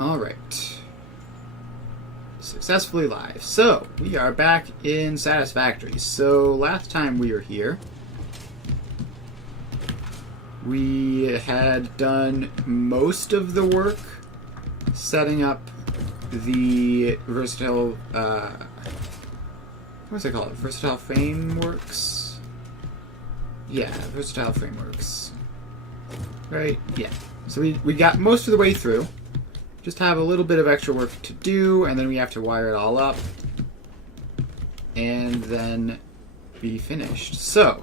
Alright. Successfully live. So, we are back in Satisfactory. So, last time we were here, we had done most of the work setting up the versatile, what's it called? Versatile frameworks? Yeah, versatile frameworks. Right? Yeah. So we got most of the way through. Just have a little bit of extra work to do, and then we have to wire it all up, and then be finished. So,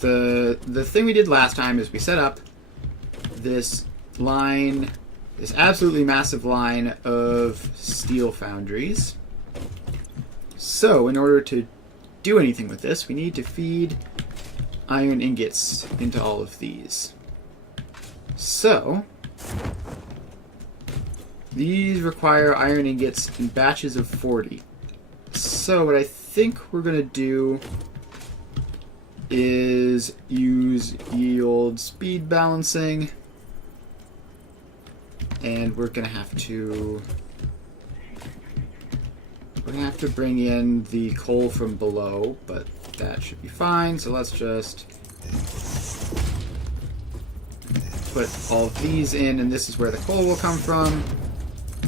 the thing we did last time is we set up this line, this absolutely massive line of steel foundries. So, in order to do anything with this, we need to feed iron ingots into all of these. So, these require iron ingots in batches of 40. So what I think we're going to do is use ye old speed balancing. And we're going to have to bring in the coal from below, but that should be fine. So let's just put all of these in, and this is where the coal will come from.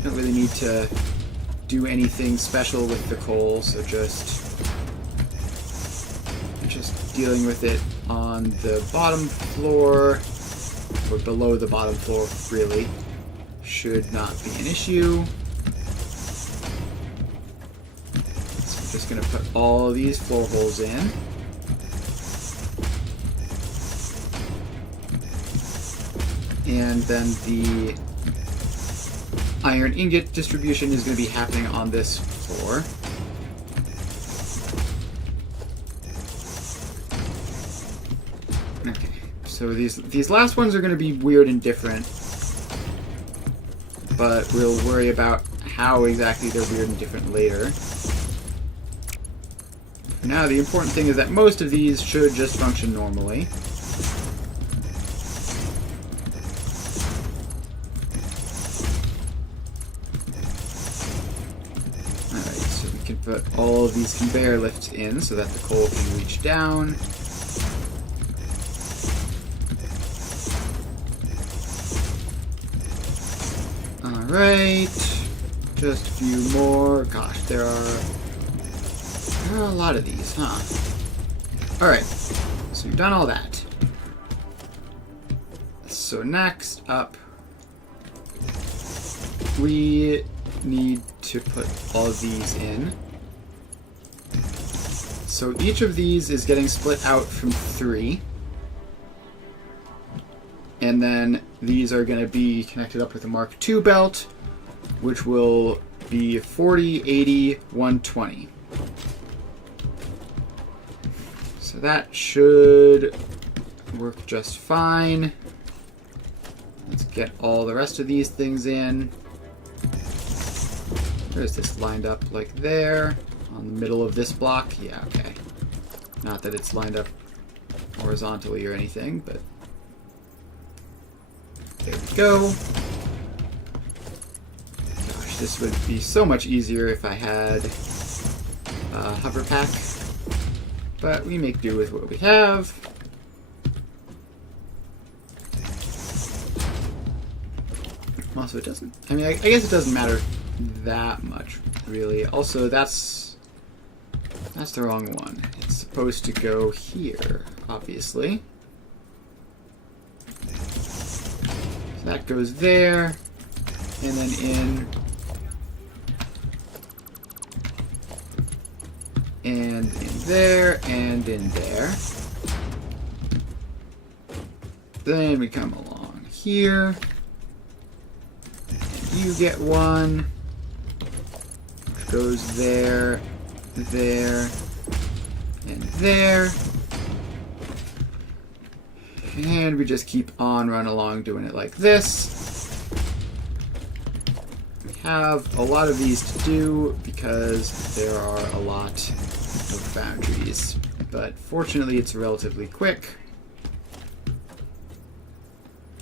Don't really need to do anything special with the coal, so just dealing with it on the bottom floor, or below the bottom floor, really, should not be an issue. So I'm just going to put all these floor holes in. And then the iron ingot distribution is going to be happening on this floor. Okay, so these last ones are going to be weird and different, but we'll worry about how exactly they're weird and different later. For now, the important thing is that most of these should just function normally. Put all of these conveyor lifts in so that the coal can reach down. Alright, just a few more. Gosh, there are a lot of these, huh? Alright, so we've done all that. So next up, we need to put all of these in. So each of these is getting split out from 3. And then these are going to be connected up with a Mark II belt, which will be 40, 80, 120. So that should work just fine. Let's get all the rest of these things in. Where is this lined up? Like there? On the middle of this block? Yeah, okay. Not that it's lined up horizontally or anything, but there we go. Gosh, this would be so much easier if I had a hover pack, but we make do with what we have. Also, it doesn't, I mean, I guess it doesn't matter that much, really. Also, that's the wrong one. It's supposed to go here, obviously. So that goes there, and then in, and in there, and in there. Then we come along here, and you get one. Goes there, there, and there. And we just keep on running along doing it like this. We have a lot of these to do because there are a lot of boundaries. But fortunately it's relatively quick.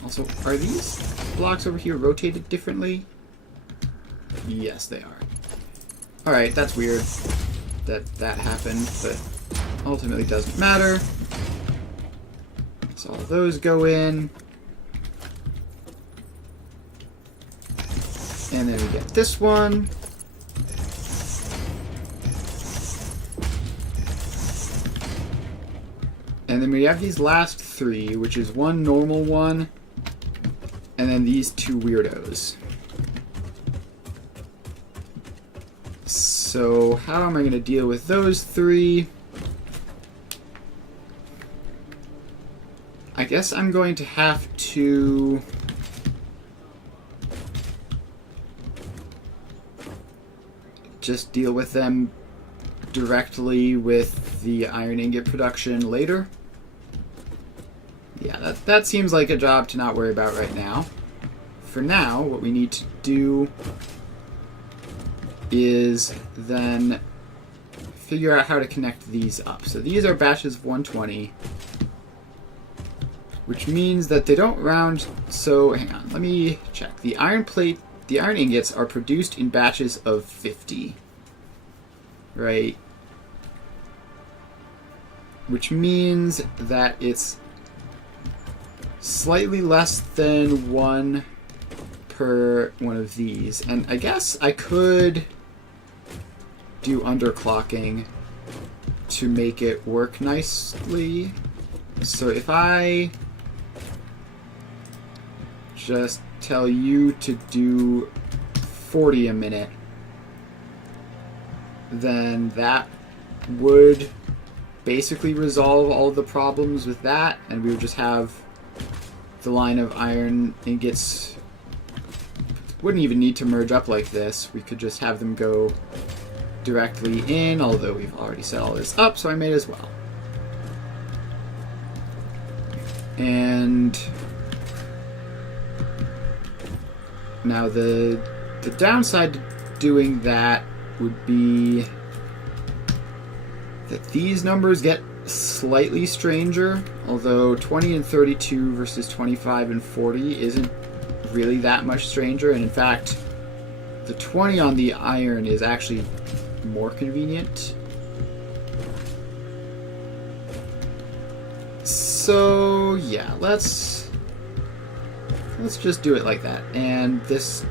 Also, are these blocks over here rotated differently? Yes, they are. Alright, that's weird that that happened, but ultimately doesn't matter. So all those go in. And then we get this one. And then we have these last three, which is one normal one, and then these two weirdos. So how am I going to deal with those three? I guess I'm going to have to just deal with them directly with the iron ingot production later. Yeah, that seems like a job to not worry about right now. For now, what we need to do is then figure out how to connect these up. So these are batches of 120, which means that they don't round. So hang on, let me check. The iron ingots are produced in batches of 50, right? Which means that it's slightly less than one per one of these. And I guess I could do underclocking to make it work nicely. So if I just tell you to do 40 a minute, then that would basically resolve all the problems with that, and we would just have the line of iron ingots. Wouldn't even need to merge up like this. We could just have them go directly in, although we've already set all this up, so I may as well. And now the downside to doing that would be that these numbers get slightly stranger, although 20 and 32 versus 25 and 40 isn't really that much stranger, and in fact the 20 on the iron is actually more convenient. So yeah, let's just do it like that. And this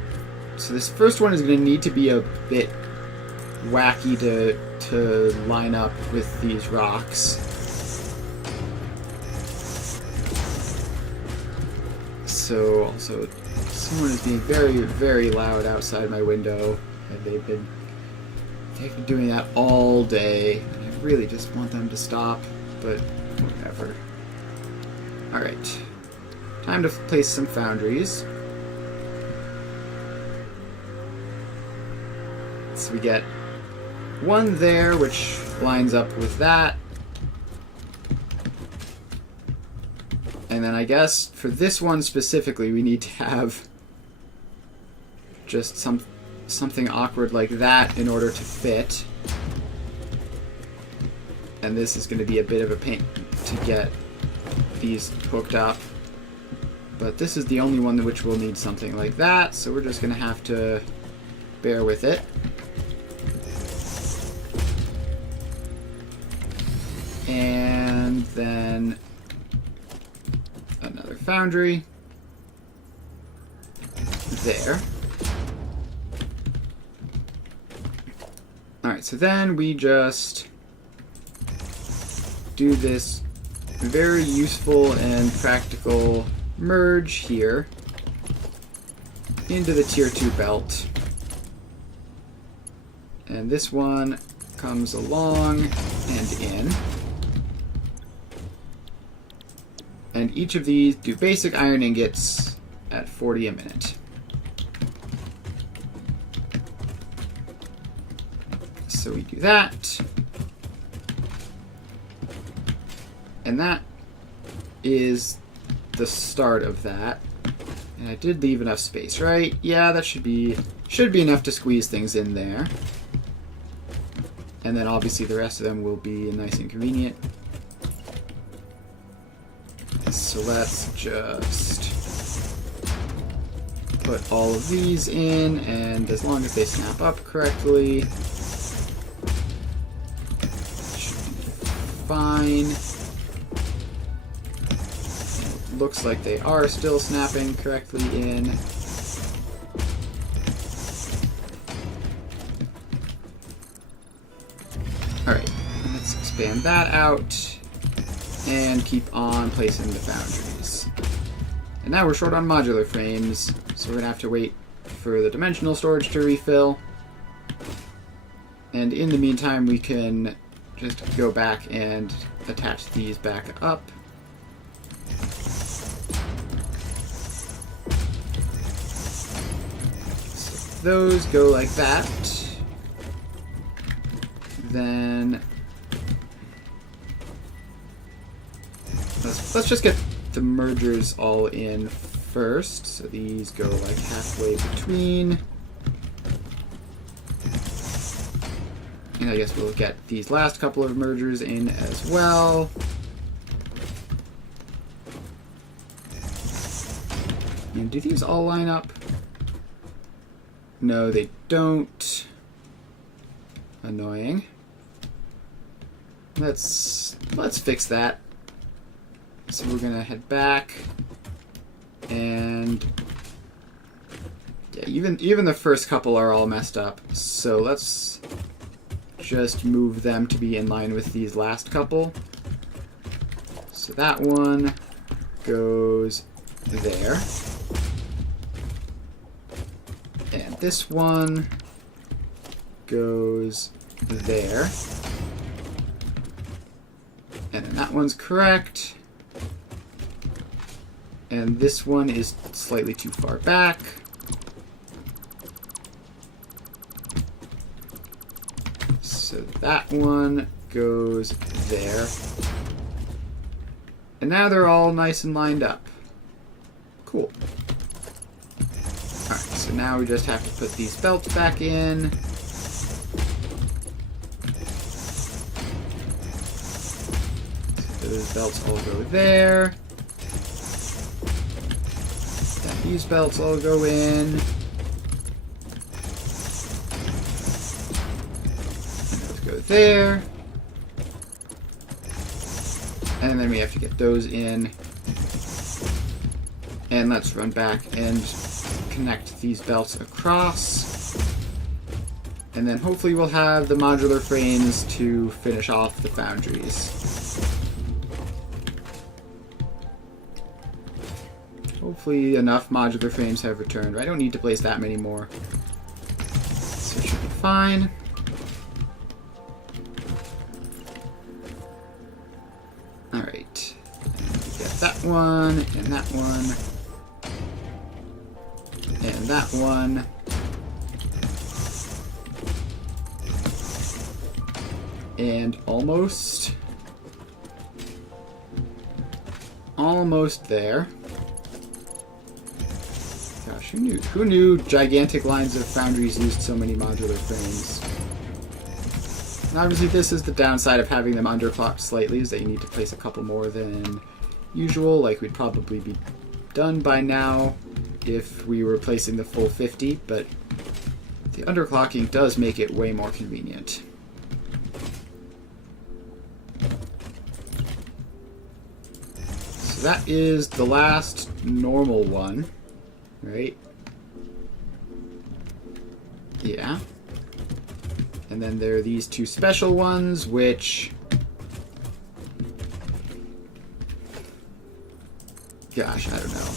first one is going to need to be a bit wacky to line up with these rocks. So also, someone is being very, very loud outside my window, and they've been doing that all day, and I really just want them to stop, but whatever. Alright, time to place some foundries. So we get one there, which lines up with that. And then I guess for this one specifically, we need to have just something awkward like that in order to fit. And this is going to be a bit of a pain to get these hooked up. But this is the only one which will need something like that, so we're just going to have to bear with it. And then another foundry there. Alright, so then we just do this very useful and practical merge here into the tier 2 belt. And this one comes along and in. And each of these do basic iron ingots at 40 a minute. So we do that. And that is the start of that. And I did leave enough space, right? Yeah, that should be enough to squeeze things in there. And then obviously the rest of them will be nice and convenient. So let's just put all of these in, and as long as they snap up correctly, should be fine. And it looks like they are still snapping correctly in. Alright, let's expand that out and keep on placing the foundries. And now we're short on modular frames, so we're going to have to wait for the dimensional storage to refill. And in the meantime, we can just go back and attach these back up. So those go like that. Then let's just get the mergers all in first. So these go like halfway between. And I guess we'll get these last couple of mergers in as well. And do these all line up? No, they don't. Annoying. Let's fix that. So we're gonna head back, and yeah, even the first couple are all messed up. So let's just move them to be in line with these last couple. So that one goes there, and this one goes there, and then that one's correct. And this one is slightly too far back. So that one goes there. And now they're all nice and lined up. Cool. Alright, so now we just have to put these belts back in. So those belts all go there. These belts all go in. And those go there. And then we have to get those in. And let's run back and connect these belts across. And then hopefully we'll have the modular frames to finish off the foundries. Hopefully enough modular frames have returned. I don't need to place that many more. So it should be fine. Alright. Get that one, and that one, and that one. And almost there. Gosh, who knew gigantic lines of foundries used so many modular frames? And obviously this is the downside of having them underclocked slightly, is that you need to place a couple more than usual. Like, we'd probably be done by now if we were placing the full 50, but the underclocking does make it way more convenient. So that is the last normal one. Right? Yeah. And then there are these two special ones, which... Gosh, I don't know.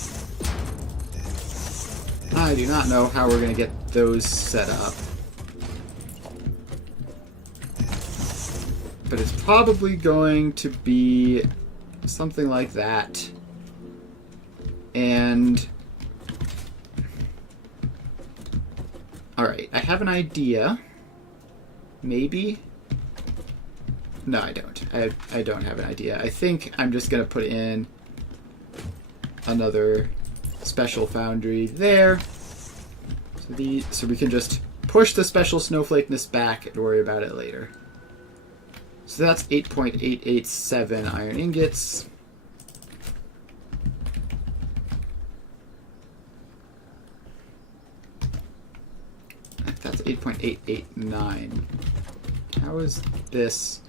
I do not know how we're going to get those set up. But it's probably going to be something like that. And... Alright, I have an idea. Maybe? No, I don't. I don't have an idea. I think I'm just going to put in another special foundry there. So we can just push the special snowflakeness back and worry about it later. So that's 8.887 iron ingots. That's 8.889. How is this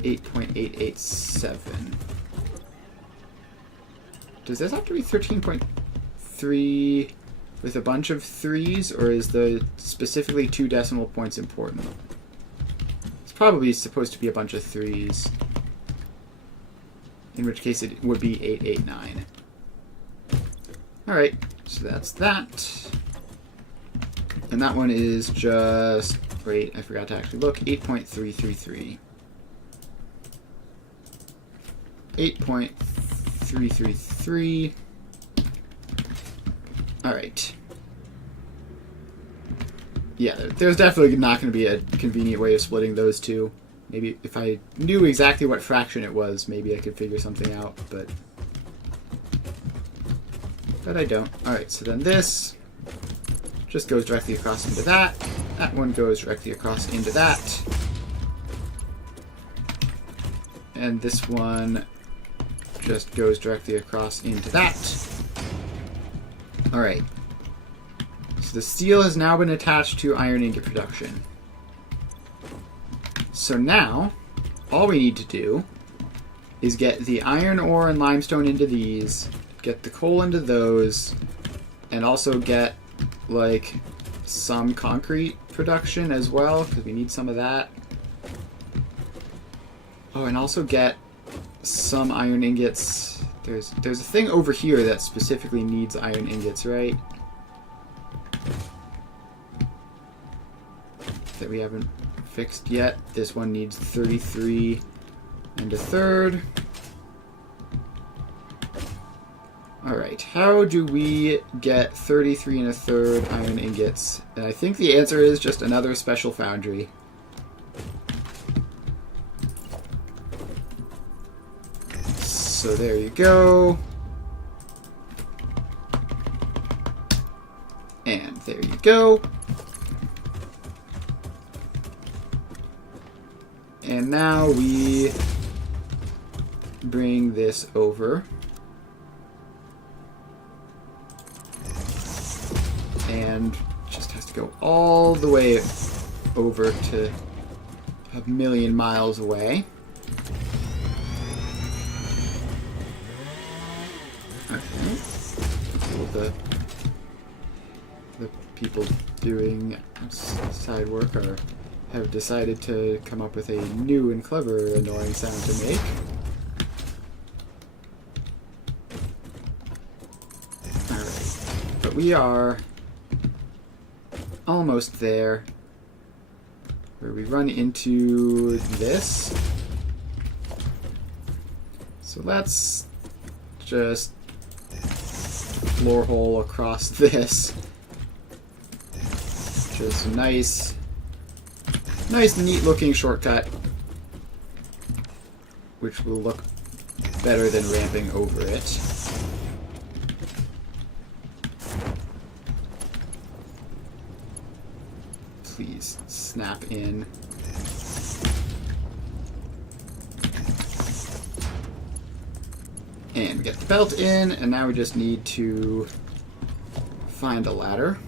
8.887? Does this have to be 13.3 with a bunch of threes, or is the specifically 2 decimal points important? It's probably supposed to be a bunch of threes, in which case it would be 889. Alright, so that's that. And that one is just, wait, I forgot to actually look, 8.333. 8.333. Alright. Yeah, there's definitely not going to be a convenient way of splitting those two. Maybe if I knew exactly what fraction it was, maybe I could figure something out, but I don't. Alright, so then this just goes directly across into that. That one goes directly across into that. And this one just goes directly across into that. Alright. So the steel has now been attached to iron ingot production. So now, all we need to do is get the iron ore and limestone into these, get the coal into those, and also get, like, some concrete production as well, because we need some of that. Oh, and also get some iron ingots. There's a thing over here that specifically needs iron ingots, right? That we haven't fixed yet. This one needs 33 and a third. Alright, how do we get 33 and a third iron ingots? And I think the answer is just another special foundry. So there you go. And there you go. And now we bring this over. And just has to go all the way over to a million miles away. Okay. Well, the people doing side work have decided to come up with a new and clever annoying sound to make. Alright. But we are almost there, where we run into this. So let's just floor hole across this. Just a nice, neat looking shortcut, which will look better than ramping over it. Please snap in. And we get the belt in, and now we just need to find a ladder.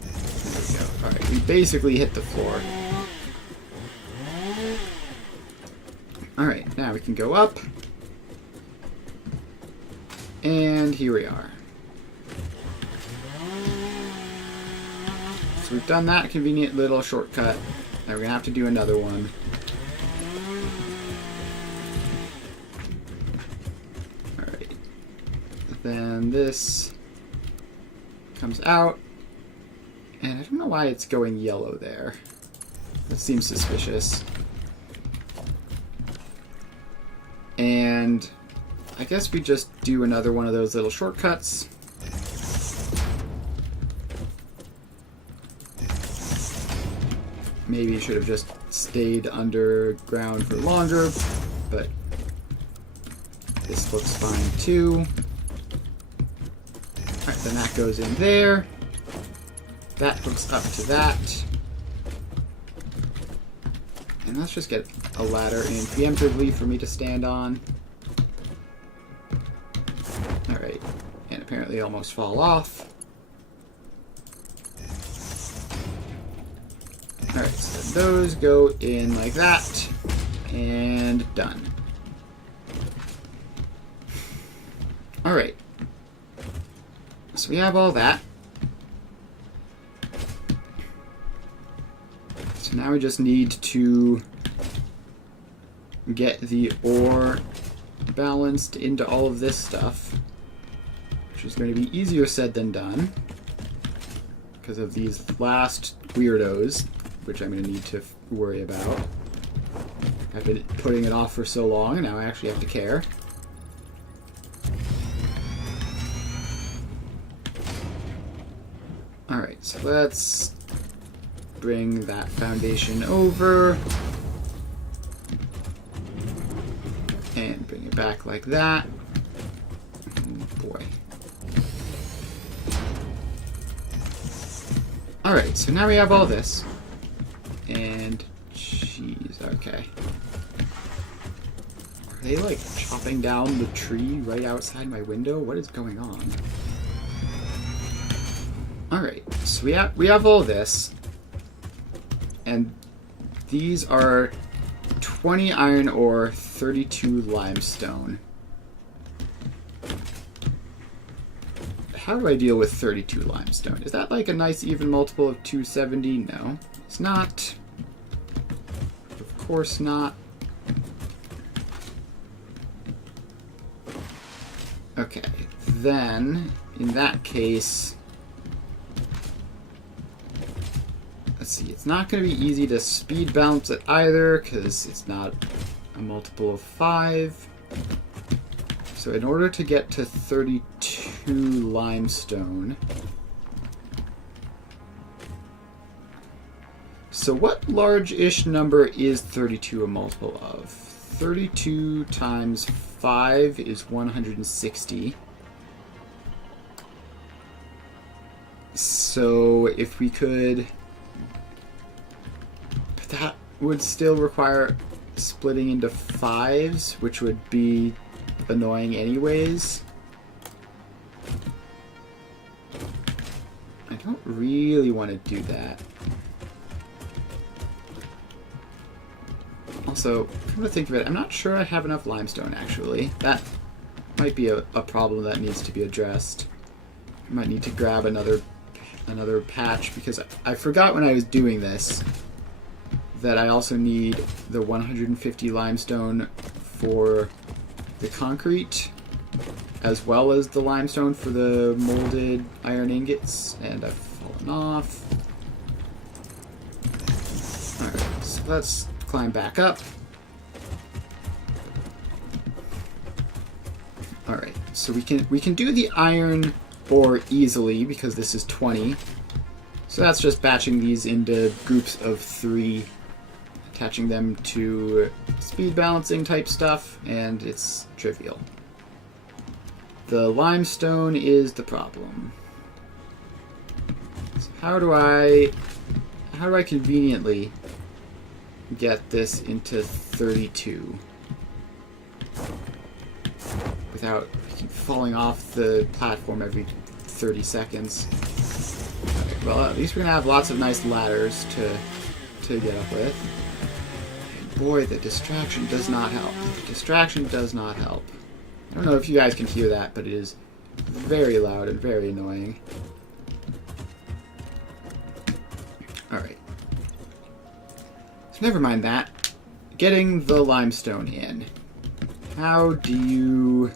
There we go. Alright, we basically hit the floor. Alright, now we can go up. And here we are. So we've done that convenient little shortcut. Now we're going to have to do another one. Alright. Then this comes out. And I don't know why it's going yellow there. That seems suspicious. And I guess we just do another one of those little shortcuts. Maybe you should have just stayed underground for longer, but this looks fine too. Alright, then that goes in there. That hooks up to that. And let's just get a ladder in preemptively for me to stand on. Alright, and apparently almost fall off. Alright, so those go in like that, and done. Alright, so we have all that. So now we just need to get the ore balanced into all of this stuff, which is going to be easier said than done because of these last weirdos, which I'm going to need to worry about. I've been putting it off for so long, and now I actually have to care. Alright, so let's bring that foundation over. And bring it back like that. Oh boy. Alright, so now we have all this. And, jeez, okay. Are they, like, chopping down the tree right outside my window? What is going on? Alright, so we have all this. And these are 20 iron ore, 32 limestone. How do I deal with 32 limestone? Is that like a nice even multiple of 270? No, it's not. Of course not. Okay, then in that case, let's see, it's not going to be easy to speed balance it either because it's not a multiple of 5. So in order to get to 32 limestone, so what large-ish number is 32 a multiple of? 32 times 5 is 160. So if we could... That would still require splitting into 5s, which would be annoying anyways. I don't really want to do that. Also, come to think of it, I'm not sure I have enough limestone, actually. That might be a problem that needs to be addressed. I might need to grab another patch, because I forgot when I was doing this that I also need the 150 limestone for the concrete, as well as the limestone for the molded iron ingots, and I've fallen off. Alright, so let's climb back up. Alright, so we can do the iron ore easily because this is 20. So that's just batching these into groups of 3, attaching them to speed balancing type stuff, and it's trivial. The limestone is the problem. So how do I conveniently get this into 32 without falling off the platform every 30 seconds? Okay, well, at least we're gonna have lots of nice ladders to get up with. Boy, the distraction does not help. The distraction does not help. I don't know if you guys can hear that, but it is very loud and very annoying. Alright. So never mind that. Getting the limestone in. How do you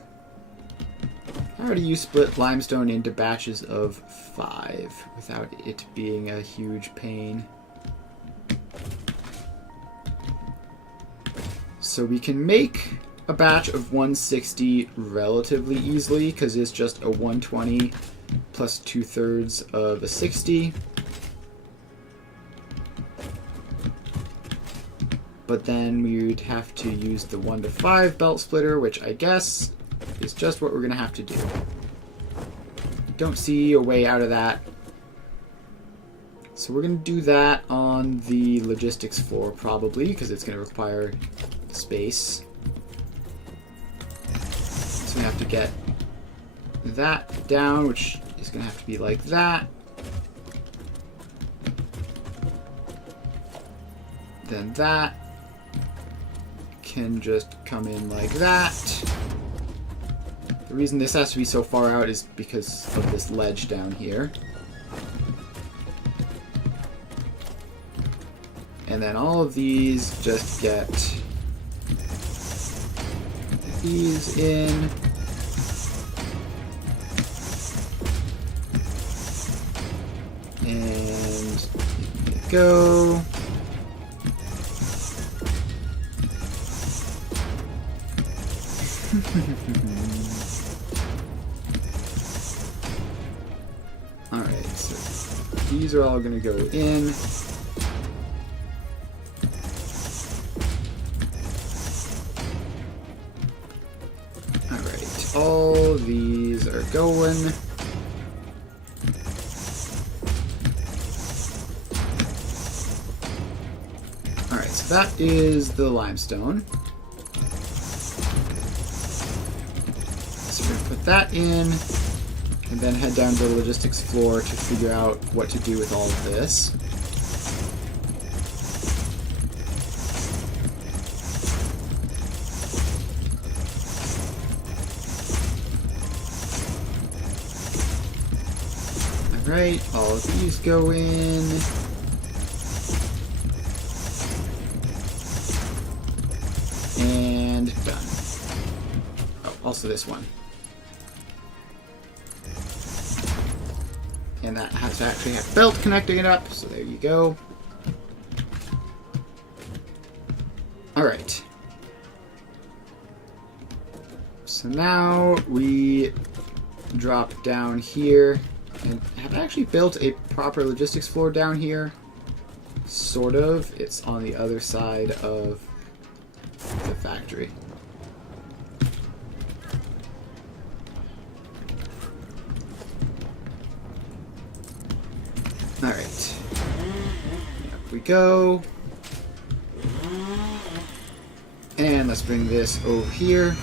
split limestone into batches of 5 without it being a huge pain? So we can make a batch of 160 relatively easily because it's just a 120 plus 2/3 of a 60. But then we would have to use the 1 to 5 belt splitter, which I guess is just what we're going to have to do. Don't see a way out of that. So we're going to do that on the logistics floor probably because it's going to require space. So we have to get that down, which is going to have to be like that. Then that can just come in like that. The reason this has to be so far out is because of this ledge down here. And then all of these just get these in. And here we go. Alright, so these are all going to go in. Alright, all these are going. Alright, so that is the limestone. So we're going to put that in, and then head down to the logistics floor to figure out what to do with all of this. Alright, all of these go in. And done. Oh, also this one. And that has to actually have a belt connecting it up, so there you go. Alright. So now we drop down here and have actually built a proper logistics floor down here. Sort of. It's on the other side of the factory. Alright. Up we go. And let's bring this over here.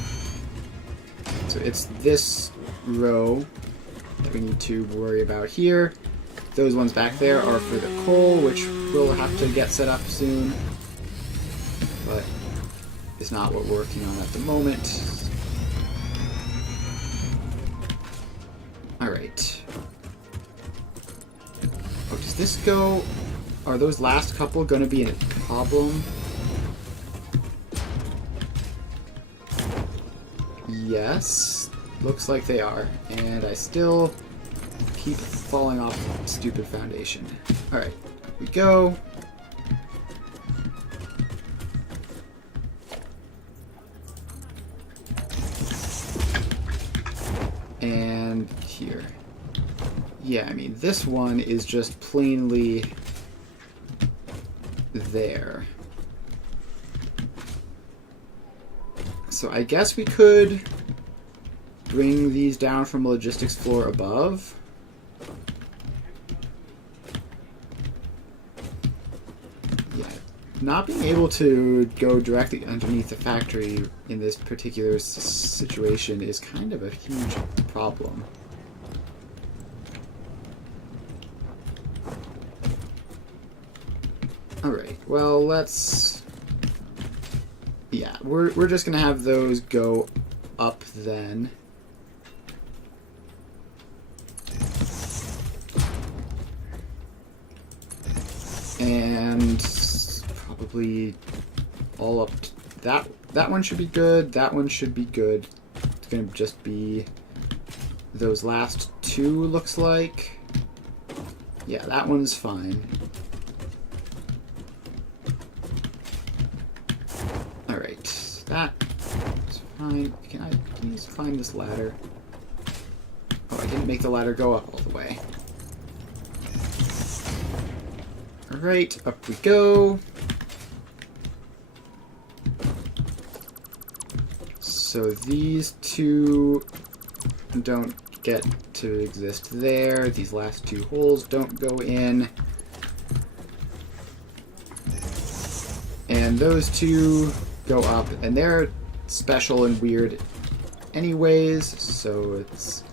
So it's this row that we need to worry about here. Those ones back there are for the coal, which we'll have to get set up soon. But it's not what we're working on at the moment. Alright. Oh, does this go... Are those last couple going to be a problem? Yes. Looks like they are. And I still keep falling off the stupid foundation. Alright, up we go. And here. Yeah, I mean, this one is just plainly there. So I guess we could bring these down from a logistics floor above. Yeah, not being able to go directly underneath the factory in this particular situation is kind of a huge problem. Alright, well, let's... Yeah, we're just gonna have those go up then. And probably all up to that one should be good, that one should be good. It's gonna just be those last two, looks like. Yeah, that one's fine. Alright, that's fine. Can I please climb this ladder? Oh, I didn't make the ladder go up all the way. Alright, up we go. So these two don't get to exist there. These last two holes don't go in. And those two go up, and they're special and weird anyways, so it's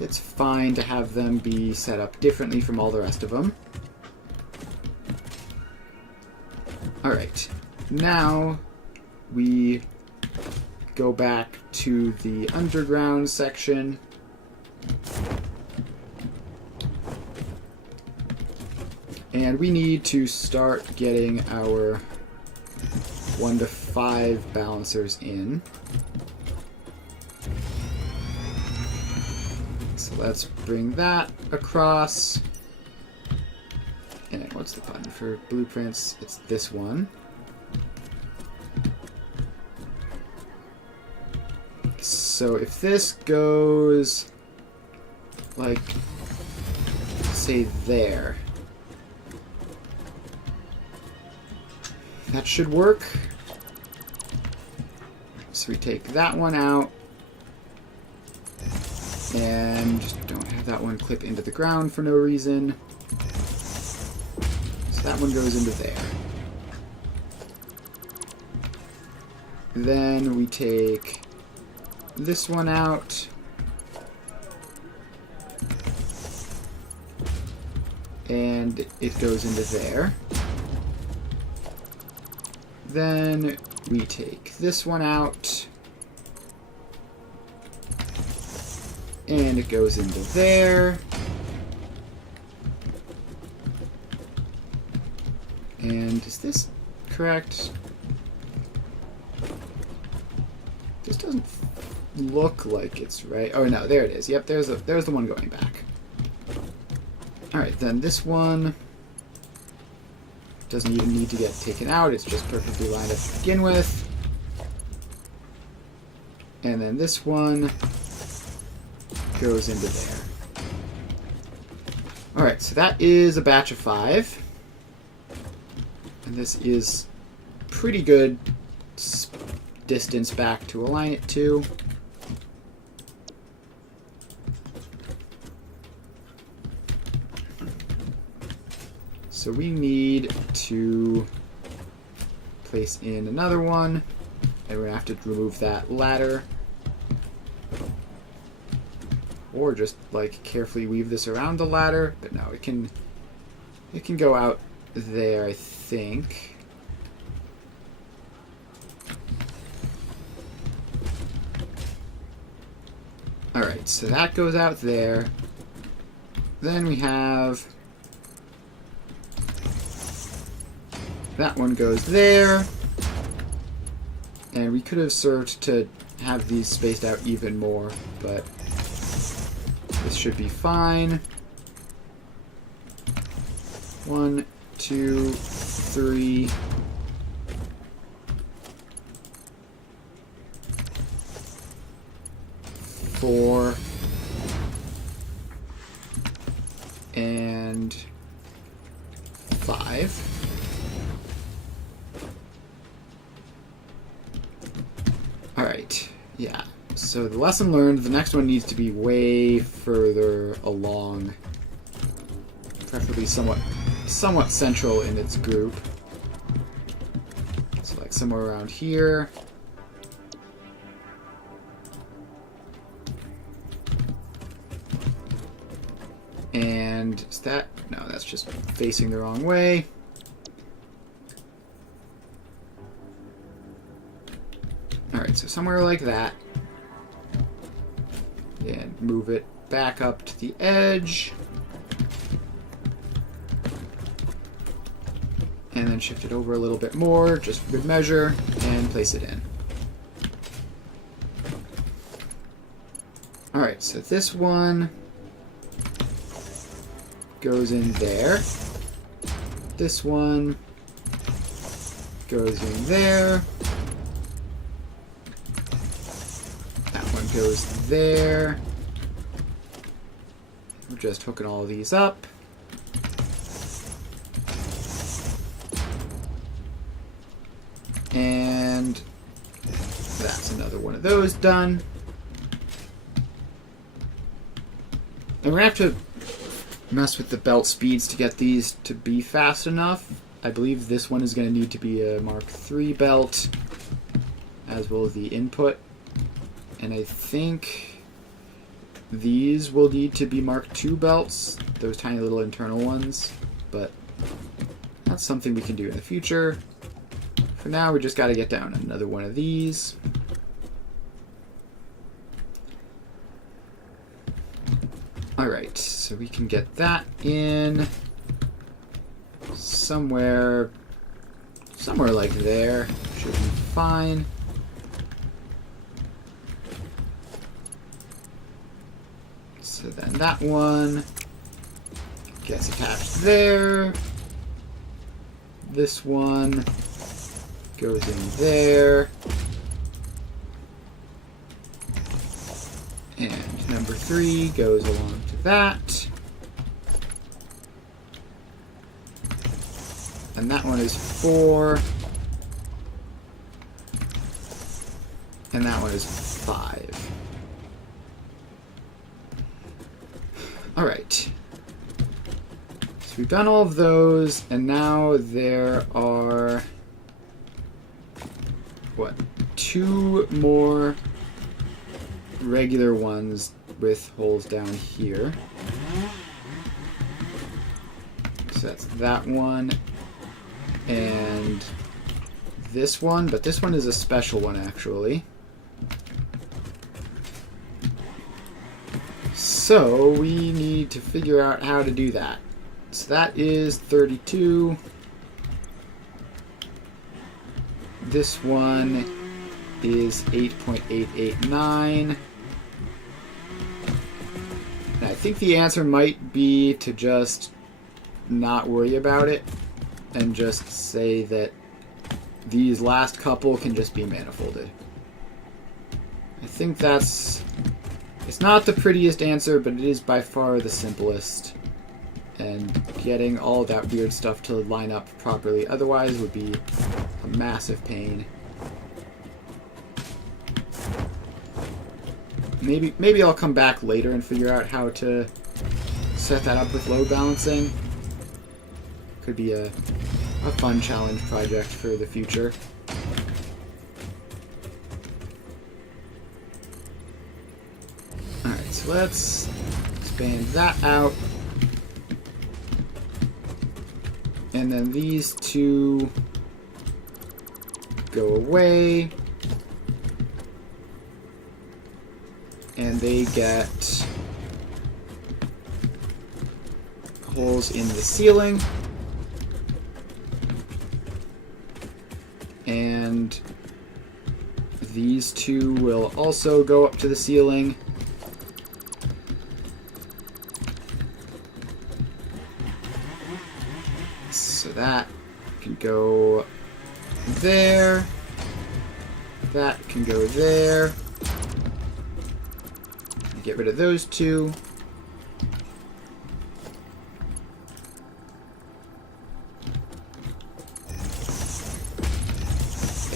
it's fine to have them be set up differently from all the rest of them. Alright, now we go back to the underground section. And we need to start getting our 1 to 5 balancers in. So let's bring that across. And what's the button for blueprints? It's this one. So if this goes like, say, there, that should work. So we take that one out and don't have that one clip into the ground for no reason. So that one goes into there. Then we take this one out. And it goes into there. Then we take this one out. And it goes into there. And is this correct? This doesn't look like it's right. Oh no, there it is. Yep, there's the one going back. Alright, then this one doesn't even need to get taken out. It's just perfectly lined up to begin with. And then this one goes into there. Alright, so that is a batch of 5. And this is pretty good distance back to align it to. So we need to place in another one, and we're going to have to remove that ladder. Or just, like, carefully weave this around the ladder. But no, it can go out there, I think. Alright, so that goes out there. Then we have... that one goes there. And we could have served to have these spaced out even more, but this should be fine. 1, 2, 3. Four. And 5. Alright, yeah. So the lesson learned, the next one needs to be way further along. Preferably somewhat central in its group. So like somewhere around here. And is that... no, that's just facing the wrong way. Alright, so somewhere like that. And move it back up to the edge. And then shift it over a little bit more, just for good measure, and place it in. Alright, so this one goes in there. This one goes in there. That one goes there. We're just hooking all of these up. And that's another one of those done. And we're going to have to mess with the belt speeds to get these to be fast enough. I believe this one is going to need to be a Mark III belt, as will the input. And I think these will need to be Mark II belts, those tiny little internal ones, but that's something we can do in the future. For now, we just got to get down another one of these. Alright, so we can get that in somewhere like there. Should be fine. So then that one gets attached there. This one goes in there. And number 3 goes along to that. And that one is 4. And that one is 5. Alright. So we've done all of those, and now there are, what, 2 more regular ones with holes down here. So that's that one and this one, but this one is a special one actually. So we need to figure out how to do that. So that is 32. This one is 8.889. And I think the answer might be to just not worry about it and just say that these last couple can just be manifolded. I think that's... It's not the prettiest answer, but it is by far the simplest. And getting all that weird stuff to line up properly otherwise would be a massive pain. Maybe I'll come back later and figure out how to set that up with load balancing. Could be a fun challenge project for the future. Alright, so let's expand that out. And then these 2 go away. And they get holes in the ceiling. And these 2 will also go up to the ceiling. So that can go there. That can go there. Get rid of those 2.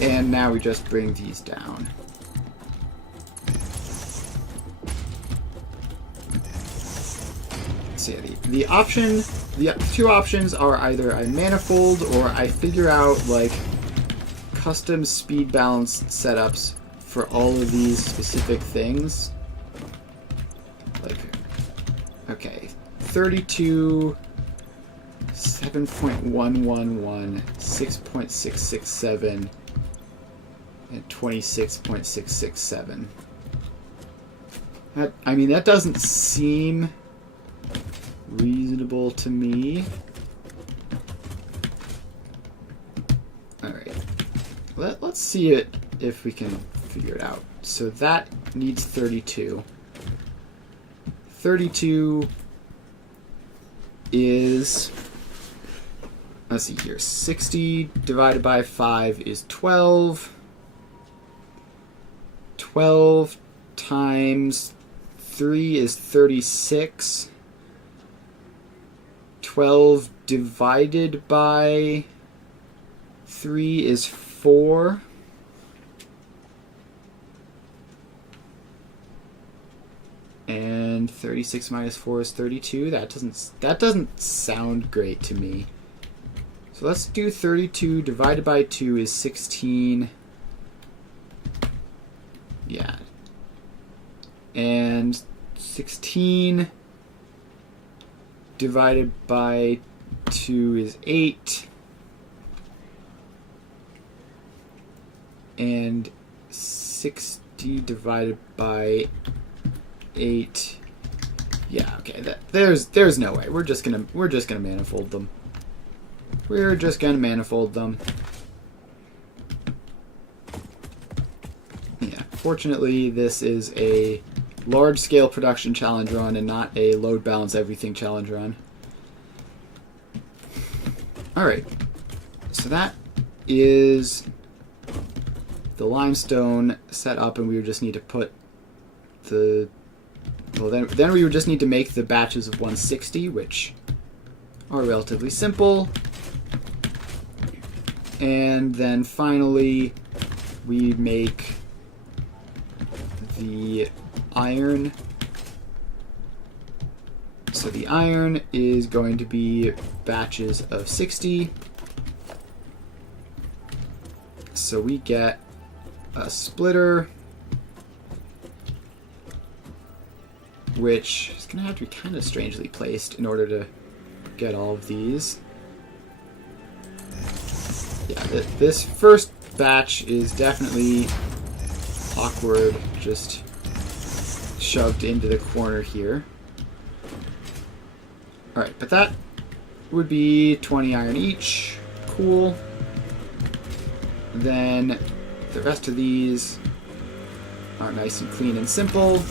And now we just bring these down. So yeah, the 2 options are either I manifold or I figure out like custom speed balance setups for all of these specific things. Like, okay, 32, 7.111, 6.667, and 26.667. I mean, that doesn't seem reasonable to me. Alright. Let's see it if we can figure it out. So that needs 32. 32 is, let's see here, 60 divided by 5 is 12. 12 times 3 is 36. 12 divided by 3 is 4. And 36 minus 4 is 32. That doesn't sound great to me. So let's do 32 divided by 2 is 16. Yeah. And 16 divided by 2 is 8. And 60 divided by 8. Yeah, okay. There's no way. We're just gonna manifold them. We're just gonna manifold them. Yeah. Fortunately, this is a large-scale production challenge run and not a load balance everything challenge run. All right. So that is the limestone set up, and we would just need to put the... Well, then we would just need to make the batches of 160, which are relatively simple. And then finally, we make the iron. So the iron is going to be batches of 60. So we get a splitter, which is going to have to be kind of strangely placed in order to get all of these. Yeah, this first batch is definitely awkward, just shoved into the corner here. Alright, but that would be 20 iron each. Cool. Then the rest of these are nice and clean and simple.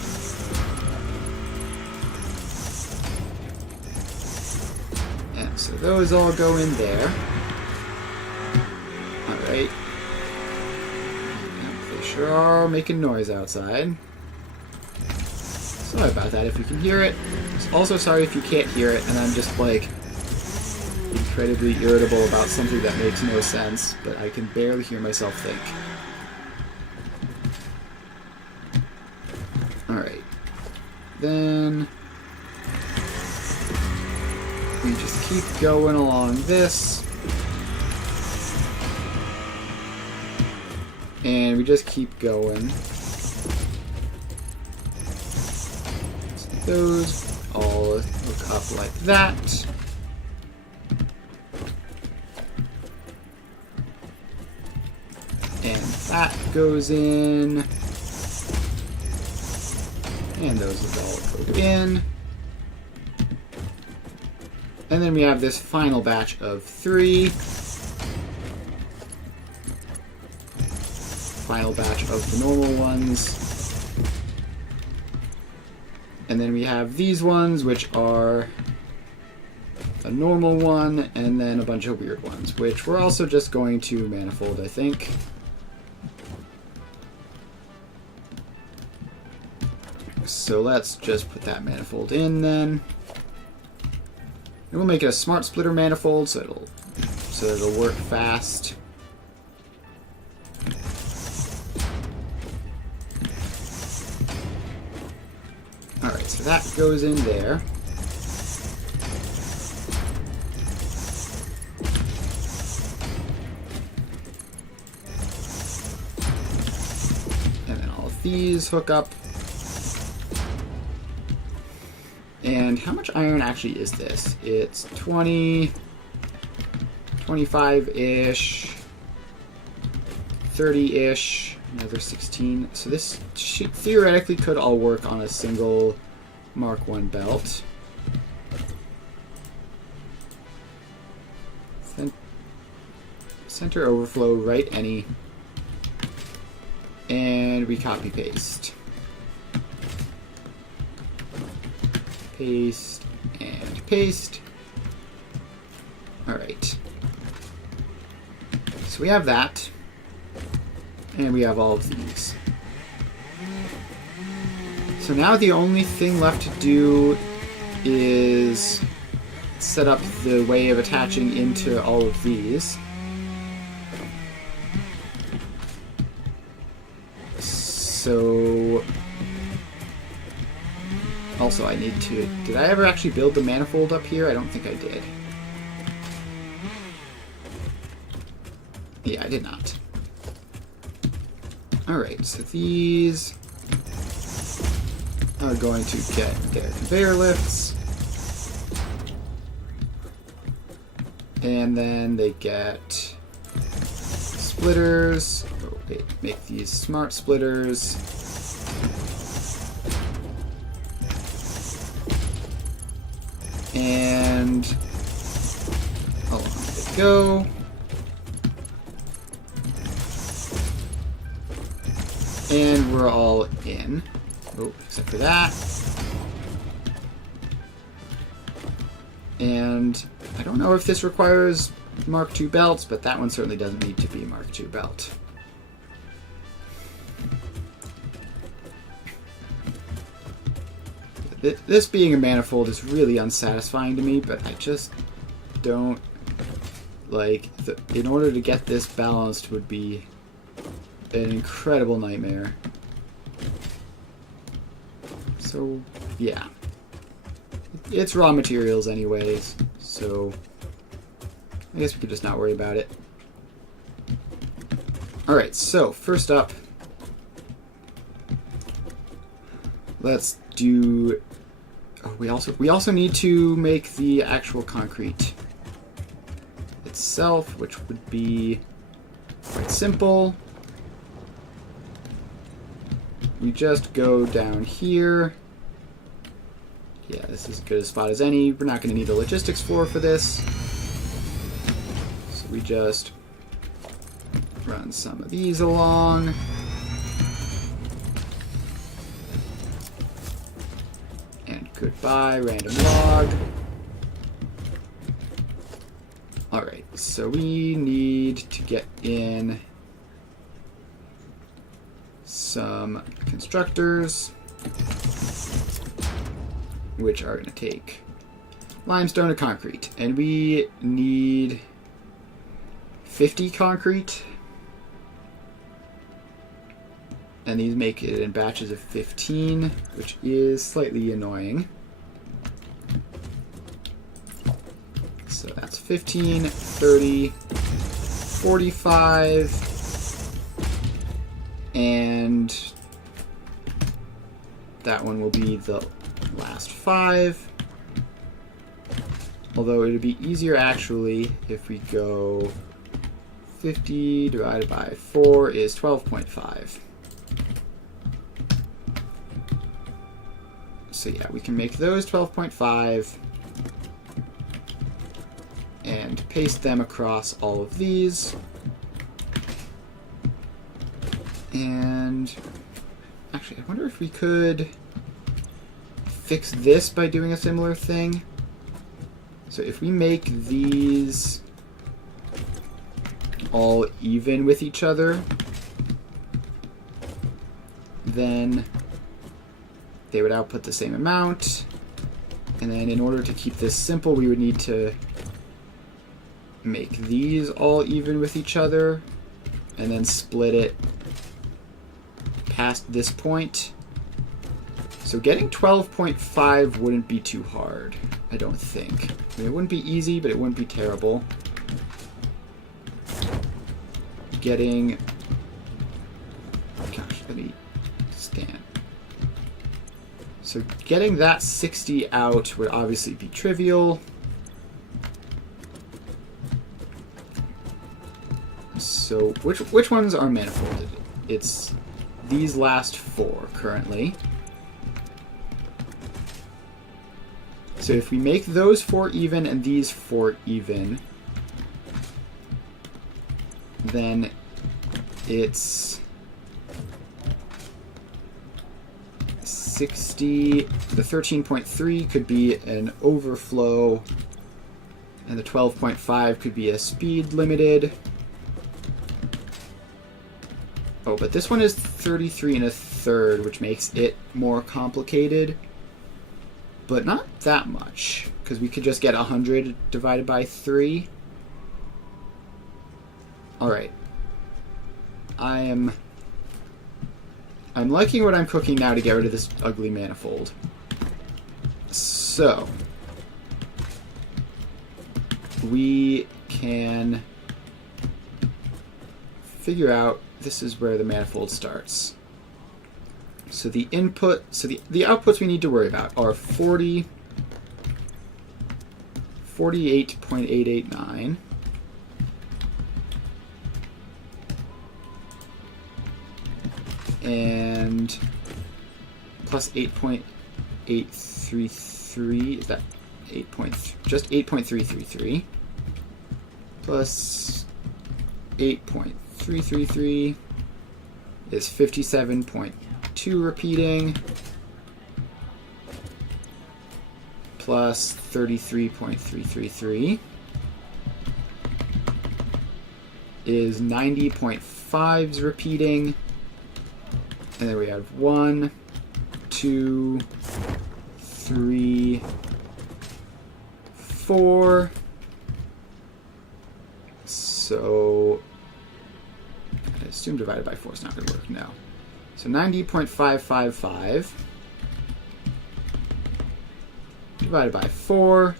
And so those all go in there. Alright. They sure are making noise outside. Sorry about that if you can hear it. Also sorry if you can't hear it and I'm just like incredibly irritable about something that makes no sense, but I can barely hear myself think. Alright. Then we just keep going along this. And we just keep going. So those all look up like that. And that goes in. And those all go in. And then we have this final batch of 3. Final batch of the normal ones. And then we have these ones, which are a normal one, and then a bunch of weird ones, which we're also just going to manifold, I think. So let's just put that manifold in then. And we'll make it a smart splitter manifold so it'll work fast. Alright, so that goes in there. And then all of these hook up. And how much iron actually is this? It's 20, 25-ish, 30-ish, another 16. So this theoretically could all work on a single Mark I belt. Center overflow, right any. And we copy paste. Paste and paste. Alright. So we have that. And we have all of these. So now the only thing left to do is set up the way of attaching into all of these. So also I need to... Did I ever actually build the manifold up here? I don't think I did. Yeah, I did not. Alright, so these are going to get their conveyor lifts. And then they get splitters. Oh, wait, make these smart splitters. And along they go. And we're all in. Oh, except for that. And I don't know if this requires Mark II belts, but that one certainly doesn't need to be a Mark II belt. This being a manifold is really unsatisfying to me, but I just don't like... in order to get this balanced would be an incredible nightmare. So, yeah. It's raw materials anyways, so I guess we could just not worry about it. Alright, so first up, let's do... Oh, we also need to make the actual concrete itself, which would be quite simple. We just go down here. Yeah, this is as good a spot as any. We're not going to need a logistics floor for this. So we just run some of these along. And goodbye, random log. Alright, so we need to get in some constructors, which are going to take limestone and concrete. And we need 50 concrete. And these make it in batches of 15, which is slightly annoying. So that's 15, 30, 45, and that one will be the last 5. Although it would be easier actually if we go 50 divided by 4 is 12.5. So yeah, we can make those 12.5 and paste them across all of these. And actually, I wonder if we could fix this by doing a similar thing. So if we make these all even with each other, then they would output the same amount. And then in order to keep this simple, we would need to make these all even with each other and then split it past this point. So getting 12.5 wouldn't be too hard, I don't think. I mean, it wouldn't be easy, but it wouldn't be terrible. Getting... Gosh, let me stand. So getting that 60 out would obviously be trivial. So which ones are manifolded? It's these last 4 currently. So if we make those 4 even and these 4 even, then it's 60. The 13.3 could be an overflow, and the 12.5 could be a speed limited. Oh, but this one is 33 1/3, which makes it more complicated. But not that much, because we could just get 100 divided by 3. Alright. I'm liking what I'm cooking now to get rid of this ugly manifold. So, we can figure out this is where the manifold starts. So the the outputs we need to worry about are 48.889. And plus 8.833, is that 8. Just 8.333 plus 8.333 is 57.2 repeating plus 33.333 is 90.5s repeating. And then we have 1, 2, 3, 4. So I assume divided by 4 is not going to work. No. So 90.555 divided by 4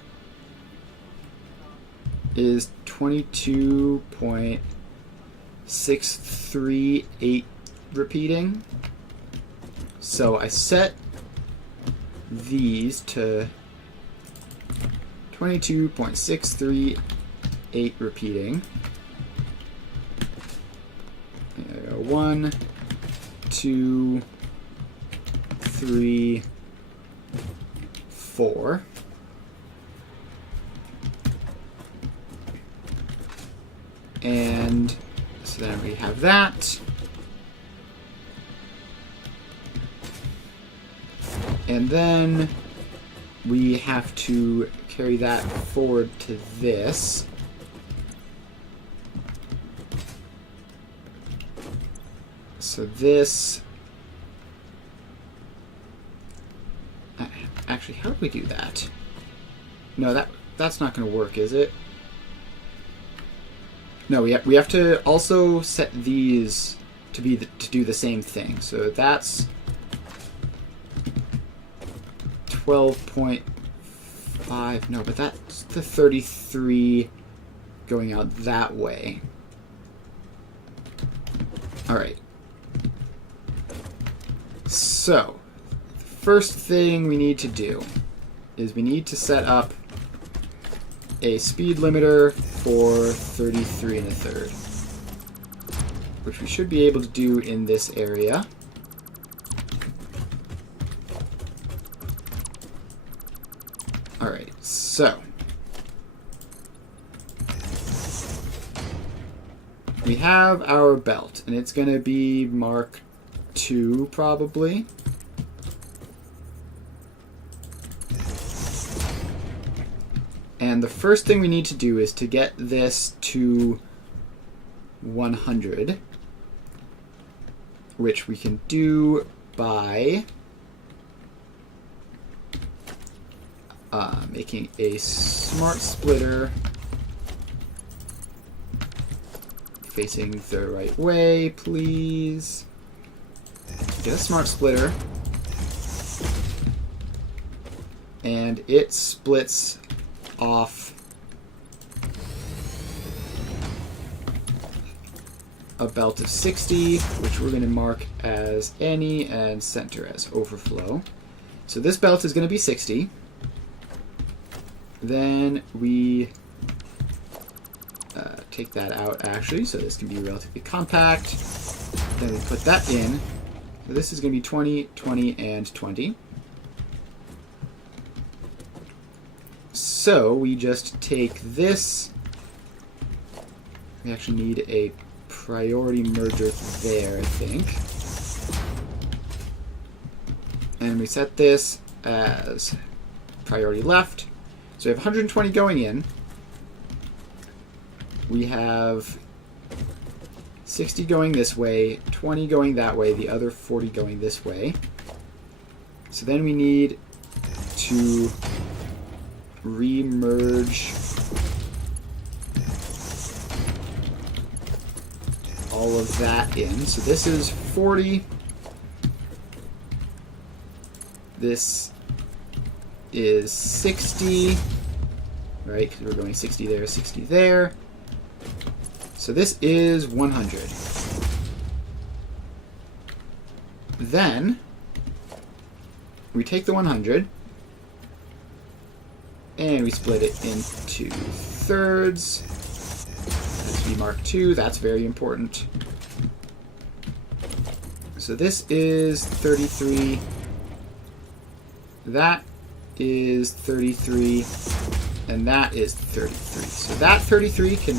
is 22.638 repeating. So I set these to 22.638 repeating. There we go. 1, 2, 3, 4. And so then we have that. And then we have to carry that forward to this. So this... Actually, how do we do that? No, that's not going to work, is it? No, we have to also set these to do the same thing. So that's 12.5. No, but that's the 33 going out that way. All right. So, the first thing we need to do is we need to set up a speed limiter for 33 1/3, which we should be able to do in this area. Alright, so we have our belt, and it's going to be Mark II probably. And the first thing we need to do is to get this to 100, which we can do by making a smart splitter facing the right way, please. Get a smart splitter, and it splits off a belt of 60, which we're going to mark as any and center as overflow. So this belt is going to be 60. Then we take that out actually, so this can be relatively compact. Then we put that in. So this is going to be 20, 20, and 20. So we just take this. We actually need a priority merger there, I think. And we set this as priority left. So we have 120 going in. We have 60 going this way, 20 going that way, the other 40 going this way. So then we need to re-merge all of that in. So this is 40. This is 60, right? Because we're going 60 there, 60 there. So this is 100. Then we take the 100 and we split it into thirds. That's to be marked 2. That's very important. So this is 33. That is 33. And that is 33. So that 33 can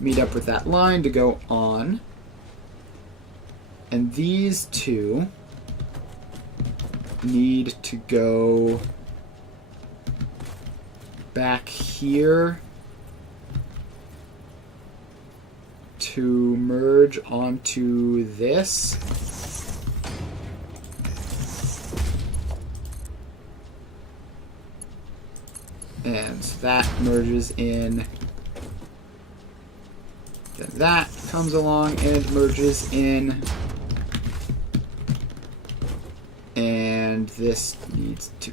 meet up with that line to go on. And these two need to go back here to merge onto this. And so that merges in. Then that comes along and merges in. And this needs to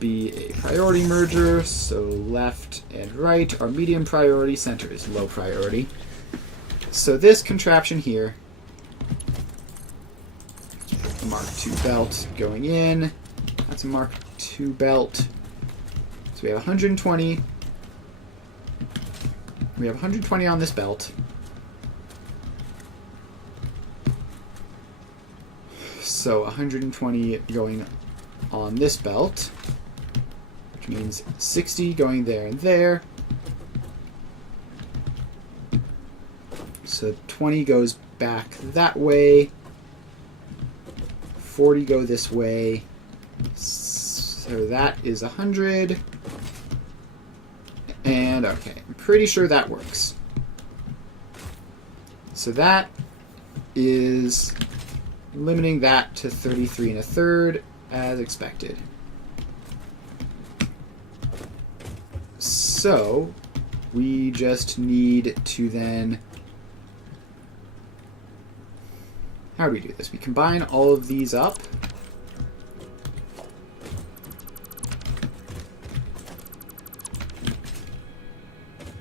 be a priority merger, so left and right are medium priority, center is low priority. So this contraption here, a Mark II belt going in, that's a Mark II belt. So we have 120. We have 120 on this belt. So 120 going on this belt, which means 60 going there and there. So 20 goes back that way. 40 go this way. So that is 100. And okay, I'm pretty sure that works. So that is limiting that to 33 1/3 as expected. So we just need to then, how do we do this? We combine all of these up.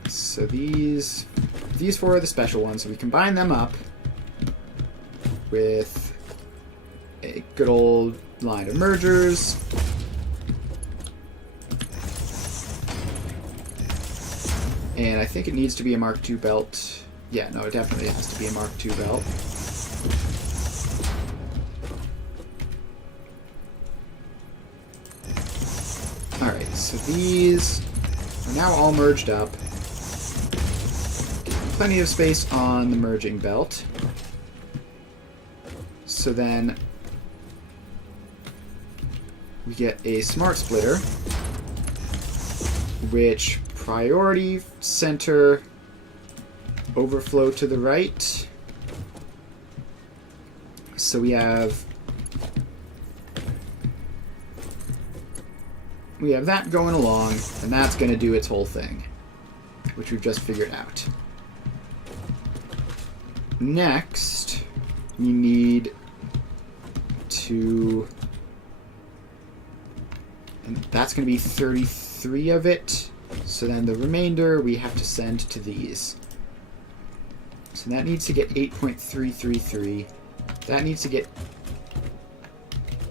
So these four are the special ones, so we combine them up with a good old line of mergers. And I think it needs to be a Mark II belt. Yeah, no, it definitely has to be a Mark II belt. Alright, so these are now all merged up. Plenty of space on the merging belt. So then we get a smart splitter, which priority center overflow to the right. So we have that going along, and that's going to do its whole thing, which we've just figured out. Next, we need to, and that's going to be 33 of it. So then the remainder we have to send to these. So that needs to get 8.333. That needs to get,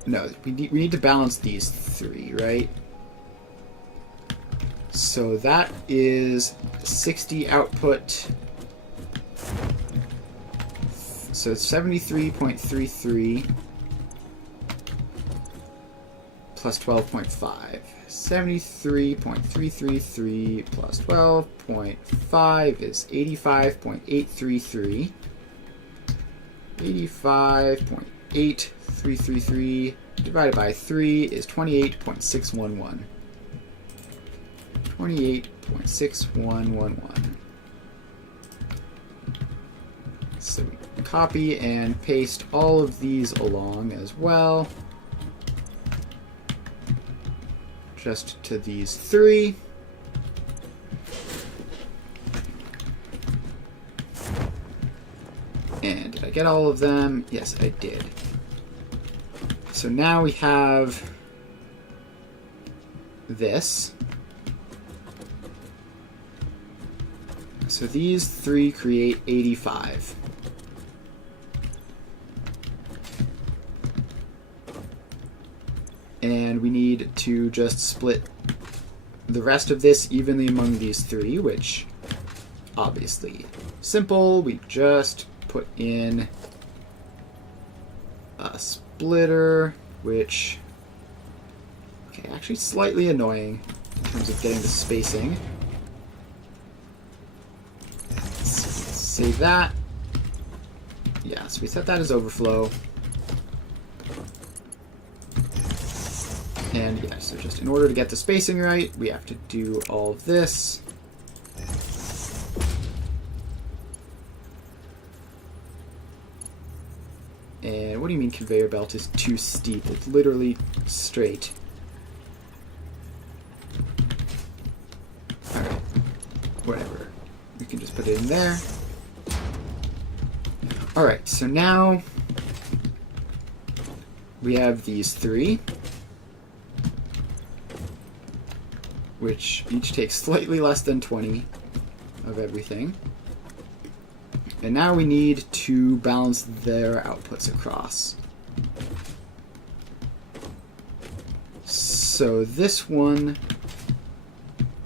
no, we need to balance these three, right? So that is 60 output. So it's 73.33 plus 12.5. 73.333 plus 12.5 is 85.833. 85.8333 divided by 3 is 28.611. 28.6111. So we copy and paste all of these along as well. Just to these three. And did I get all of them? Yes, I did. So now we have this. So these three create 85. And we need to just split the rest of this evenly among these three, which obviously simple. We just put in a splitter, which, okay, actually slightly annoying in terms of getting the spacing. Let's save that. Yeah, so we set that as overflow. And yeah, so just in order to get the spacing right, we have to do all of this. And what do you mean conveyor belt is too steep? It's literally straight. Alright, whatever. We can just put it in there. Alright, so now we have these three, which each takes slightly less than 20 of everything. And now we need to balance their outputs across. So this one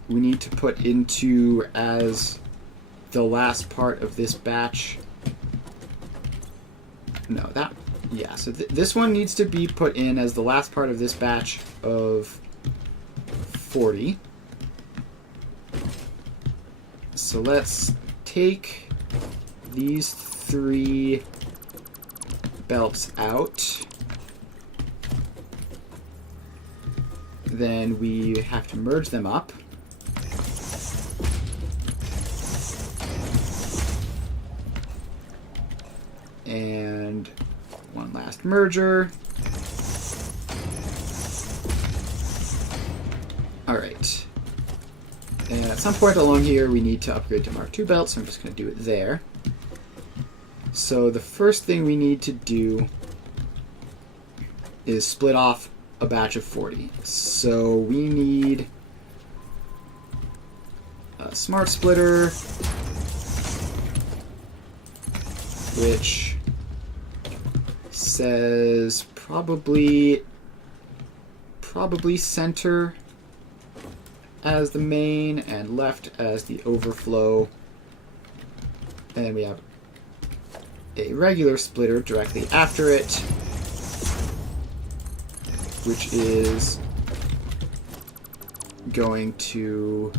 we need to put into as the last part of this batch. No, that, yeah, so this one needs to be put in as the last part of this batch of 40. So let's take these three belts out. Then we have to merge them up. And one last merger. Alright. And at some point along here we need to upgrade to Mark II belts, so I'm just going to do it there. So the first thing we need to do is split off a batch of 40. So we need a smart splitter, which says probably center as the main and left as the overflow. And then we have a regular splitter directly after it, which is going to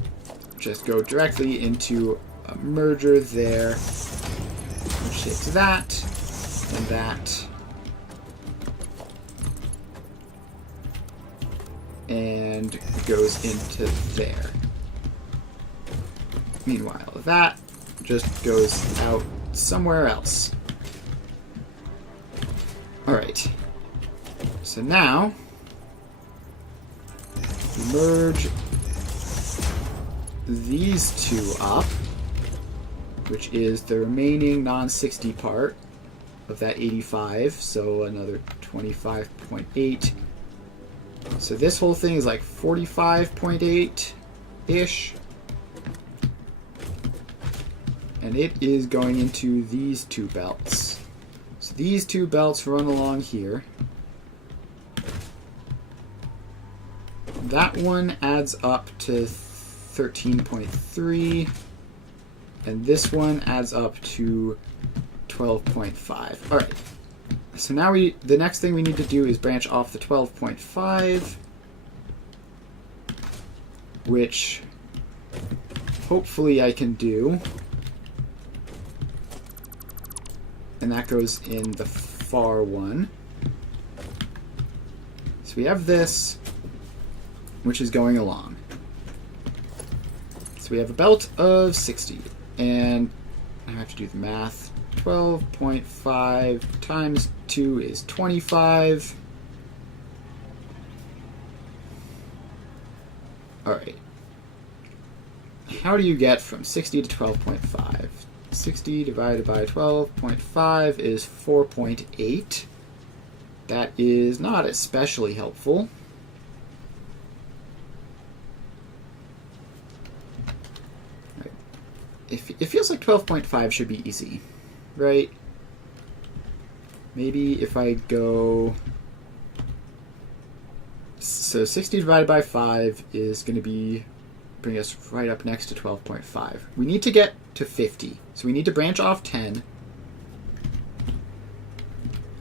just go directly into a merger there, which takes that and that, and goes into there. Meanwhile, that just goes out somewhere else. Alright, so now merge these two up, which is the remaining non-60 part of that 85, so another 25.8. So this whole thing is like 45.8-ish. And it is going into these two belts. So these two belts run along here. That one adds up to 13.3, and this one adds up to 12.5. Alright, so now the next thing we need to do is branch off the 12.5, which hopefully I can do. And that goes in the far one. So we have this, which is going along. So we have a belt of 60, and I have to do the math. 12.5 times 2 is 25. Alright. How do you get from 60 to 12.5? 60 divided by 12.5 is 4.8. That is not especially helpful. Right. It feels like 12.5 should be easy, right? Maybe if I go So 60 divided by 5 is going to bring us right up next to 12.5. We need to get to 50. So we need to branch off 10.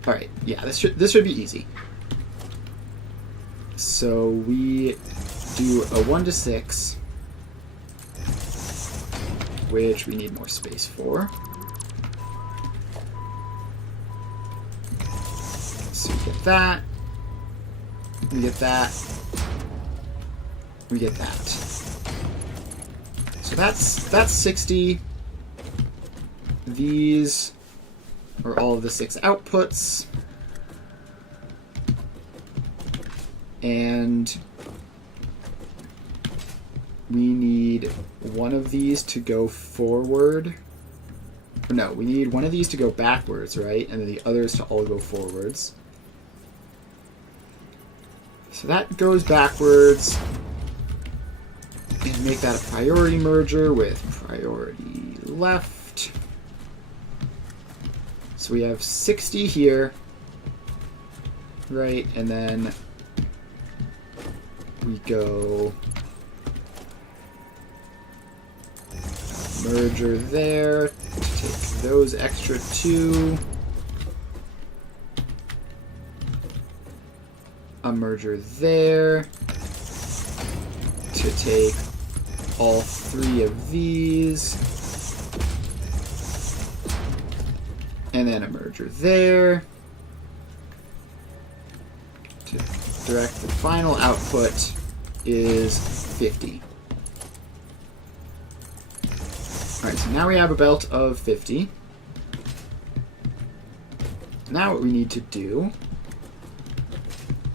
All right, yeah, this should be easy. So we do a 1 to 6, which we need more space for. So we get that. We get that. We get that. So that's 60. These are all of the 6 outputs. And we need one of these to go forward. Or no, we need one of these to go backwards, right? And then the others to all go forwards. So that goes backwards. And make that a priority merger with priority left. So we have 60 here, right? And then we go merger there to take those extra 2. A merger there to take all 3 of these. And then a merger there to direct the final output is 50. Alright, so now we have a belt of 50. Now what we need to do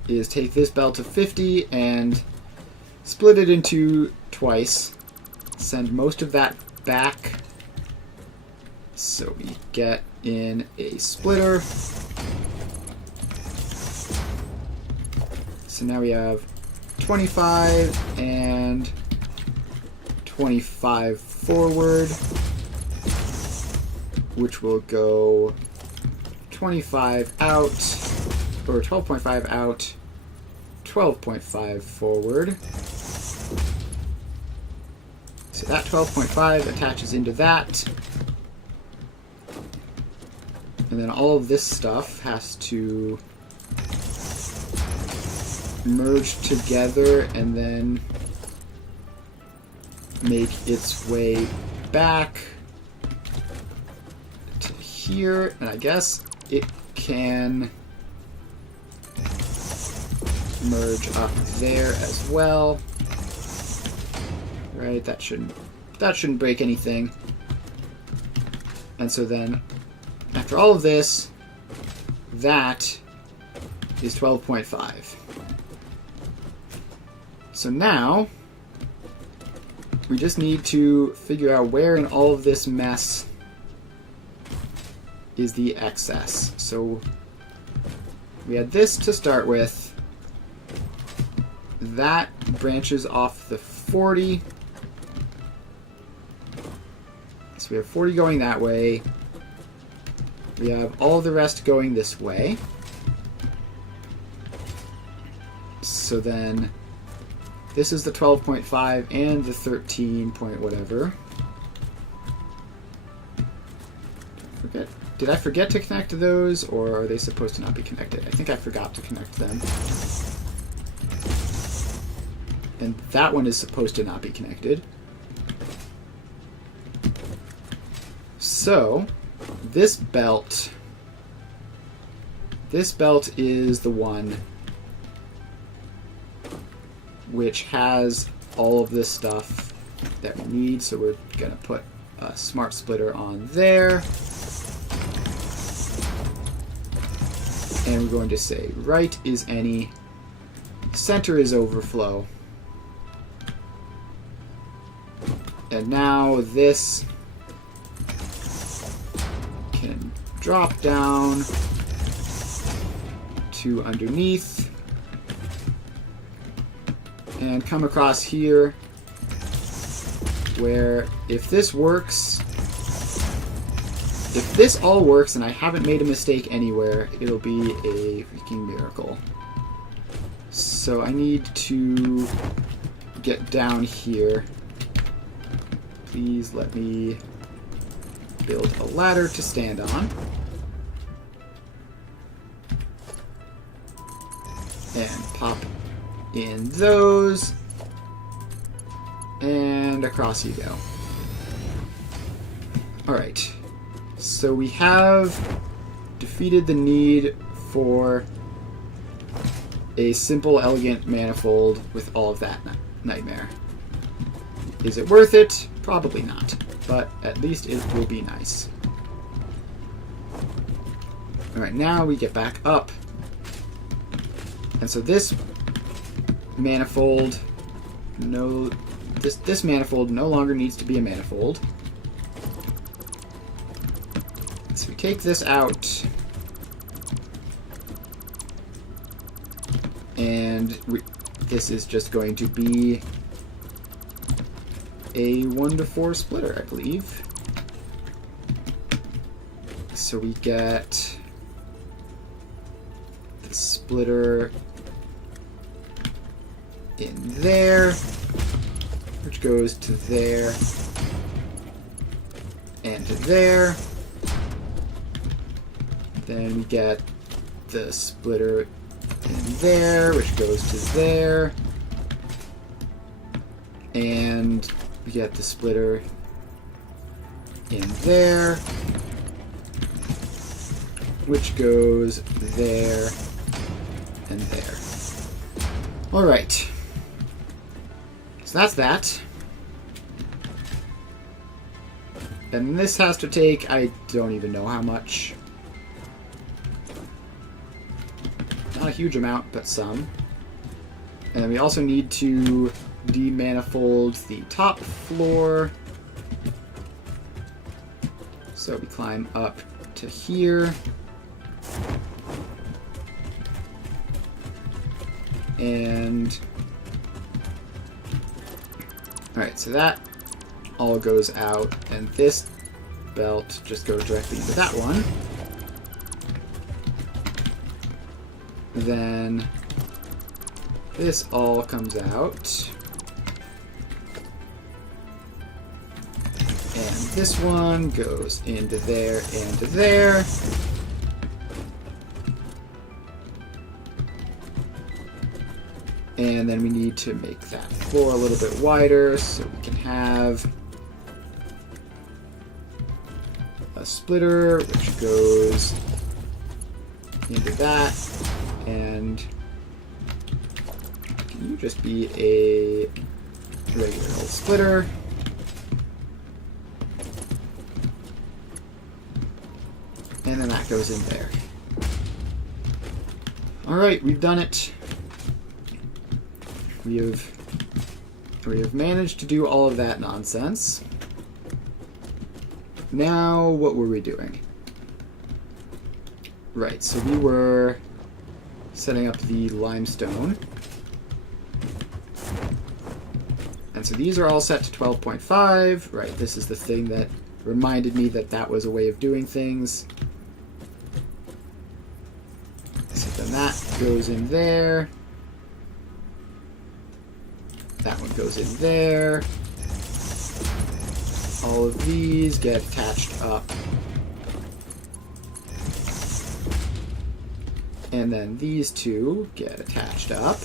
is take this belt of 50 and split it into twice. Send most of that back. So we get in a splitter. So now we have 25 and 25 forward, which will go 25 out, or 12.5 out, 12.5 forward. So that 12.5 attaches into that. And then all of this stuff has to merge together and then make its way back to here. And I guess it can merge up there as well. Right, that shouldn't break anything. And so then after all of this, that is 12.5. So now we just need to figure out where in all of this mess is the excess. So we had this to start with. That branches off the 40. So we have 40 going that way. We have all the rest going this way. So then this is the 12.5 and the 13 point whatever. Did I forget to connect those, or are they supposed to not be connected? I think I forgot to connect them. And that one is supposed to not be connected. So this belt is the one which has all of this stuff that we need. So we're going to put a smart splitter on there. And we're going to say right is any, center is overflow. And now this can drop down to underneath and come across here, where if this works, if this all works and I haven't made a mistake anywhere, it'll be a freaking miracle. So I need to get down here. Please let me build a ladder to stand on. And pop in those. And across you go. Alright. So we have defeated the need for a simple, elegant manifold with all of that nightmare. Is it worth it? Probably not. But at least it will be nice. Alright, now we get back up. And so this manifold this manifold no longer needs to be a manifold. So we take this out, and this is just going to be a 1-to-4 splitter, I believe. So we get the splitter in there, which goes to there and to there. Then we get the splitter in there, which goes to there. And we get the splitter in there, which goes there and there. Alright. So that's that. And this has to take, I don't even know how much. Not a huge amount, but some. And we also need to demanifold the top floor. So we climb up to here. And alright, so that all goes out, and this belt just goes directly into that one. Then this all comes out. And this one goes into there and to there. And then we need to make that floor a little bit wider so we can have a splitter which goes into that. And can you just be a regular old splitter? And then that goes in there. Alright, we've done it. We have managed to do all of that nonsense. Now, what were we doing? Right, so we were setting up the limestone. And so these are all set to 12.5. Right, this is the thing that reminded me that that was a way of doing things. So then that goes in there. That one goes in there. All of these get attached up. And then these two get attached up.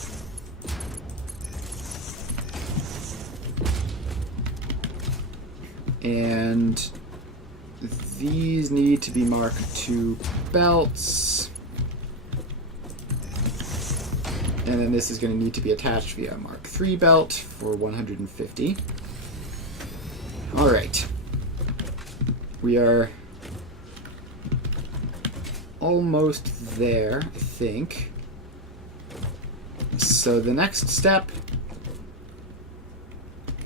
And these need to be Mark II belts. And then this is going to need to be attached via Mark III belt for 150. Alright. We are almost there, I think. So the next step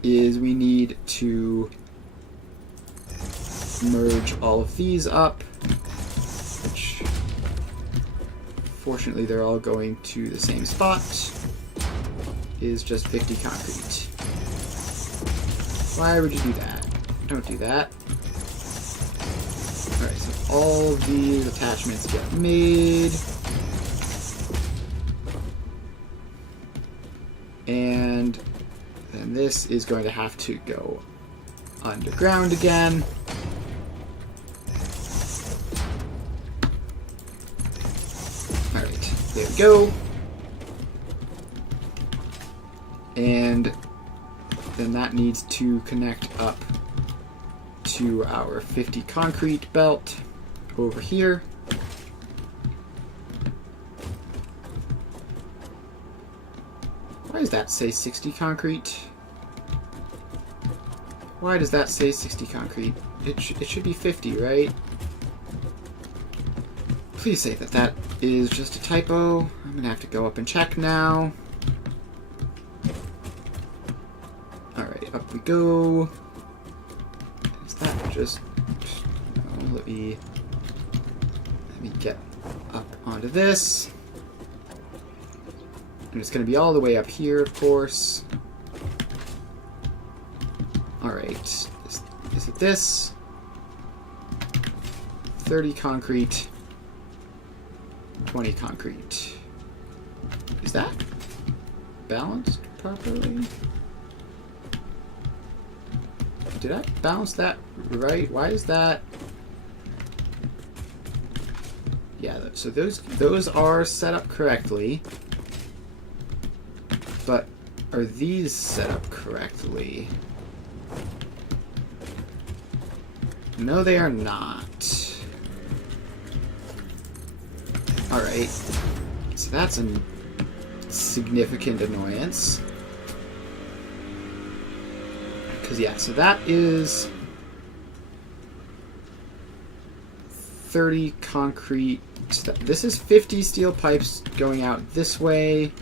is we need to merge all of these up, which fortunately they're all going to the same spot, is just 50 concrete. Why would you do that? Don't do that. Alright, so all these attachments get made. And then this is going to have to go underground again. Alright, there we go. And then that needs to connect up to our 50 concrete belt over here. Why does that say 60 concrete? Why does that say 60 concrete? It should be 50, right? Please say that that is just a typo. I'm gonna have to go up and check now. Alright, up we go. Is that just... No, let me get up onto this. And it's going to be all the way up here, of course. Alright. Is it this? 30 concrete. 20 concrete. Is that balanced properly? Did I balance that right? Why is that? Yeah, so those are set up correctly. But are these set up correctly? No, they are not. Alright. So that's a significant annoyance. Because, yeah, so that is 30 concrete. This is 50 steel pipes going out this way,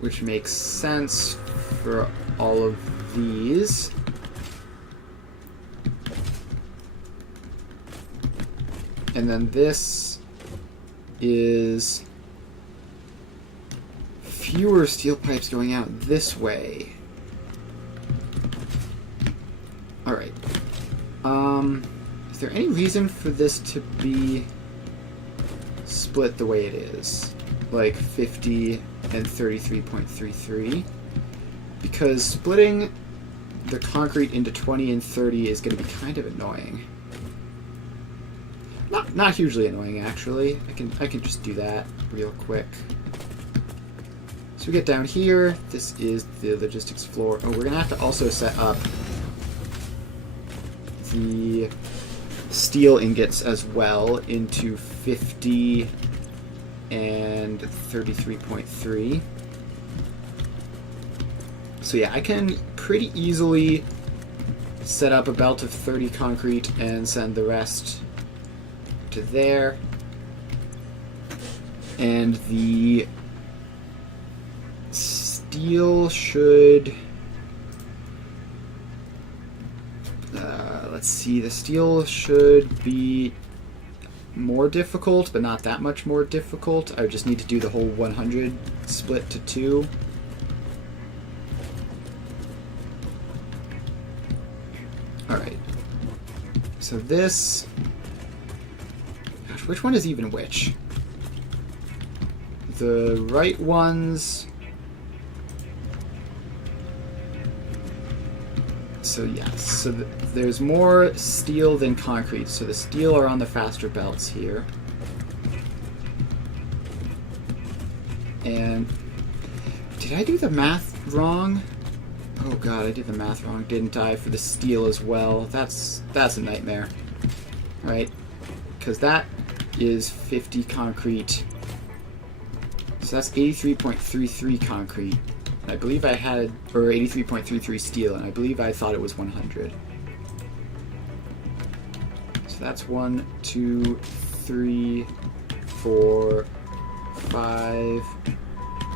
which makes sense for all of these. And then this is fewer steel pipes going out this way. Alright. Is there any reason for this to be split the way it is? Like 50 and 33.33? Because splitting the concrete into 20 and 30 is going to be kind of annoying. Not hugely annoying, actually. I can just do that real quick. So we get down here. This is the logistics floor. Oh, we're gonna have to also set up the steel ingots as well into 50 and 33.3. So yeah, I can pretty easily set up a belt of 30 concrete and send the rest to there. And the steel should... let's see, the steel should be more difficult, but not that much more difficult. I just need to do the whole 100 split to 2. Alright. So this... Gosh, which one is even which? The right ones... So yes, so there's more steel than concrete, so the steel are on the faster belts here. And did I do the math wrong? Oh god, I did the math wrong, didn't I, for the steel as well? That's a nightmare. Right? Because that is 50 concrete. So that's 83.33 concrete. I believe I had, or 83.33 steel, and I believe I thought it was 100. So that's 1, 2, 3, 4, 5,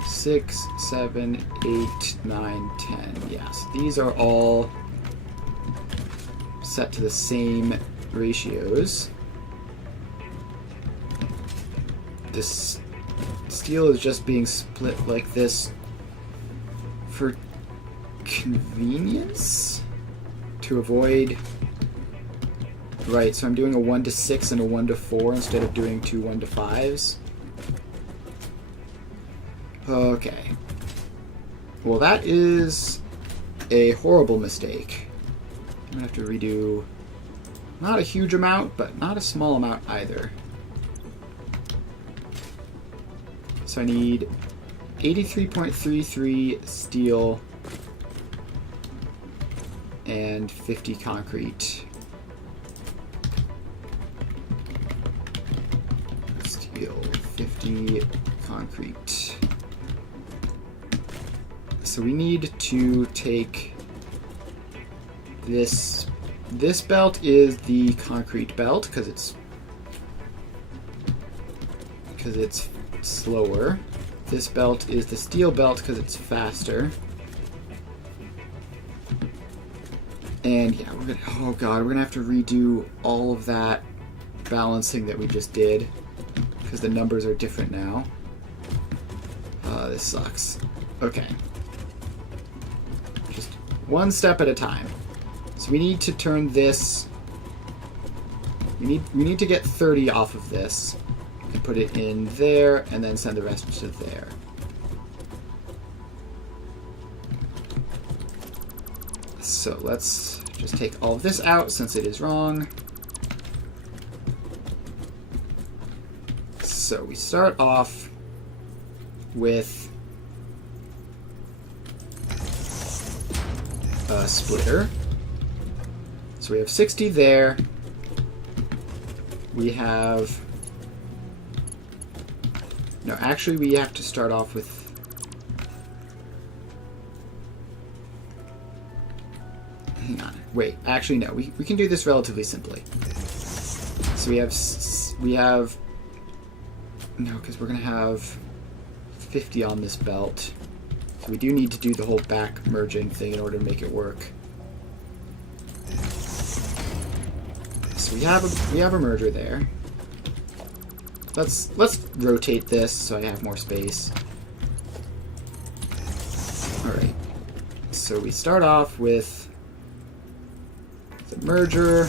6, 7, 8, 9, 10. Yes, these are all set to the same ratios. This steel is just being split like this for convenience, to avoid... Right, so I'm doing a 1 to 6 and a 1 to 4 instead of doing two 1 to 5s. Okay. Well, that is a horrible mistake. I'm going to have to redo not a huge amount, but not a small amount either. So I need 83.33 steel and 50 concrete. Steel, 50 concrete. So we need to take this. This belt is the concrete belt because it's slower. This belt is the steel belt because it's faster. And yeah, oh god, we're gonna have to redo all of that balancing that we just did because the numbers are different now. This sucks. Okay. Just one step at a time. So we need to turn this. We need to get 30 off of this and put it in there, and then send the rest to there. So let's just take all of this out since it is wrong. So we start off with a splitter. So we have 60 there. We have... No, actually we have to start off with... Hang on. Wait, actually no. We can do this relatively simply. So we have... No, because we're going to have 50 on this belt. So we do need to do the whole back merging thing in order to make it work. So we have a merger there. Let's rotate this so I have more space. Alright. So we start off with the merger.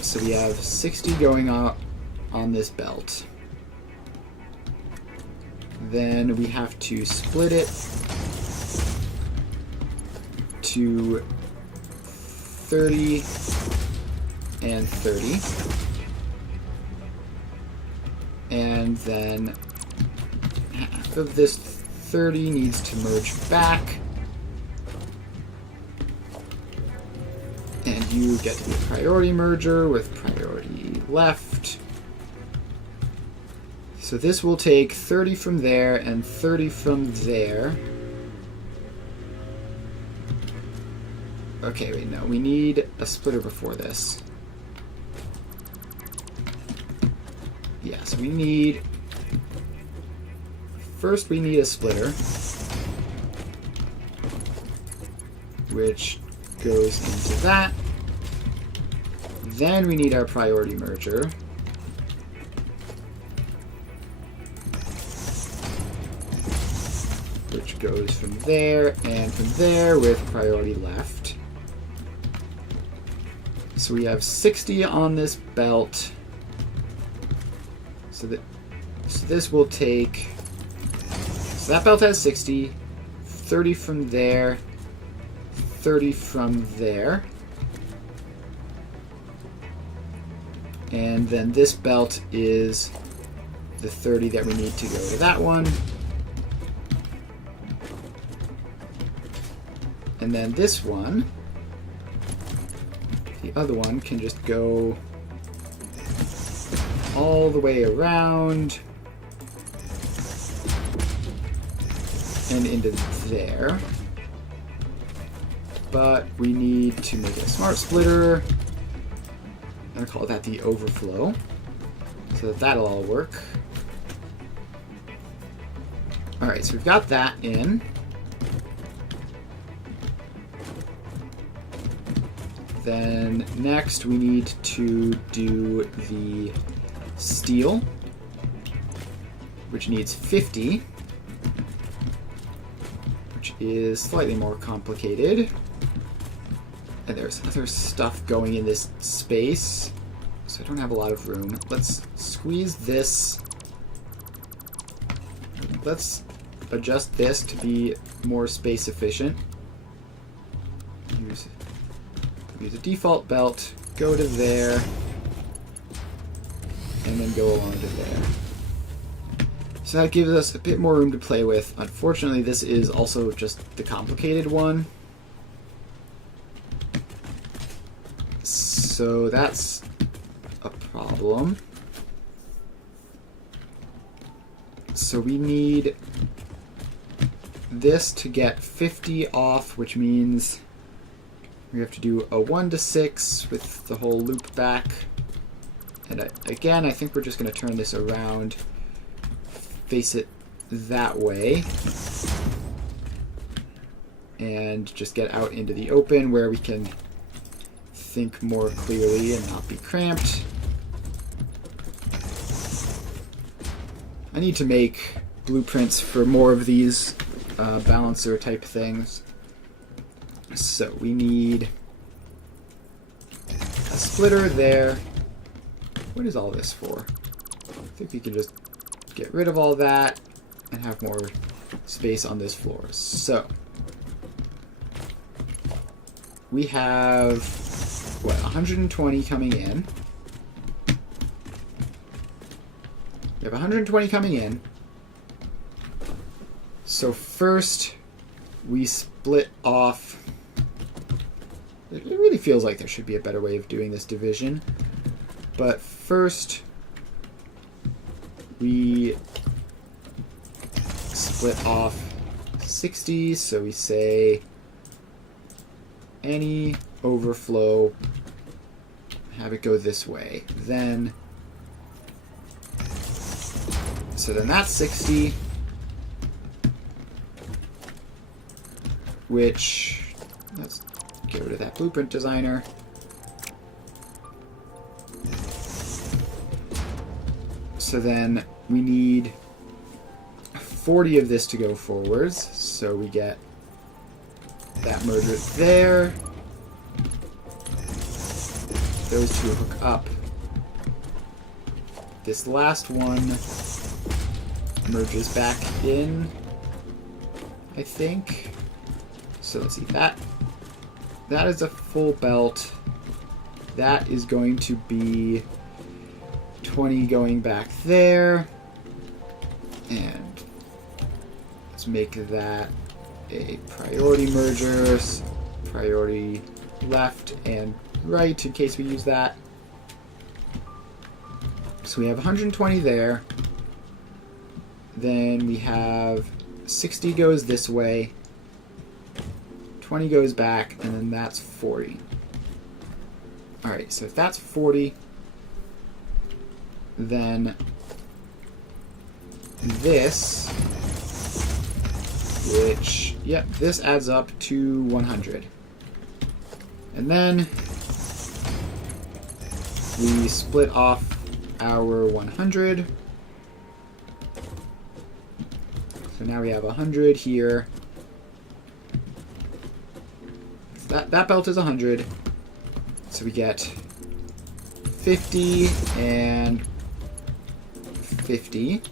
So we have 60 going on this belt. Then we have to split it to 30 and 30. And then half of this 30 needs to merge back. And you get to be a priority merger with priority left. So this will take 30 from there and 30 from there. Okay, wait, no. We need a splitter before this. Yeah, so we need... First we need a splitter. Which goes into that. Then we need our priority merger. Which goes from there and from there with priority left. So we have 60 on this belt. So this will take... So that belt has 60. 30 from there. 30 from there. And then this belt is the 30 that we need to go to that one. And then this one, the other one, can just go all the way around and into there. But we need to make a smart splitter. I'm going to call that the overflow, so that that'll all work. Alright, so we've got that in. Then next we need to do the steel, which needs 50, which is slightly more complicated. And there's other stuff going in this space, So I don't have a lot of room. Let's squeeze this. Let's adjust this to be more space efficient. Use a default belt, go to there, and then go along to there. So that gives us a bit more room to play with. Unfortunately, this is also just the complicated one. So that's a problem. So we need this to get 50 off, which means we have to do a 1 to 6 with the whole loop back. And again, I think we're just going to turn this around, face it that way, and just get out into the open where we can think more clearly and not be cramped. I need to make blueprints for more of these balancer type things. So we need a splitter there. What is all this for? I think we can just get rid of all that and have more space on this floor. So we have, what, 120 coming in. We have 120 coming in. So first we split off. It really feels like there should be a better way of doing this division. But first we split off 60, so we say any overflow, have it go this way. Then, so then that's 60, which, let's get rid of that blueprint designer. So then we need 40 of this to go forwards, so we get that merger there. Those two hook up. This last one merges back in, I think. So let's see, that is a full belt. That is going to be 20 going back there. And let's make that a priority merger, priority left and right in case we use that. So we have 120 there. Then we have 60 goes this way, 20 goes back, and then that's 40. Alright, so if that's 40, then this, which, yep, this adds up to 100. And then we split off our 100. So now we have 100 here. So that belt is 100. So we get 50 and 50.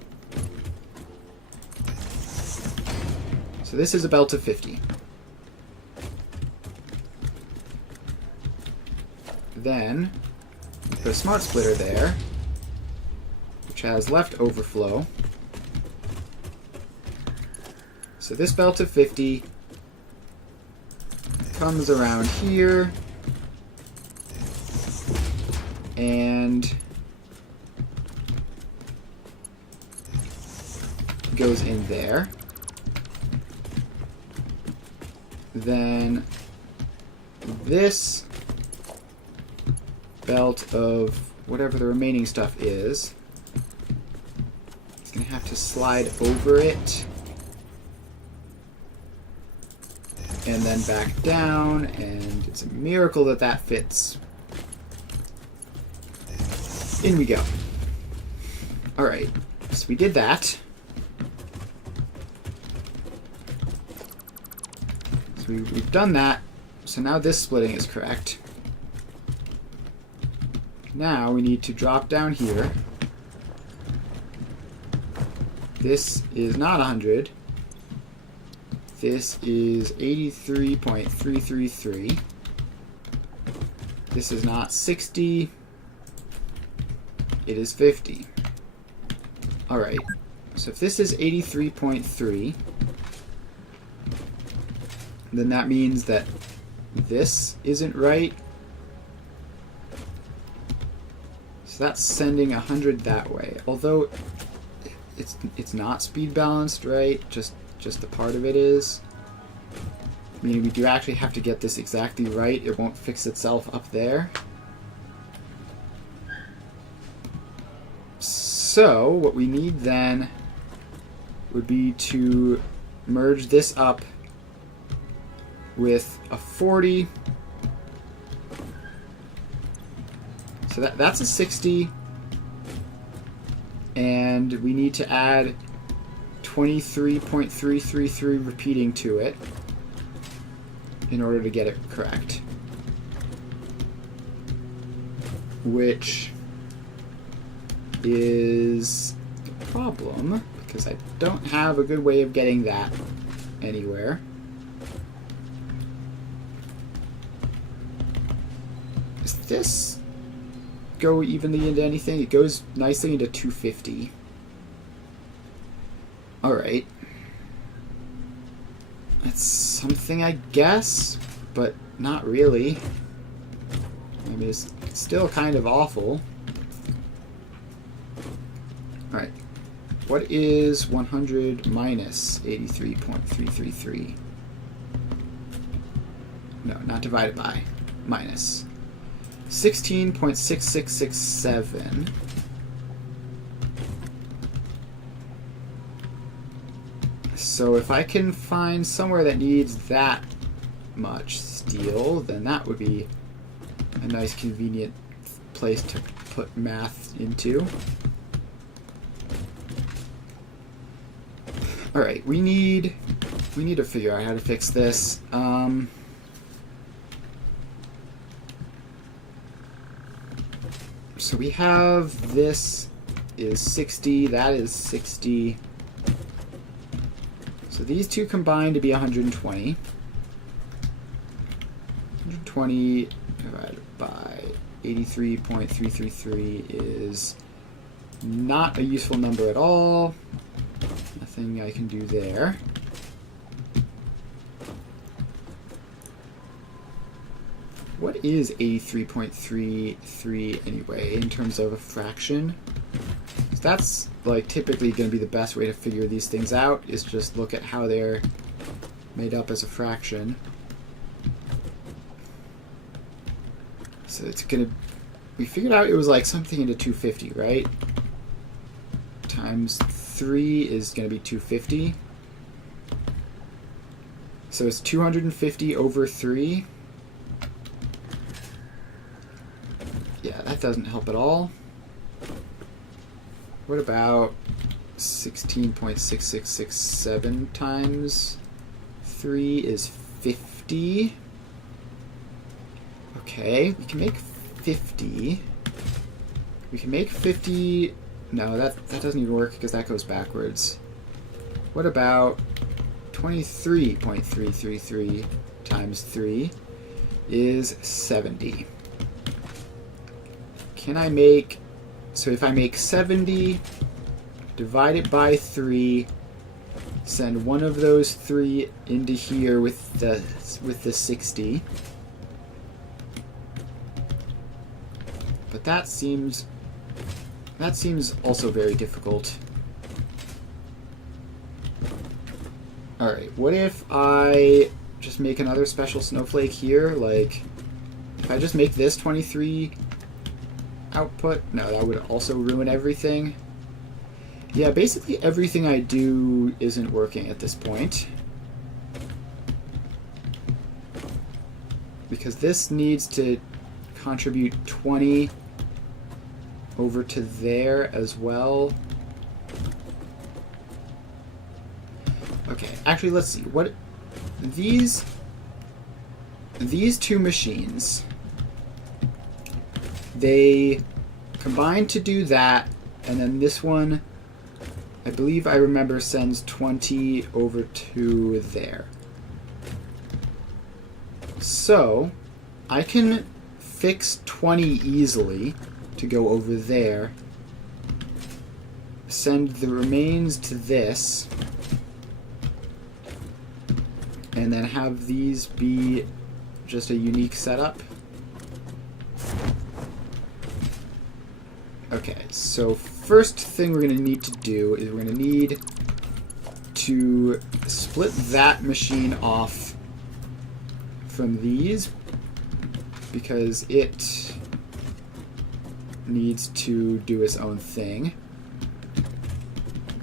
So this is a belt of 50. Then we put a smart splitter there, which has left overflow. So this belt of 50 comes around here and goes in there. Then this belt of whatever the remaining stuff is, it's going to have to slide over it and then back down, and it's a miracle that that fits. In we go. Alright, so we did that. So we've done that. So now this splitting is correct. now we need to drop down here. This is not 100. This is 83.333. This is not 60. It is 50. Alright, so if this is 83.3, then that means that this isn't right. So that's sending 100 that way. Although it's not speed balanced, right? Just a part of it is. Meaning we do actually have to get this exactly right. It won't fix itself up there. So what we need then would be to merge this up with a 40. So that's a 60. And we need to add 23.333 repeating to it in order to get it correct. Which is a problem because I don't have a good way of getting that anywhere. Does this go evenly into anything? It goes nicely into 250. Alright. That's something, I guess, but not really. I mean, it's still kind of awful. Alright. What is 100 minus 83.333? No, not divided by. Minus 16.6667. So if I can find somewhere that needs that much steel, then that would be a nice convenient place to put math into. Alright, we need to figure out how to fix this. So we have this is 60, that is 60. So these two combine to be 120. 120 divided by 83.333 is not a useful number at all. Nothing I can do there. What is 83.33 anyway in terms of a fraction? So that's like typically going to be the best way to figure these things out, is just look at how they're made up as a fraction. So it's going to, we figured out it was like something into 250, right? Times 3 is going to be 250. So it's 250 over 3. Yeah, that doesn't help at all. What about 16.6667 times 3 is 50. Okay, we can make 50. We can make 50... No, that doesn't even work because that goes backwards. What about 23.333 times 3 is 70. Can I make... So if I make 70, divide it by 3, send one of those 3 into here with the 60. But that seems also very difficult. Alright, what if I just make another special snowflake here? Like, if I just make this 23 output? No, that would also ruin everything. Yeah, basically everything I do isn't working at this point. Because this needs to contribute 20 over to there as well. Okay, actually let's see. What these two machines, they combine to do that, and then this one, I believe I remember, sends 20 over to there. So I can fix 20 easily to go over there, send the remains to this, and then have these be just a unique setup. Okay, so first thing we're going to need to do is we're going to need to split that machine off from these, because it needs to do its own thing.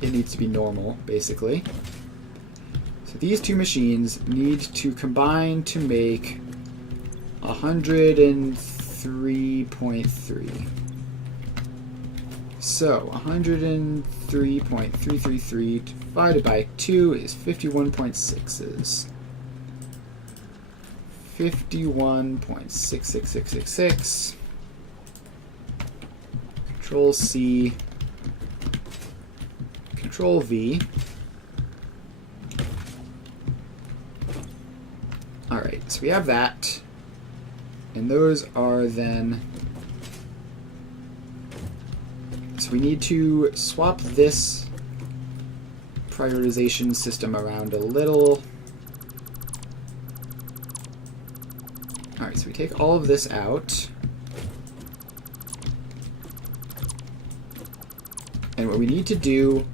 It needs to be normal, basically. So these two machines need to combine to make 103.3. So 103.333 divided by 2 is 51.6s. 51.66666. Control C. Control V. Alright, so we have that. And those are then... So we need to swap this prioritization system around a little. Alright, so we take all of this out. And what we need to do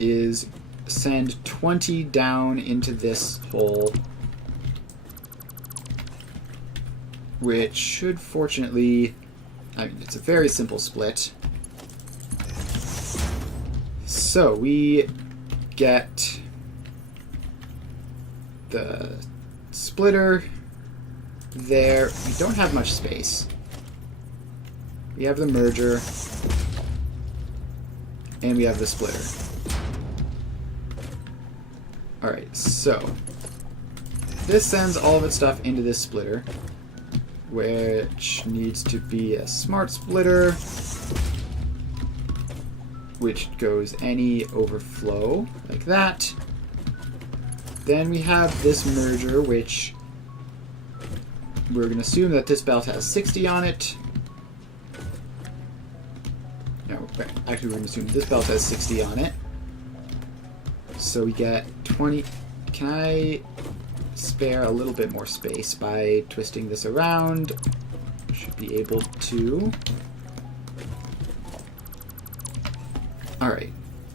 is send 20 down into this hole, which should fortunately... I mean, it's a very simple split. So we get the splitter there. We don't have much space. We have the merger, and we have the splitter. Alright, so this sends all of its stuff into this splitter, which needs to be a smart splitter, which goes any overflow, like that. Then we have this merger, which we're going to assume that this belt has 60 on it. No, actually we're going to assume this belt has 60 on it. So we get 20... Can I spare a little bit more space by twisting this around? Should be able to. Alright,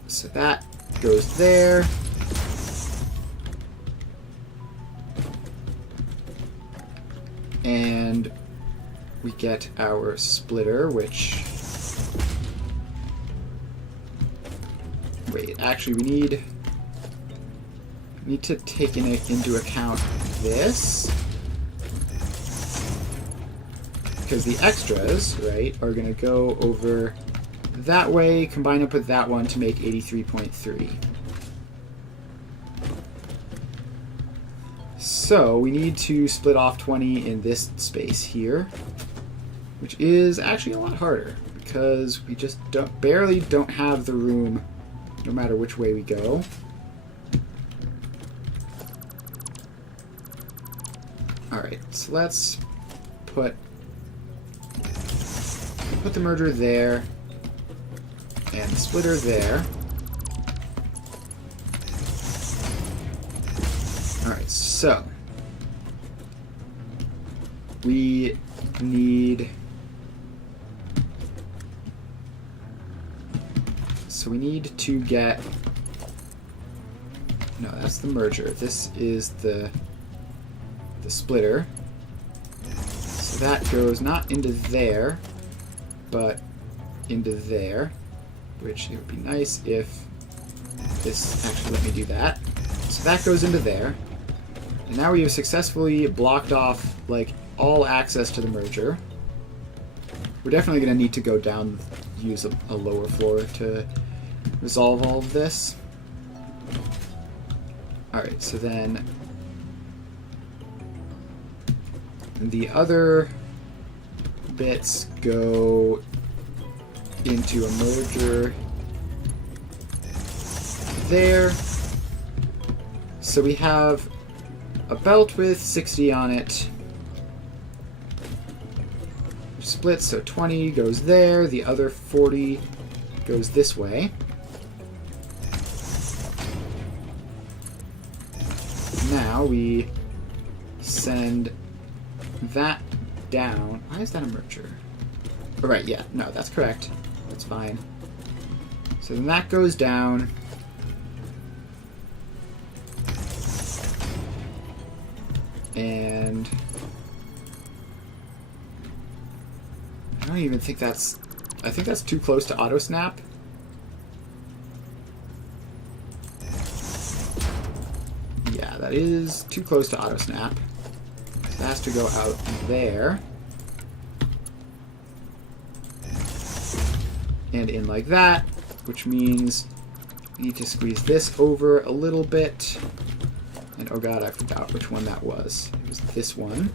so that goes there. And we get our splitter, which... Wait, actually we need to take into account this. Because the extras, right, are going to go over that way, combine up with that one to make 83.3. So we need to split off 20 in this space here, which is actually a lot harder because we just barely don't have the room no matter which way we go. Alright, so let's put the merger there and the splitter there. Alright, so we need to get, no, that's the merger. This is the splitter. So that goes not into there, but into there, which it would be nice if this actually let me do that. So that goes into there. And now we have successfully blocked off like all access to the merger. We're definitely going to need to go down, use a lower floor to resolve all of this. Alright, so then bits go into a merger there. So we have a belt with 60 on it. Split, so 20 goes there, the other 40 goes this way. Now we send that down. Why is that a merger? Oh, right, yeah, no, that's correct. That's fine. So then that goes down. And I don't even think that's... I think that's too close to auto snap. Yeah, that is too close to auto snap. It has to go out there. And in like that, which means we need to squeeze this over a little bit. And oh god, I forgot which one that was. It was this one.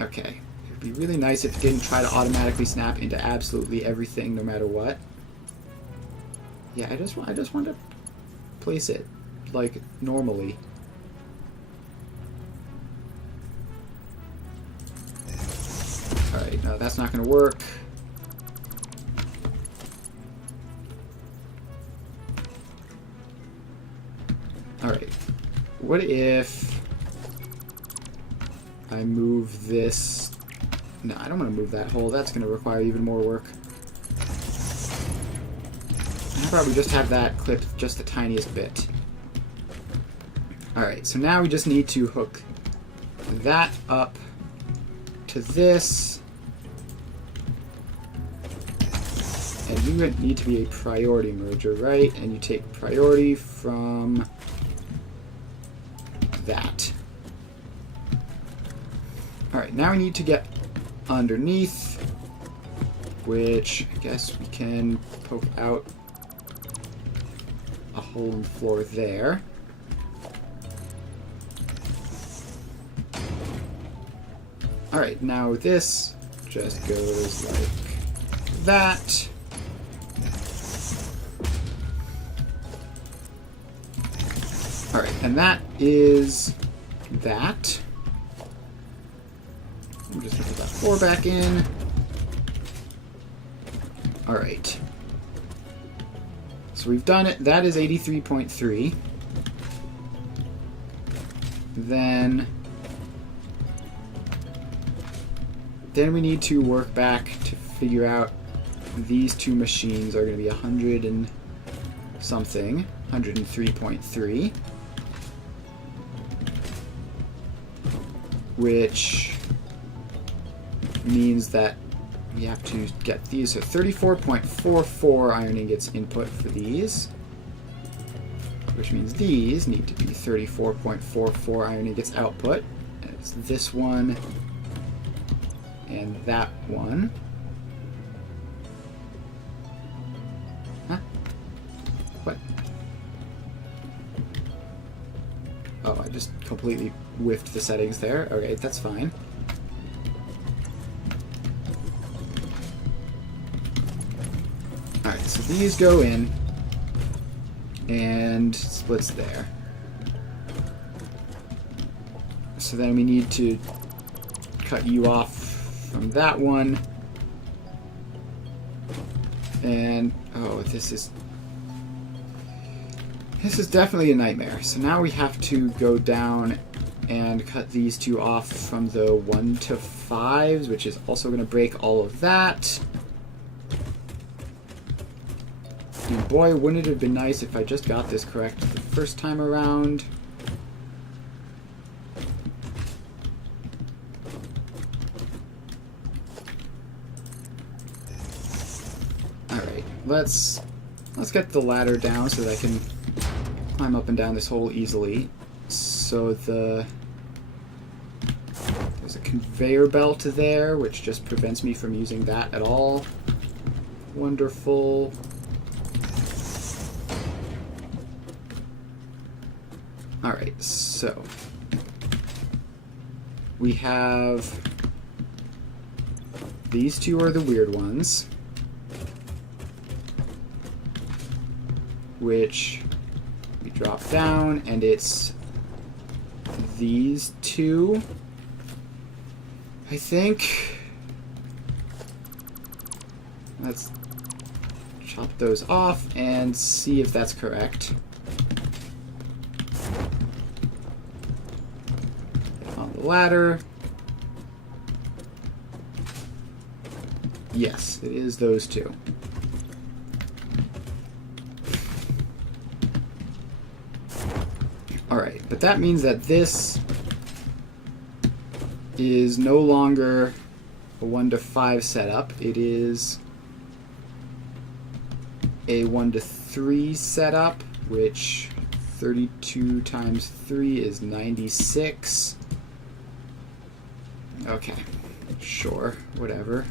Okay. It would be really nice if it didn't try to automatically snap into absolutely everything no matter what. Yeah, I just want to place it like normally. Alright, no, that's not going to work. Alright, what if I move this... No, I don't want to move that hole. That's going to require even more work. How about we just have that clipped just the tiniest bit? Alright, so now we just need to hook that up to this. And you need to be a priority merger, right? And you take priority from that. Alright, now we need to get underneath, which I guess we can poke out a hole in the floor there. Alright, now this just goes like that. Alright, and that is that. I'm just going to put that 4 back in. Alright. So we've done it. That is 83.3. Then we need to work back to figure out these two machines are going to be 100 and something. 103.3. Which means that we have to get these. So 34.44 iron ingots input for these. Which means these need to be 34.44 iron ingots output. And it's this one and that one. Huh? What? Oh, I just completely whiffed the settings there. Okay, that's fine. Alright, so these go in and splits there. So then we need to cut you off from that one. And oh, this is definitely a nightmare. So now we have to go down and cut these two off from the 1 to 5s, which is also going to break all of that. And boy, wouldn't it have been nice if I just got this correct the first time around. Alright, let's get the ladder down so that I can climb up and down this hole easily. So there's a conveyor belt there, which just prevents me from using that at all. Wonderful. Alright, so we have these two are the weird ones, which we drop down, and it's these two, I think. Let's chop those off and see if that's correct. On the ladder. Yes, it is those two. Alright, but that means that this is no longer a 1 to 5 setup. It is a 1 to 3 setup, which 32 times 3 is 96. Okay, sure, whatever.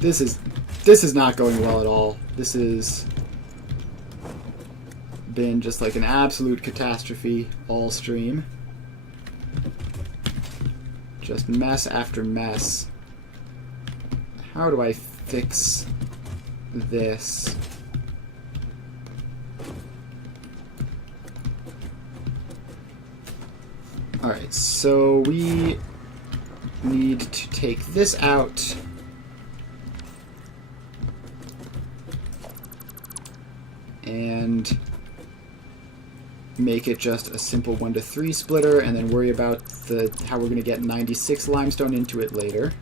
This is not going well at all. This has been just like an absolute catastrophe all stream. Just mess after mess. How do I fix this? Alright, so we need to take this out. And make it just a simple 1 to 3 splitter, and then worry about how we're going to get 96 limestone into it later.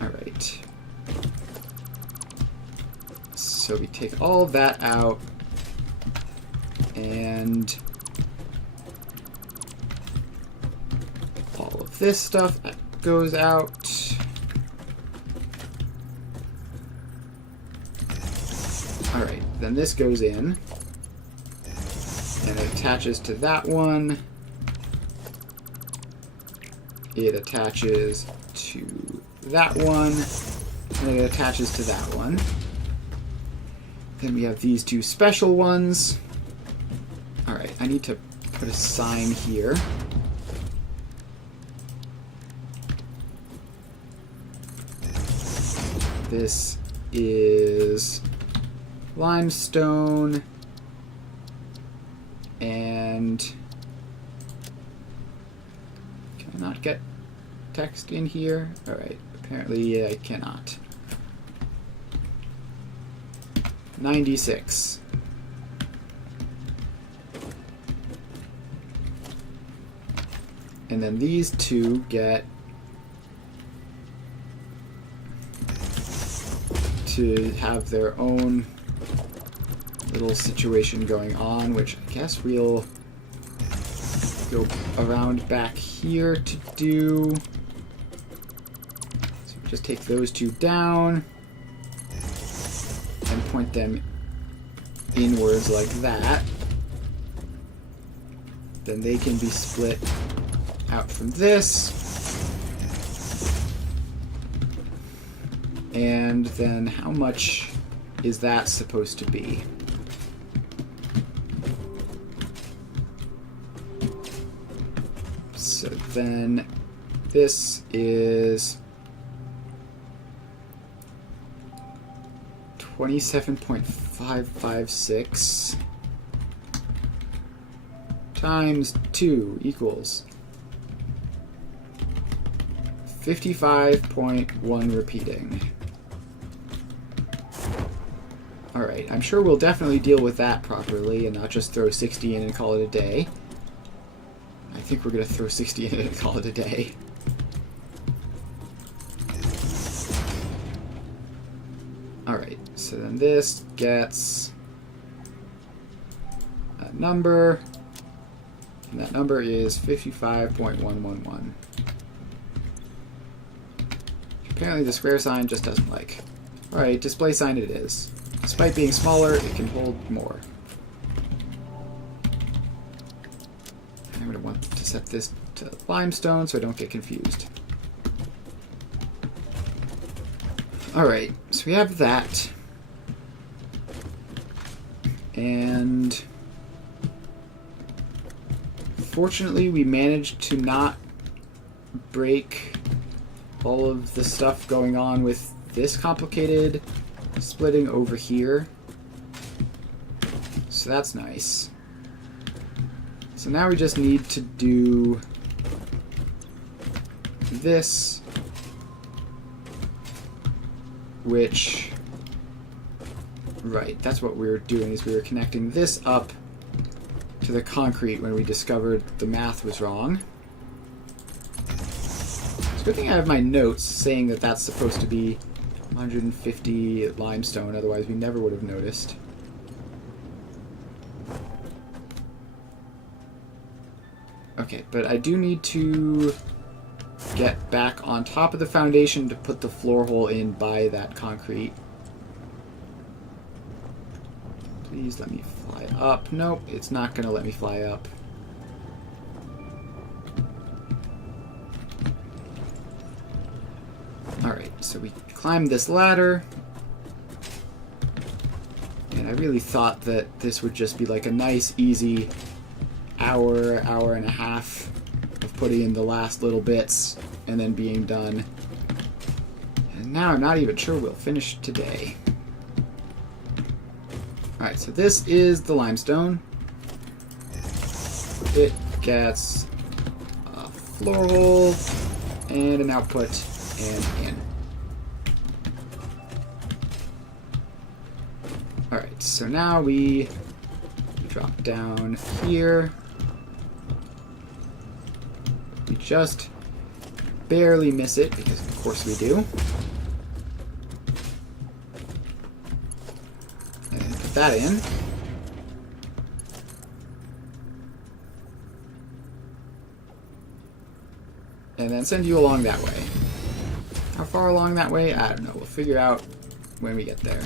Alright. So we take all of that out, and all of this stuff goes out. Alright, then this goes in, and it attaches to that one. It attaches to that one, and it attaches to that one. Then we have these two special ones. Alright, I need to put a sign here. This is limestone, and can I not get text in here? Alright, apparently I cannot. 96. And then these two get to have their own little situation going on, which I guess we'll go around back here to do. So just take those two down and point them inwards like that. Then they can be split out from this. And then how much is that supposed to be? So then this is 27.556 times 2 equals 55.1 repeating. Alright, I'm sure we'll definitely deal with that properly and not just throw 60 in and call it a day. I think we're going to throw 60 in and call it a day. Alright, so then this gets a number, and that number is 55.111. Apparently the square sign just doesn't like. Alright, display sign it is. Despite being smaller, it can hold more. I'm going to want to set this to limestone so I don't get confused. Alright, so we have that. And fortunately, we managed to not break all of the stuff going on with this complicated splitting over here. So that's nice. So now we just need to do this, which, right, that's what we were doing, is we were connecting this up to the concrete when we discovered the math was wrong. It's a good thing I have my notes saying that that's supposed to be 150 limestone, otherwise we never would have noticed. Okay, but I do need to get back on top of the foundation to put the floor hole in by that concrete. Please let me fly up. Nope, it's not going to let me fly up. Alright, so we climbed this ladder. And I really thought that this would just be like a nice, easy hour, hour and a half of putting in the last little bits and then being done. And now I'm not even sure we'll finish today. Alright, so this is the limestone. It gets a floor hole and an output and in. Alright, so now we drop down here. We just barely miss it, because of course we do. And put that in. And then send you along that way. How far along that way? I don't know. We'll figure out when we get there.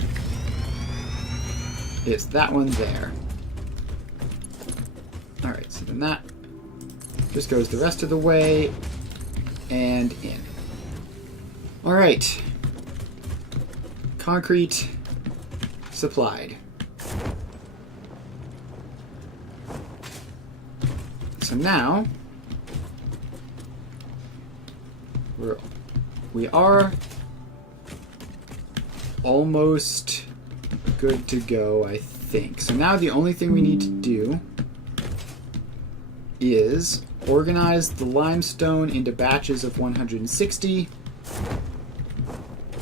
It's that one there. Alright, so then that just goes the rest of the way and in. Alright. Concrete supplied. So now we are almost good to go, I think. So now the only thing we need to do is organize the limestone into batches of 160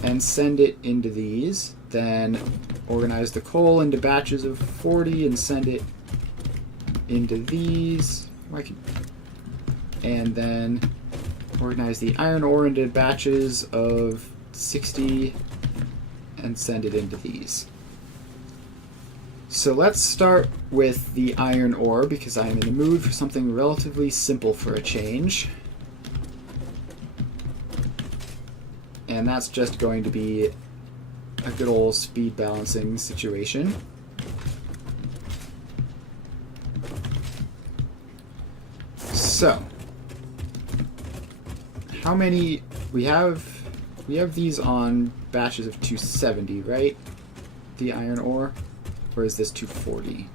and send it into these. Then organize the coal into batches of 40 and send it into these. And then organize the iron ore into batches of 60 and send it into these. So let's start with the iron ore, because I'm in the mood for something relatively simple for a change. And that's just going to be a good old speed balancing situation. So, how many we have these on batches of 270, right? The iron ore. Or is this 240?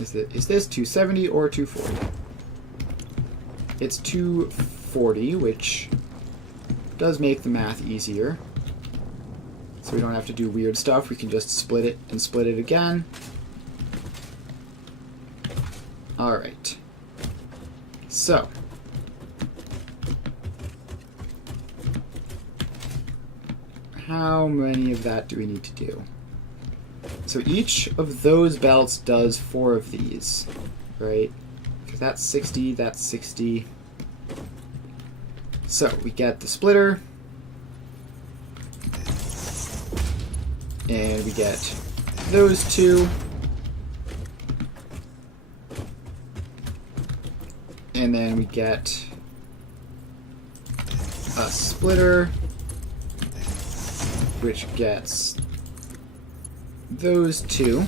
Is this 270 or 240? It's 240, which does make the math easier. So we don't have to do weird stuff. We can just split it and split it again. Alright. So. How many of that do we need to do? So each of those belts does 4 of these, right? Because that's 60, that's 60. So we get the splitter, and we get those 2, and then we get a splitter, which gets those 2.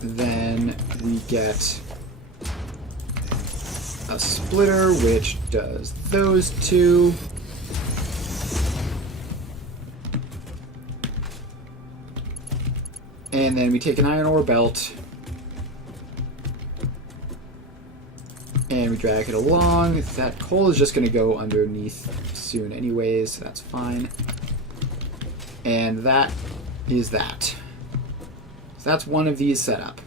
Then we get a splitter, which does those 2. And then we take an iron ore belt and we drag it along. That coal is just going to go underneath soon anyways, so that's fine. And that is that. So that's one of these set up.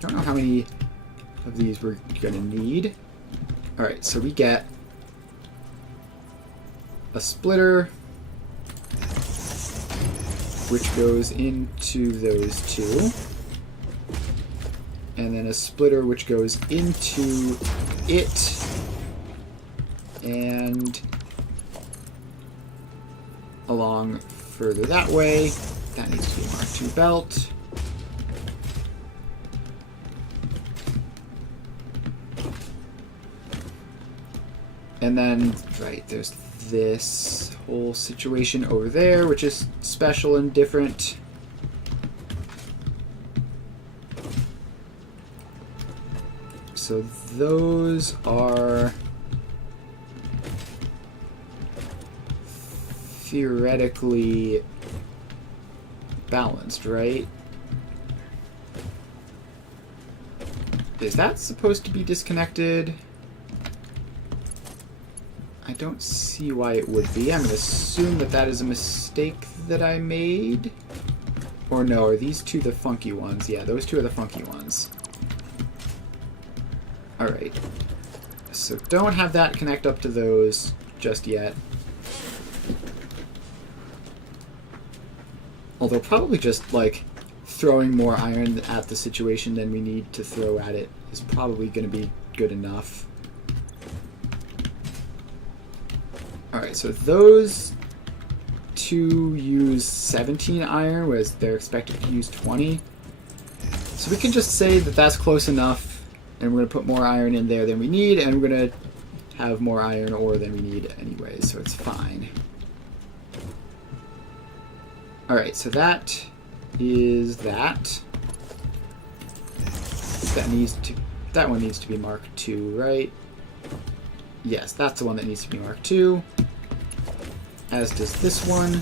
Don't know how many of these we're going to need. Alright, so we get a splitter, which goes into those two, and then a splitter which goes into it, and along further that way. That needs to be Mark II belt. And then, right, there's this whole situation over there, which is special and different. So those are theoretically balanced, right? Is that supposed to be disconnected? I don't see why it would be. I'm going to assume that that is a mistake that I made. Or no, are these two the funky ones? Yeah, those two are the funky ones. Alright. So don't have that connect up to those just yet. Although probably just, like, throwing more iron at the situation than we need to throw at it is probably going to be good enough. Alright, so those two use 17 iron, whereas they're expected to use 20. So we can just say that that's close enough, and we're going to put more iron in there than we need, and we're going to have more iron ore than we need anyway, so it's fine. Alright, so that is that. That one needs to be Mark II, right? Yes, that's the one that needs to be Mark II. As does this one.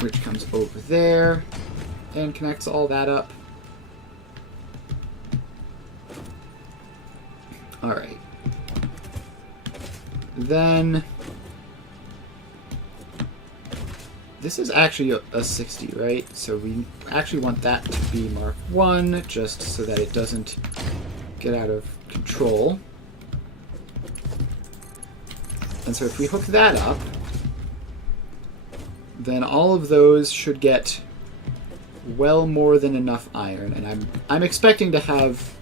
Which comes over there and connects all that up. Alright. Then this is actually a 60, right? So we actually want that to be Mark I, just so that it doesn't get out of control. And so if we hook that up, then all of those should get well more than enough iron. And I'm expecting to have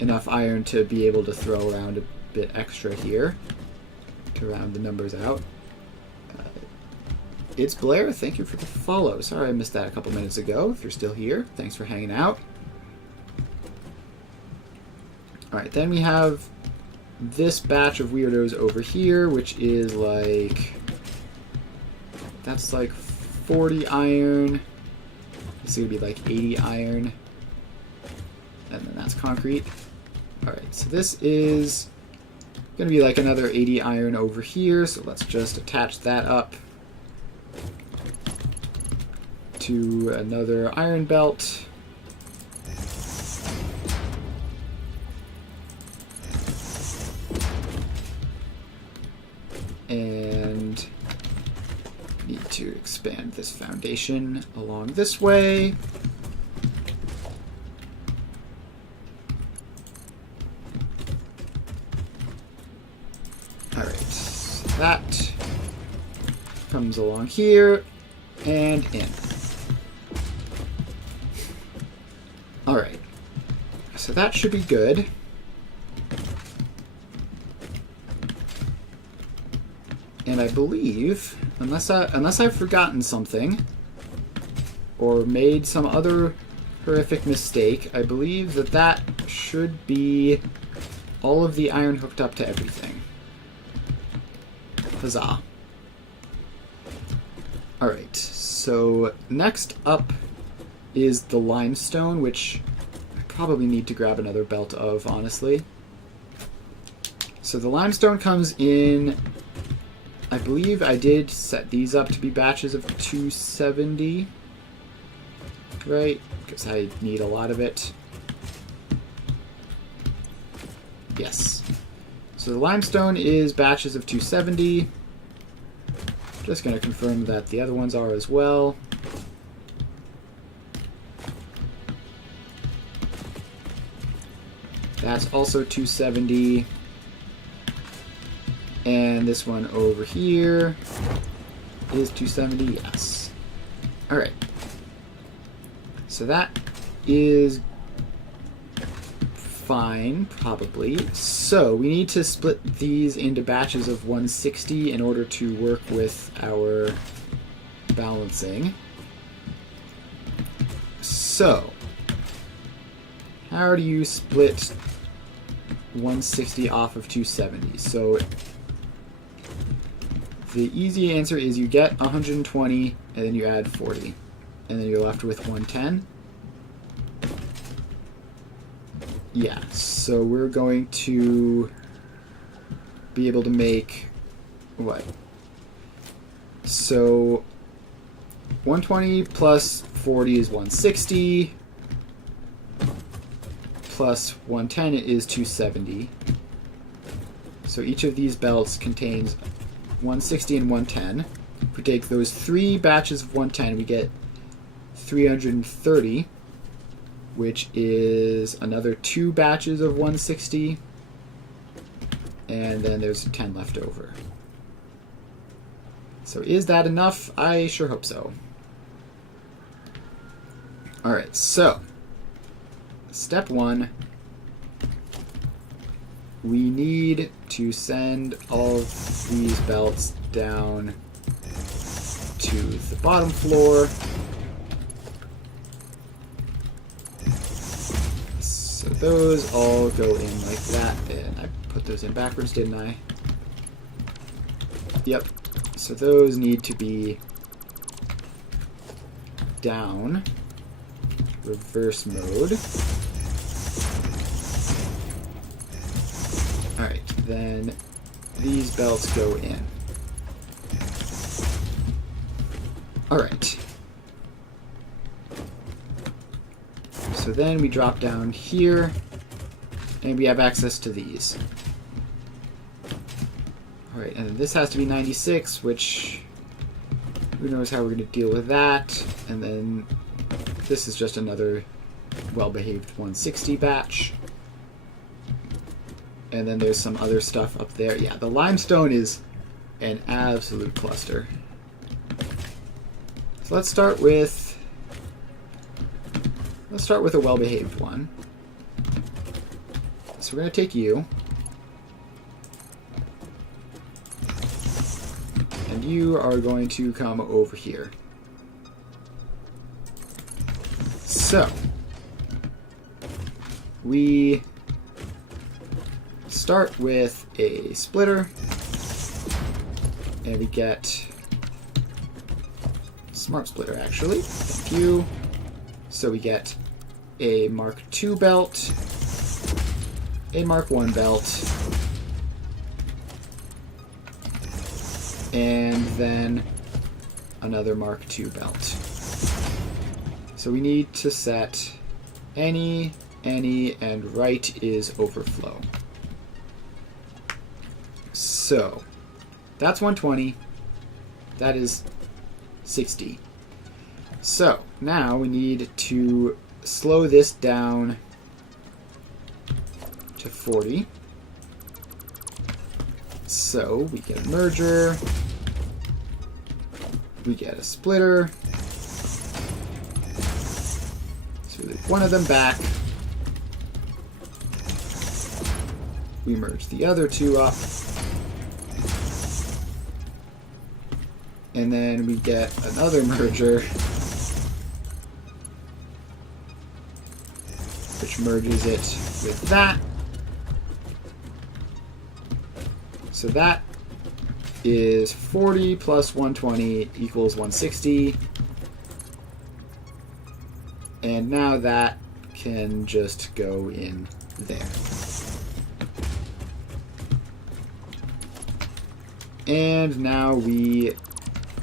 enough iron to be able to throw around a bit extra here to round the numbers out. It's Blair. Thank you for the follow. Sorry I missed that a couple minutes ago. If you're still here, thanks for hanging out. Alright, then we have this batch of weirdos over here, which is like... that's like 40 iron. This is going to be like 80 iron. And then that's concrete. Alright, so this is going to be like another 80 iron over here, so let's just attach that up to another iron belt. And need to expand this foundation along this way. Alright, so that comes along here and in. Alright, so that should be good. And I believe, unless I've forgotten something, or made some other horrific mistake, I believe that that should be all of the iron hooked up to everything. Huzzah. Alright, so next up is the limestone, which I probably need to grab another belt of, honestly. So the limestone comes in, I believe I did set these up to be batches of 270, right? Because I need a lot of it. Yes. So the limestone is batches of 270. Just going to confirm that the other ones are as well. That's also 270. And this one over here is 270, yes. Alright. So that is fine, probably. So we need to split these into batches of 160 in order to work with our balancing. So, how do you split 160 off of 270? So the easy answer is you get 120 and then you add 40 and then you're left with 110. Yeah, so we're going to be able to make what? So 120 plus 40 is 160. Plus 110 is 270. So each of these belts contains 160 and 110. If we take those 3 batches of 110, we get 330, which is another 2 batches of 160. And then there's 10 left over. So is that enough? I sure hope so. Alright, so step 1, we need to send all of these belts down to the bottom floor. So those all go in like that, and I put those in backwards, didn't I? Yep. So those need to be down, reverse mode. Alright, then these belts go in. Alright. So then we drop down here, and we have access to these. Alright, and this has to be 96, which who knows how we're going to deal with that. And then this is just another well-behaved 160 batch. And then there's some other stuff up there. Yeah, the limestone is an absolute cluster. So let's start with a well-behaved one. So we're going to take you. And you are going to come over here. So we start with a splitter, and we get smart splitter actually. Thank you. So we get a Mark II belt, a Mark I belt, and then another Mark II belt. So we need to set any, and right is overflow. So that's 120. That is 60. So now we need to slow this down to 40. So we get a merger. We get a splitter. So we leave one of them back. We merge the other two up. And then we get another merger, which merges it with that. So that is 40 plus 120 equals 160. And now that can just go in there. And now we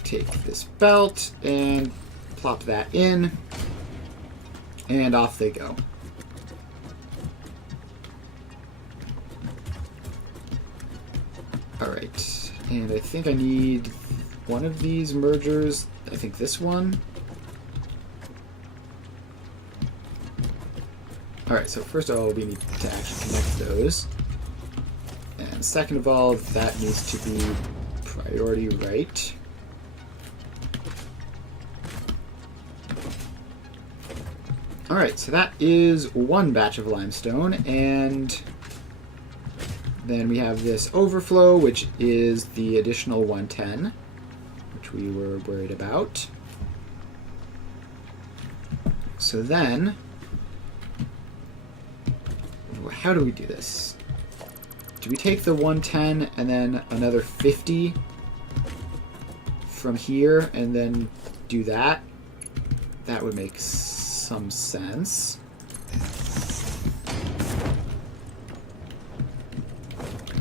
take this belt and plop that in, and off they go. Alright, and I think I need one of these mergers. I think this one. Alright, so first of all, we need to actually connect those. And second of all, that needs to be priority right. Alright, so that is one batch of limestone, and then we have this overflow, which is the additional 110, which we were worried about. So then, how do we do this? Do we take the 110 and then another 50 from here and then do that? That would make some sense.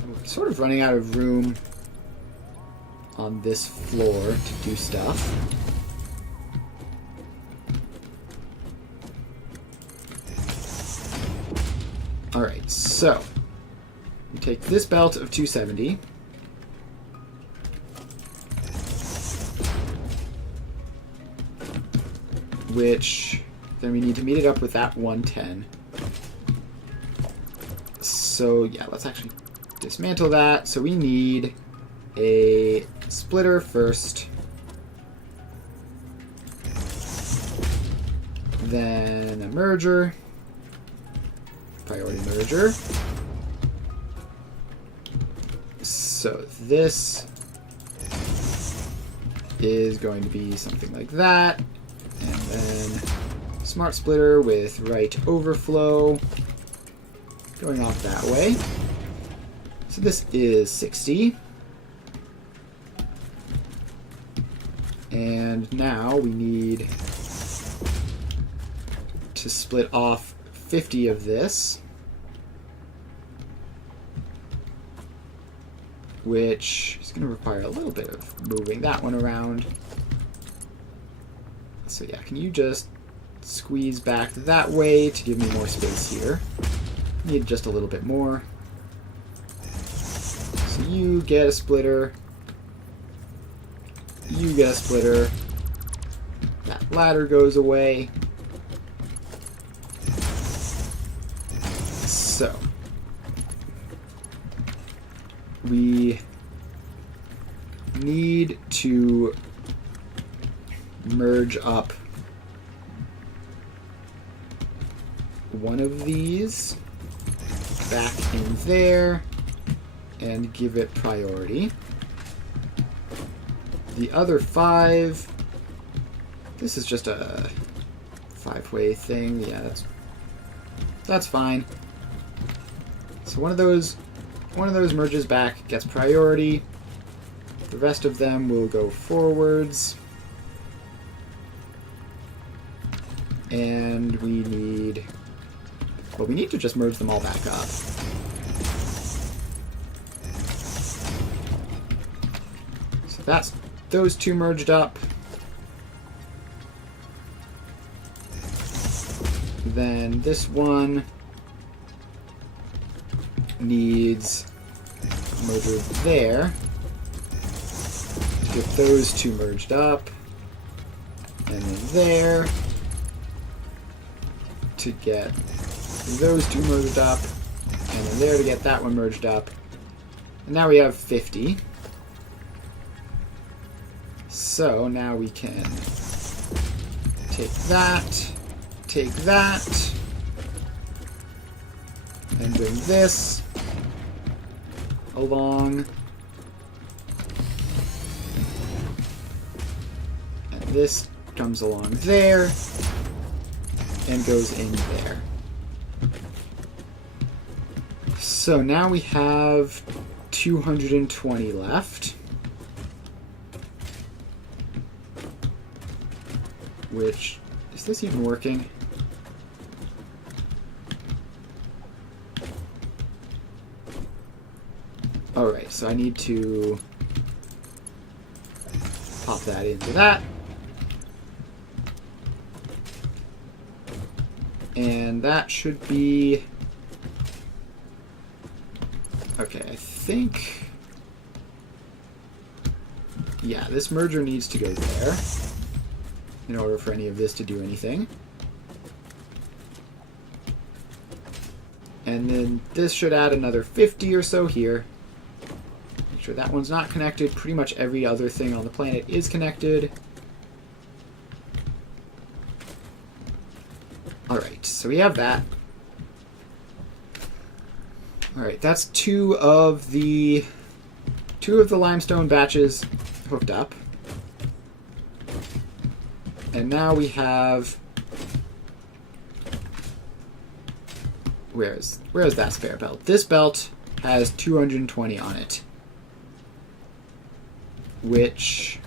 We're sort of running out of room on this floor to do stuff. Alright, so we take this belt of 270. Which then we need to meet it up with that 110. So yeah, let's actually dismantle that. So we need a splitter first. Then a merger. Priority merger. So this is going to be something like that. And then smart splitter with right overflow going off that way. So this is 60. And now we need to split off 50 of this, which is going to require a little bit of moving that one around. So yeah, can you just squeeze back that way to give me more space here? Need just a little bit more. So you get a splitter. You get a splitter. That ladder goes away. So we need to merge up one of these back in there and give it priority. The other 5, this is just a 5-way thing. Yeah, that's fine. So one of those merges back, gets priority. The rest of them will go forwards. And we need to just merge them all back up. So that's those two merged up. Then this one needs a merger there to get those two merged up. And then there to get those two merged up, and then there to get that one merged up. And now we have 50. So now we can take that, and bring this along. And this comes along there and goes in there. So now we have 220 left. Which, is this even working? Alright, so I need to pop that into that. And that should be... Okay, I think... Yeah, this merger needs to go there in order for any of this to do anything. And then this should add another 50 or so here. Make sure that one's not connected. Pretty much every other thing on the planet is connected. Alright, so we have that. Alright, that's two of the limestone batches hooked up. And now we have... Where is that spare belt? This belt has 220 on it. Which...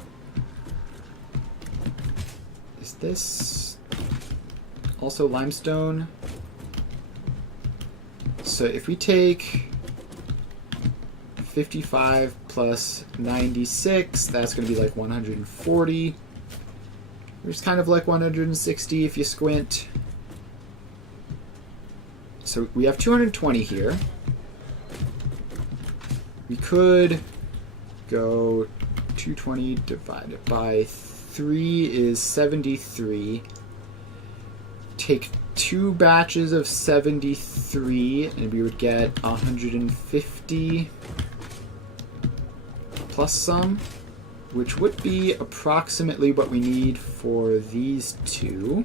Is this also limestone? So if we take 55 plus 96, that's going to be like 140. Which is kind of like 160 if you squint. So we have 220 here. We could go 220 divided by 3 is 73. Take 2 batches of 73 and we would get 150 plus some, which would be approximately what we need for these two.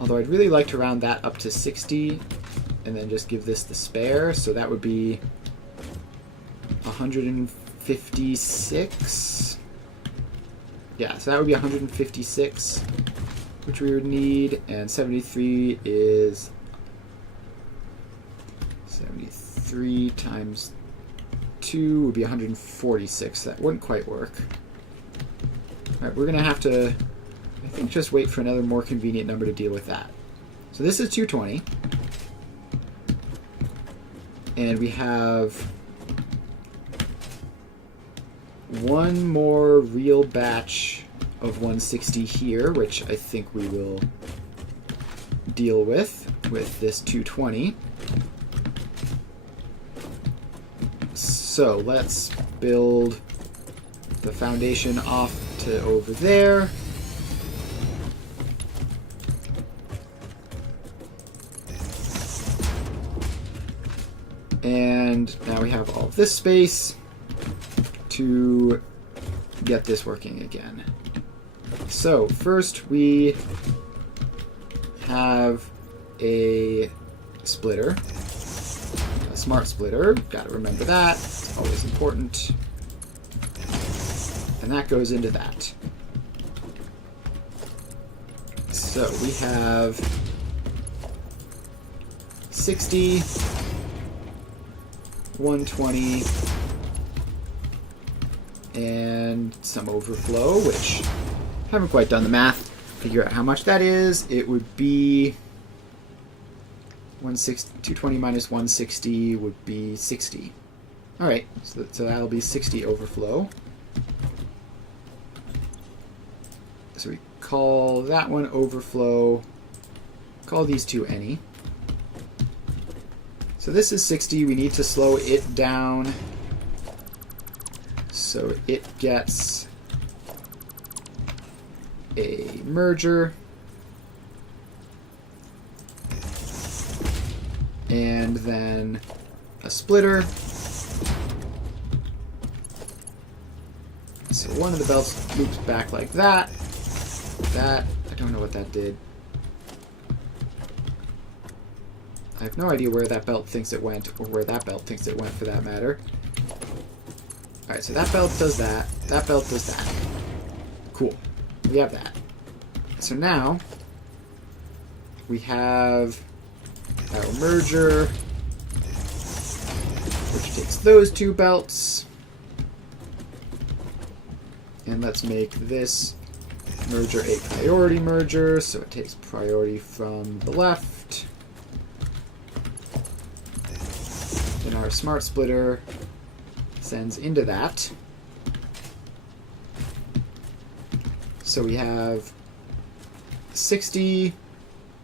Although I'd really like to round that up to 60 and then just give this the spare, so that would be 156. Yeah, so that would be 156, which we would need, and 73 is 73 times 2 would be 146. That wouldn't quite work. Alright, we're going to have to, I think, just wait for another more convenient number to deal with that. So this is 220. And we have one more real batch of 160 here, which I think we will deal with this 220. So let's build the foundation off to over there. And now we have all of this space to get this working again. So first we have a splitter, a smart splitter. Gotta remember that, it's always important. And that goes into that. So we have 60, 120, and some overflow, which I haven't quite done the math. Figure out how much that is. It would be 220 minus 160 would be 60. Alright, so that'll be 60 overflow. So we call that one overflow. Call these two any. So this is 60. We need to slow it down so it gets a merger. And then a splitter. So one of the belts loops back like that. That, I don't know what that did. I have no idea where that belt thinks it went, or where that belt thinks it went for that matter. Alright, so that belt does that. That belt does that. Cool. We have that. So now, we have our merger, which takes those two belts. And let's make this merger a priority merger, so it takes priority from the left. Then our smart splitter sends into that. So we have 60,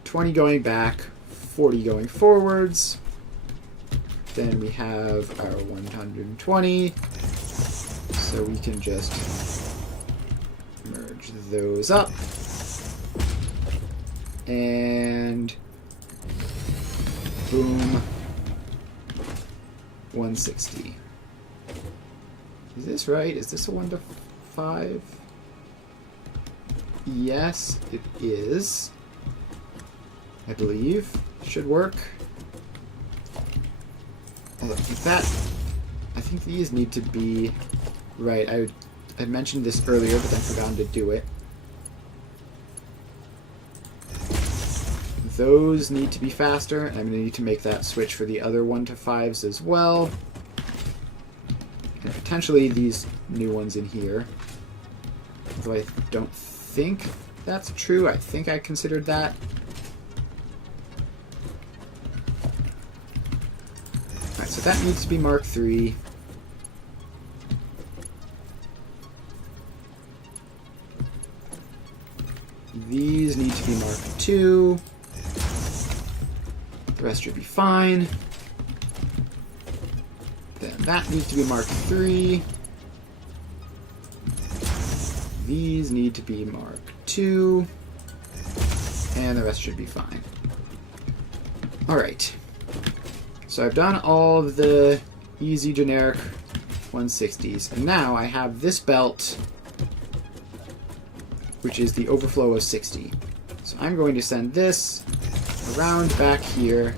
20 going back, 40 going forwards. Then we have our 120. So we can just merge those up. And boom, 160. Is this right? Is this a 1 to 5? Yes, it is. I believe. Should work. Although, I think these need to be right. I mentioned this earlier, but then forgotten to do it. Those need to be faster, and I'm going to need to make that switch for the other 1 to 5s as well. And potentially these new ones in here. Though I don't think that's true. I think I considered that. Alright, so that needs to be Mark III. These need to be Mark II. The rest should be fine. Then that needs to be Mark III. These need to be Mark II. And the rest should be fine. Alright. So I've done all of the easy generic 160s. And now I have this belt, which is the overflow of 60. So I'm going to send this around back here.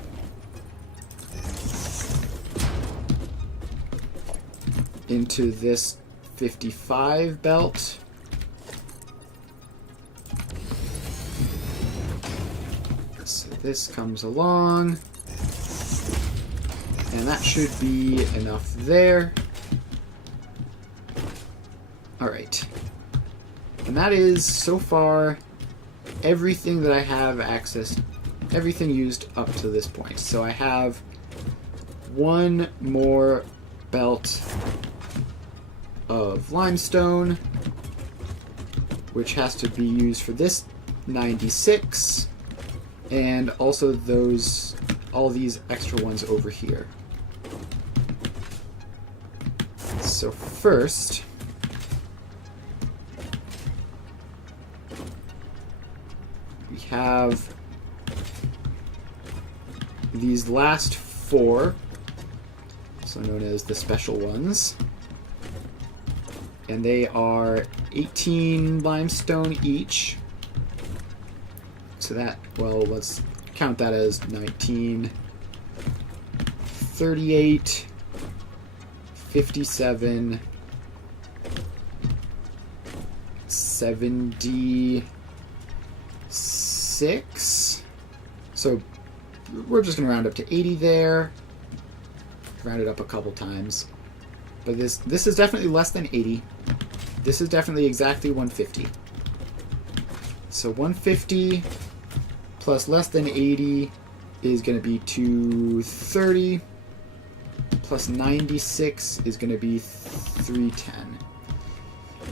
Into this 55 belt. So this comes along. And that should be enough there. Alright. And that is, so far, everything that I have accessed, everything used up to this point. So I have one more belt of limestone, which has to be used for this 96, and also all these extra ones over here. So first, we have these last 4, also known as the special ones. And they are 18 limestone each. So that, well, let's count that as 19, 38, 57, 76. So we're just going to round up to 80 there. Round it up a couple times. But this is definitely less than 80. This is definitely exactly 150. So 150 plus less than 80 is going to be 230. Plus 96 is going to be 310.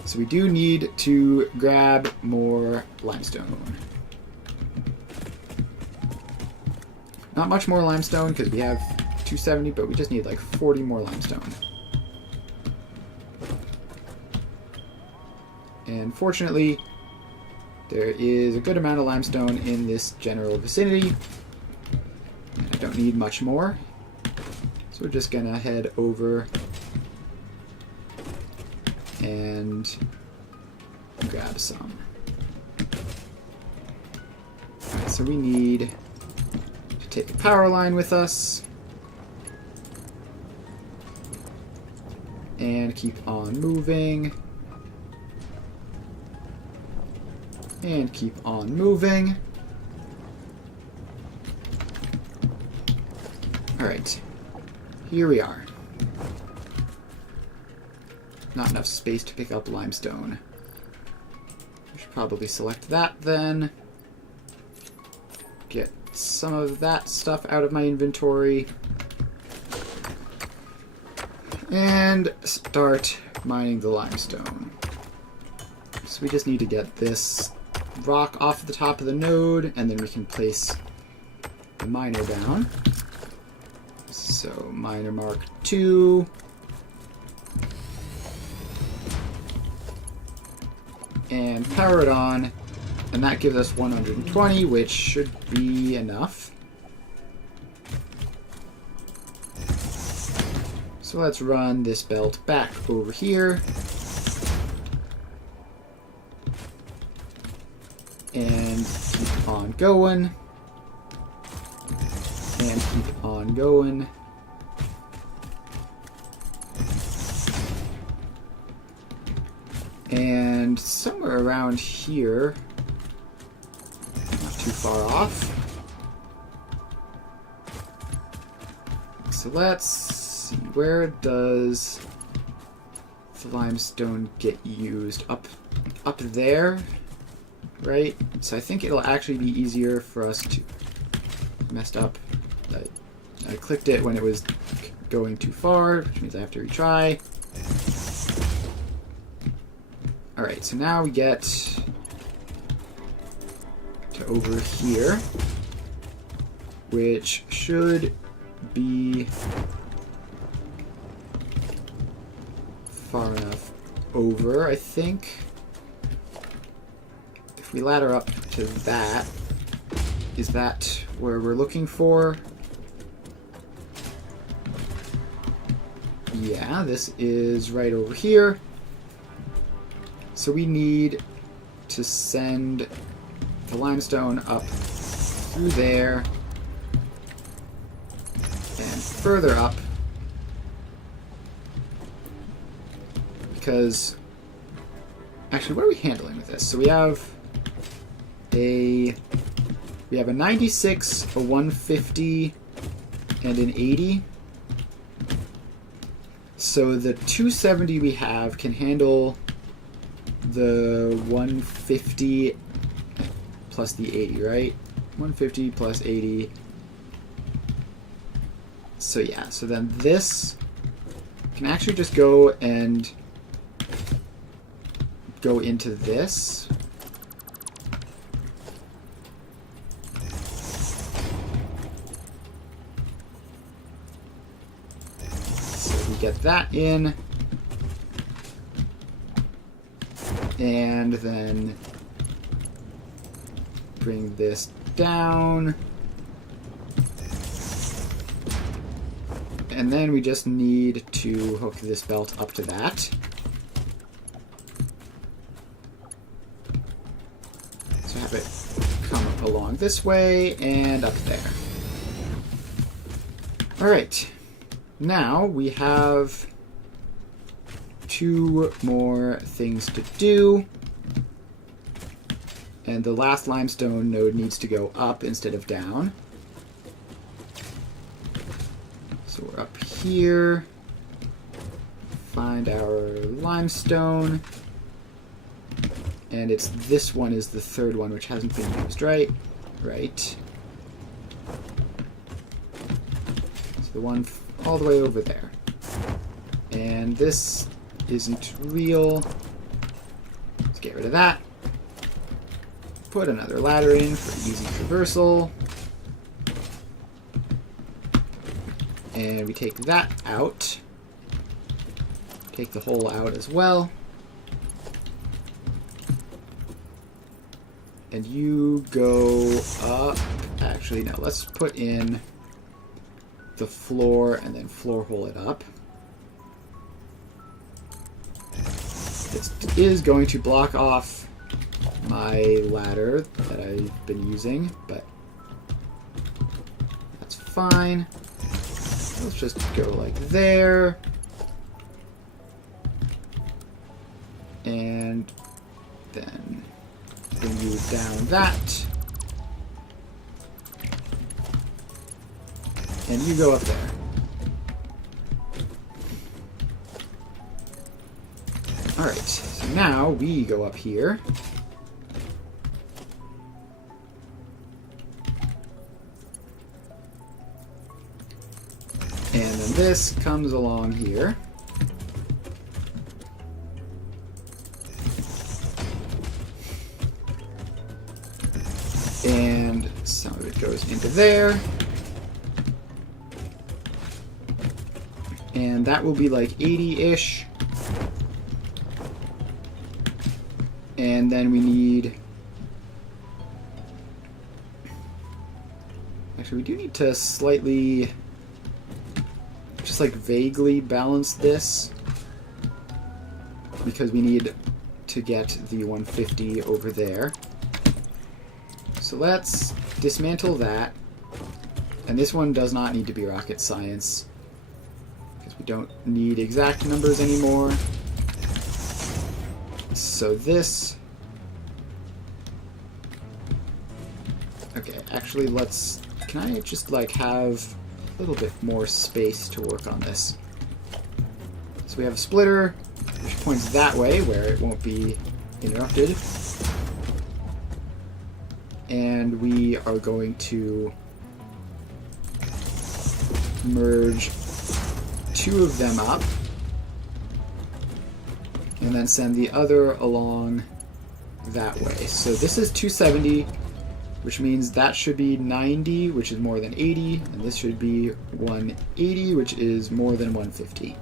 So we do need to grab more limestone. Not much more limestone because we have 270, but we just need like 40 more limestone. And fortunately, there is a good amount of limestone in this general vicinity. And I don't need much more. So we're just going to head over and grab some. Alright, so we need to take a power line with us. And keep on moving. And keep on moving. Alright. Here we are. Not enough space to pick up limestone. I should probably select that then. Get some of that stuff out of my inventory. And start mining the limestone. So we just need to get this rock off the top of the node, and then we can place the miner down. So miner mark 2. And power it on, and that gives us 120, which should be enough. So let's run this belt back over here. And keep on going. And keep on going. And somewhere around here, not too far off. So let's see, where does the limestone get used? Up there, right? So I think it'll actually be easier for us to... Messed up. I clicked it when it was going too far, which means I have to retry. Alright, so now we get to over here, which should be far enough over, I think. If we ladder up to that, is that where we're looking for? Yeah, this is right over here. So we need to send the limestone up through there and further up, because actually, what are we handling with this? So we have a 96, a 150, and an 80. So the 270 we have can handle the 150 plus the 80, right? 150 plus 80. So yeah, so then this can actually just go and go into this. So we get that in. And then bring this down. And then we just need to hook this belt up to that. So have it come along this way and up there. Alright. Now we have 2 more things to do, and the last limestone node needs to go up instead of down. So we're up here, find our limestone, and it's this one is the 3rd one, which hasn't been used, right? Right. So the one all the way over there, and this isn't real. Let's get rid of that. Put another ladder in for easy traversal. And we take that out. Take the hole out as well. And you go up. Actually, no, let's put in the floor and then floor hole it up. It is going to block off my ladder that I've been using, but that's fine. Let's just go like there. And then bring you down that. And you go up there. Alright, so now we go up here. And then this comes along here. Some of it goes into there. And that will be like 80-ish. And then we need... Actually, we do need to slightly... just like vaguely balance this. Because we need to get the 150 over there. So let's dismantle that. And this one does not need to be rocket science. Because we don't need exact numbers anymore. So this... Okay, actually let's... Can I just like have a little bit more space to work on this? So we have a splitter, which points that way, where it won't be interrupted. And we are going to merge two of them up. And then send the other along that way. So this is 270, which means that should be 90, which is more than 80, and this should be 180, which is more than 150.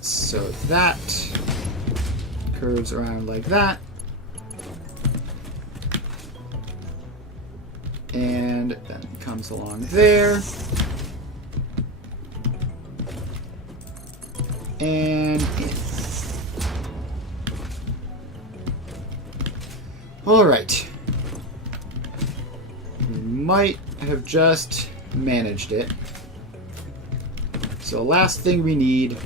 So that curves around like that. And then comes along there. And in. Alright. We might have just managed it. So last thing we need...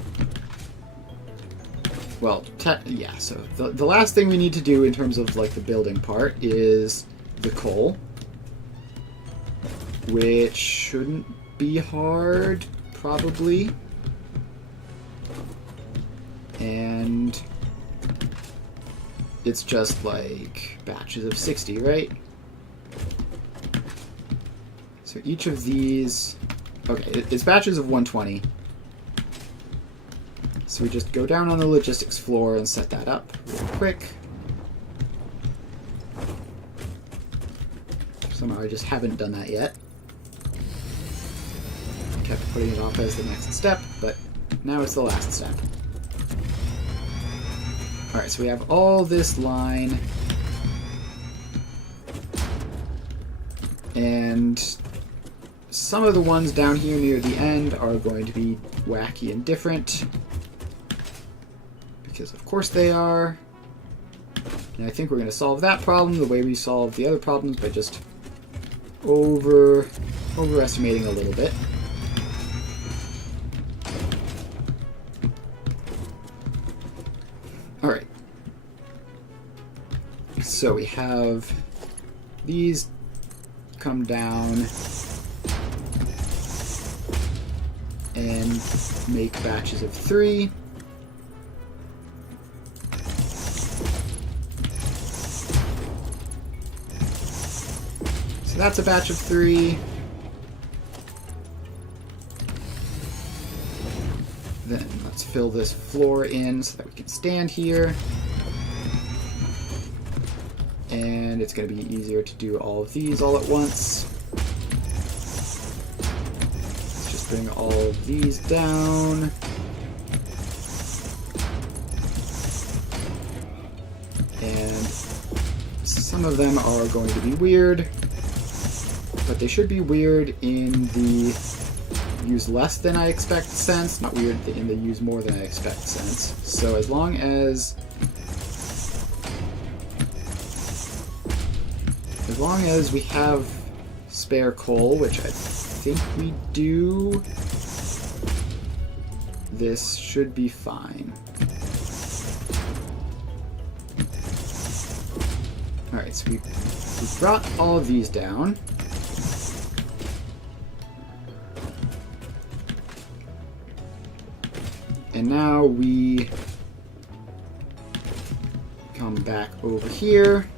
Well, yeah, so the last thing we need to do in terms of like the building part is the coal. Which shouldn't be hard, probably. And it's just like batches of 60, right? So each of these... Okay, it's batches of 120. So we just go down on the logistics floor and set that up real quick. Somehow I just haven't done that yet. Kept putting it off as the next step, but now it's the last step. Alright, so we have all this line. And some of the ones down here near the end are going to be wacky and different. Because of course they are. And I think we're going to solve that problem the way we solved the other problems by just overestimating a little bit. Alright. So we have these come down and make batches of 3. So that's a batch of 3. Then let's fill this floor in so that we can stand here. And it's going to be easier to do all of these all at once. Let's just bring all of these down. And some of them are going to be weird. But they should be weird in the use less than I expect sense, not weird in the use more than I expect sense. So as long as we have spare coal, which I think we do, this should be fine. Alright, so we brought all of these down. And now we come back over here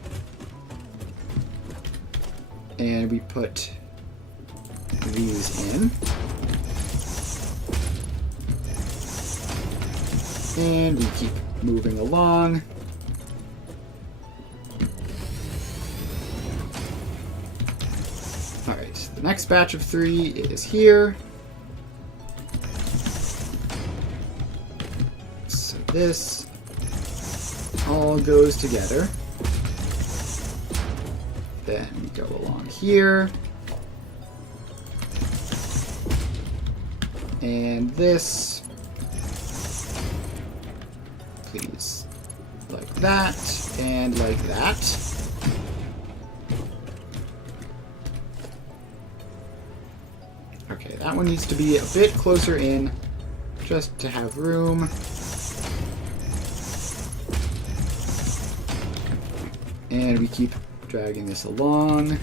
and we put these in. And we keep moving along. Alright, so the next batch of 3 is here. So this all goes together. Then we go along here. And this, please, like that, and like that. Okay, that one needs to be a bit closer in, just to have room. And we keep dragging this along.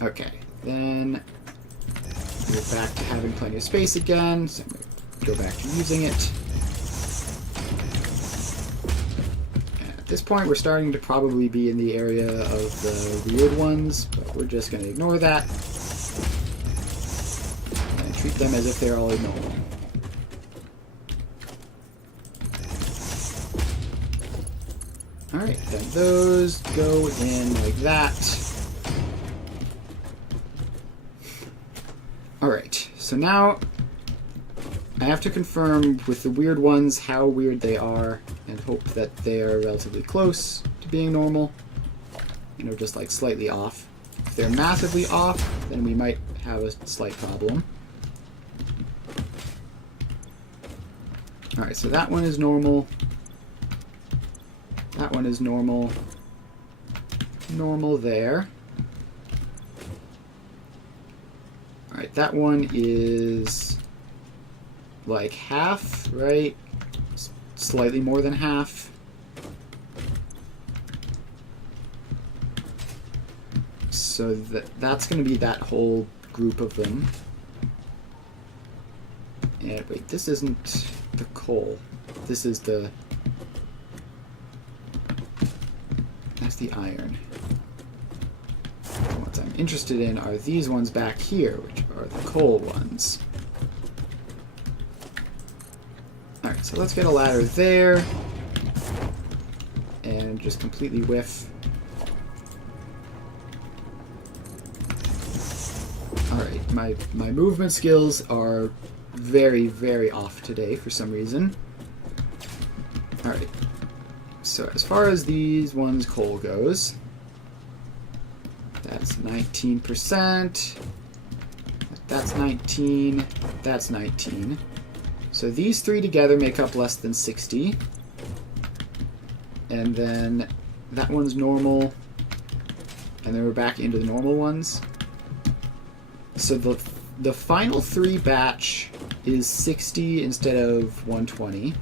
Okay, then we're back to having plenty of space again, so I'm going to go back to using it. And at this point, we're starting to probably be in the area of the weird ones, but we're just going to ignore that and treat them as if they're all normal. Alright, then those go in like that. Alright, so now I have to confirm with the weird ones how weird they are and hope that they are relatively close to being normal. You know, just like slightly off. If they're massively off, then we might have a slight problem. Alright, so that one is normal. That one is normal. Normal there. Alright, that one is like half, right? Slightly more than half. So that's going to be that whole group of them. And wait, this isn't the coal. This is the... That's the iron. The ones I'm interested in are these ones back here, which are the coal ones. Alright, so let's get a ladder there. And just completely whiff. Alright, my movement skills are very, very off today for some reason. Alright. So as far as these ones coal goes, that's 19%, that's 19, that's 19. So these three together make up less than 60. And then that one's normal, and then we're back into the normal ones. So the final 3 batch is 60 instead of 120.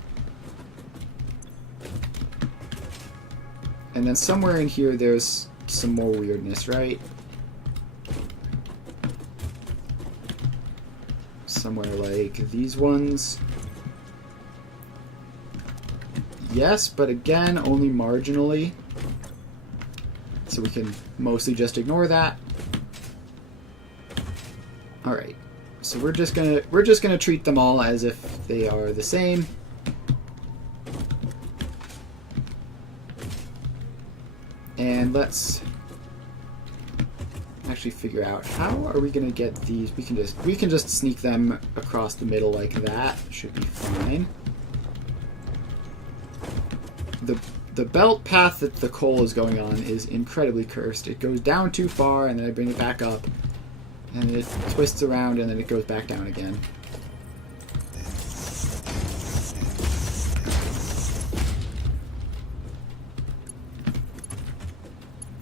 And then somewhere in here there's some more weirdness, right? Somewhere like these ones. Yes, but again, only marginally. So we can mostly just ignore that. Alright. So we're just gonna treat them all as if they are the same. And let's actually figure out how are we going to get these. We can just sneak them across the middle like that. Should be fine. The belt path that the coal is going on is incredibly cursed. It goes down too far, and then I bring it back up, and it twists around, and then it goes back down again.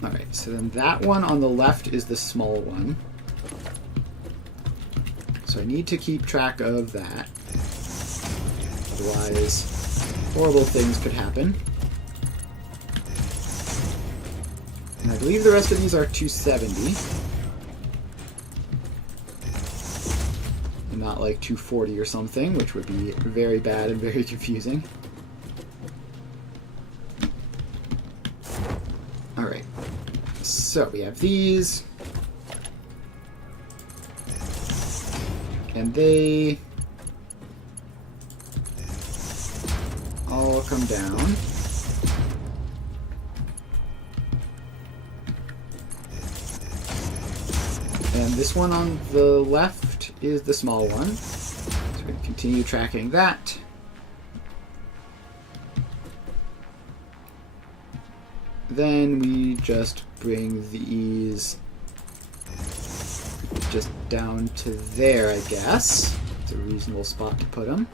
Alright, so then that one on the left is the small one. So I need to keep track of that. Otherwise, horrible things could happen. And I believe the rest of these are 270. And not like 240 or something, which would be very bad and very confusing. Alright. So we have these. And they all come down. And this one on the left is the small one. So we can continue tracking that. Then we just bring these just down to there, I guess. It's a reasonable spot to put them.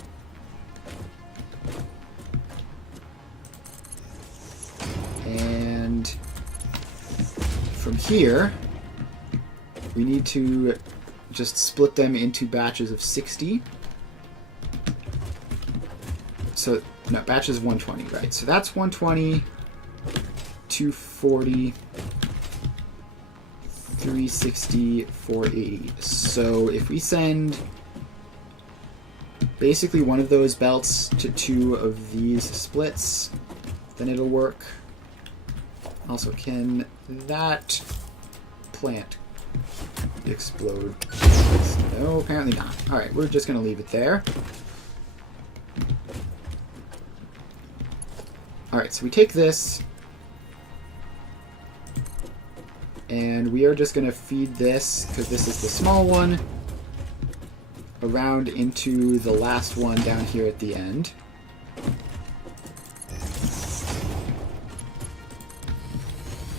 And from here, we need to just split them into batches of 60. So, no, batches of 120, right? So that's 120, 240, 360, 480. So if we send basically one of those belts to 2 of these splits, then it'll work. Also, can that plant explode? No, apparently not. Alright, we're just going to leave it there. Alright, so we take this, and we are just going to feed this, because this is the small one, around into the last one down here at the end.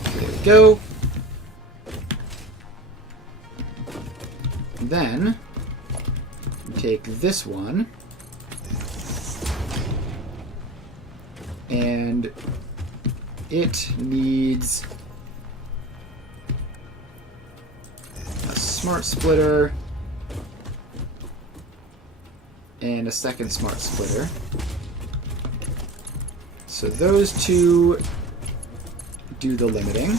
There we go. Then, we take this one, and it needs a smart splitter and a second smart splitter. So those two do the limiting.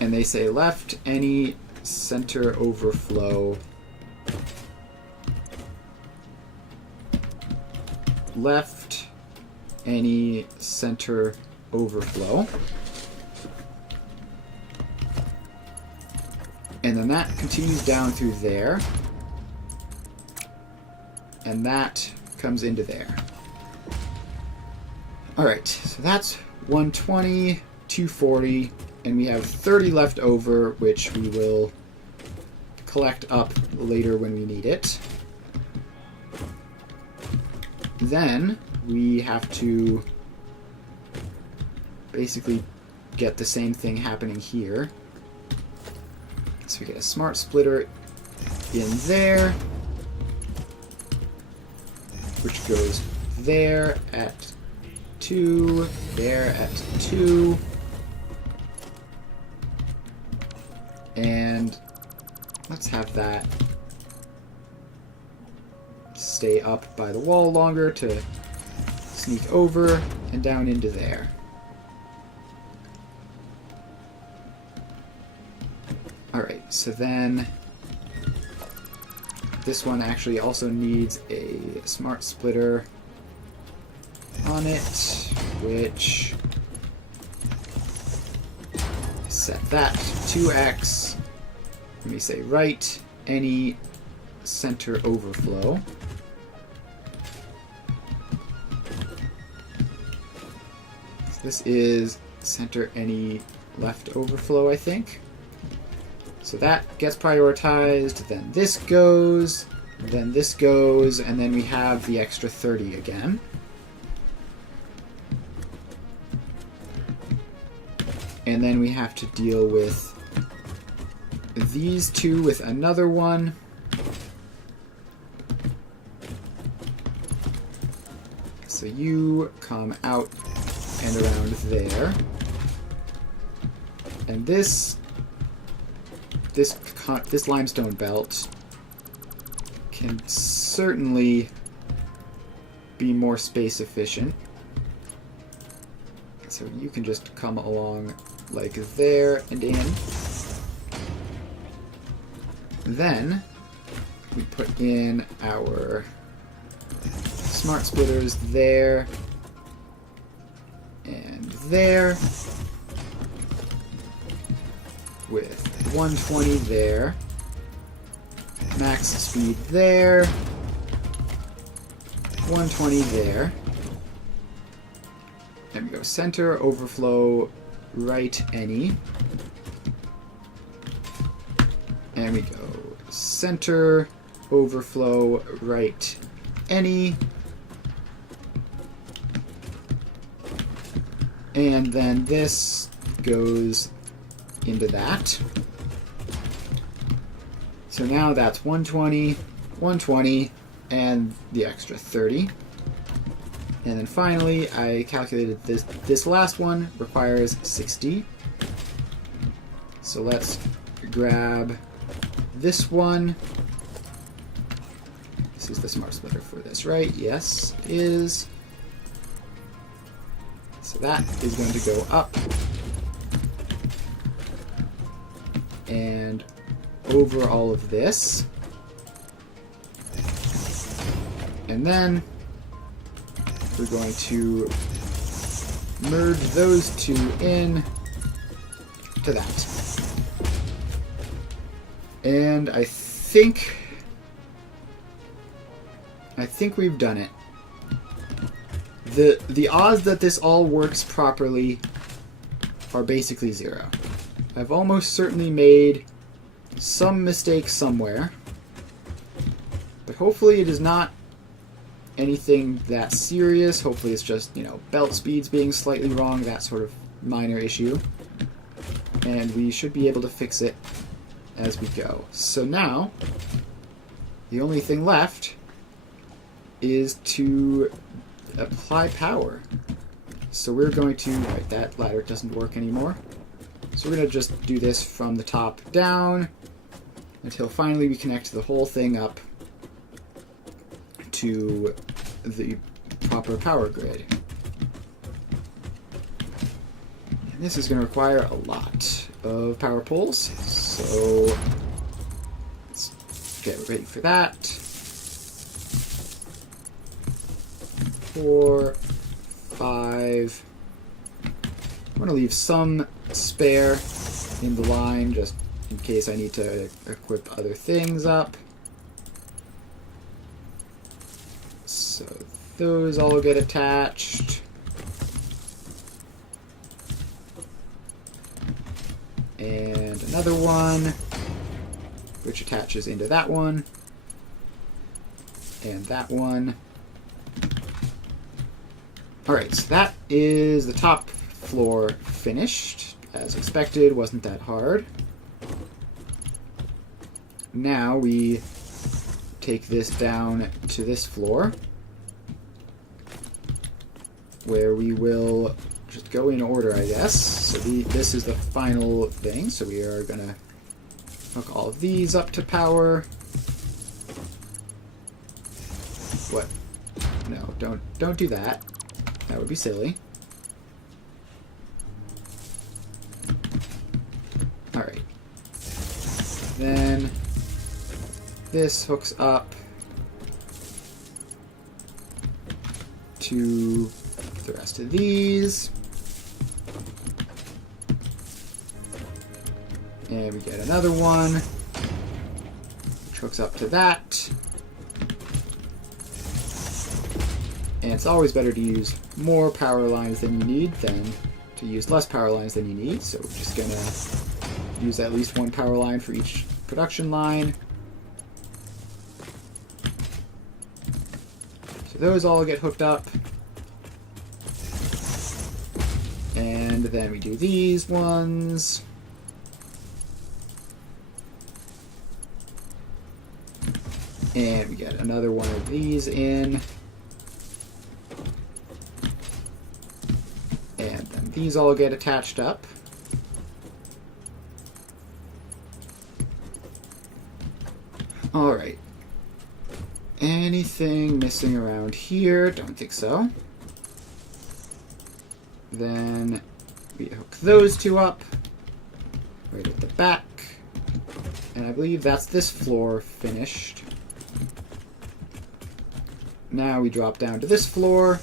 And they say left any center overflow. Left any center overflow. And then that continues down through there. And that comes into there. Alright, so that's 120, 240, and we have 30 left over, which we will collect up later when we need it. Then we have to basically get the same thing happening here. So we get a smart splitter in there, which goes there at 2, there at 2, and let's have that stay up by the wall longer to sneak over and down into there. Alright, so then this one actually also needs a smart splitter on it, which set that to 2x. Let me say right any center overflow. So this is center any left overflow, I think. So that gets prioritized, then this goes, and then we have the extra 30 again. And then we have to deal with these two with another one. So you come out and around there. And this limestone belt can certainly be more space efficient. So you can just come along like there and in. Then we put in our smart splitters there and there, with 120 there, max speed there, 120 there, and we go center overflow right any, And we go center, overflow, right, any. And then this goes into that. So now that's 120, 120, and the extra 30. And then finally, I calculated this last one requires 60. So let's grab this one. This is the smart splitter for this, right? Yes, it is. So that is going to go up and over all of this. And then we're going to merge those two in to that. And I think we've done it. The odds that this all works properly are basically 0. I've almost certainly made some mistake somewhere, but hopefully it is not anything that serious. Hopefully it's just, belt speeds being slightly wrong, that sort of minor issue. And we should be able to fix it as we go. So now, the only thing left is to apply power. So we're going to, right, that ladder doesn't work anymore. So we're going to just do this from the top down until finally we connect the whole thing up to the proper power grid. And this is going to require a lot of power poles, so let's get ready for that. 4, 5. I'm going to leave some spare in the line just in case I need to equip other things up. So those all get attached. And another one, which attaches into that one. And that one. Alright, so that is the top floor finished. As expected, wasn't that hard. Now we take this down to this floor, where we will just go in order, I guess. So this is the final thing, so we are going to hook all of these up to power. What? No, don't do that. That would be silly. Alright. Then this hooks up to the rest of these. And we get another one, which hooks up to that. And it's always better to use more power lines than you need than to use less power lines than you need. So we're just going to use at least one power line for each production line. So those all get hooked up. And then we do these ones. And we get another one of these in. And then these all get attached up. Alright. Anything missing around here? Don't think so. Then we hook those two up right at the back. And I believe that's this floor finished. Now we drop down to this floor,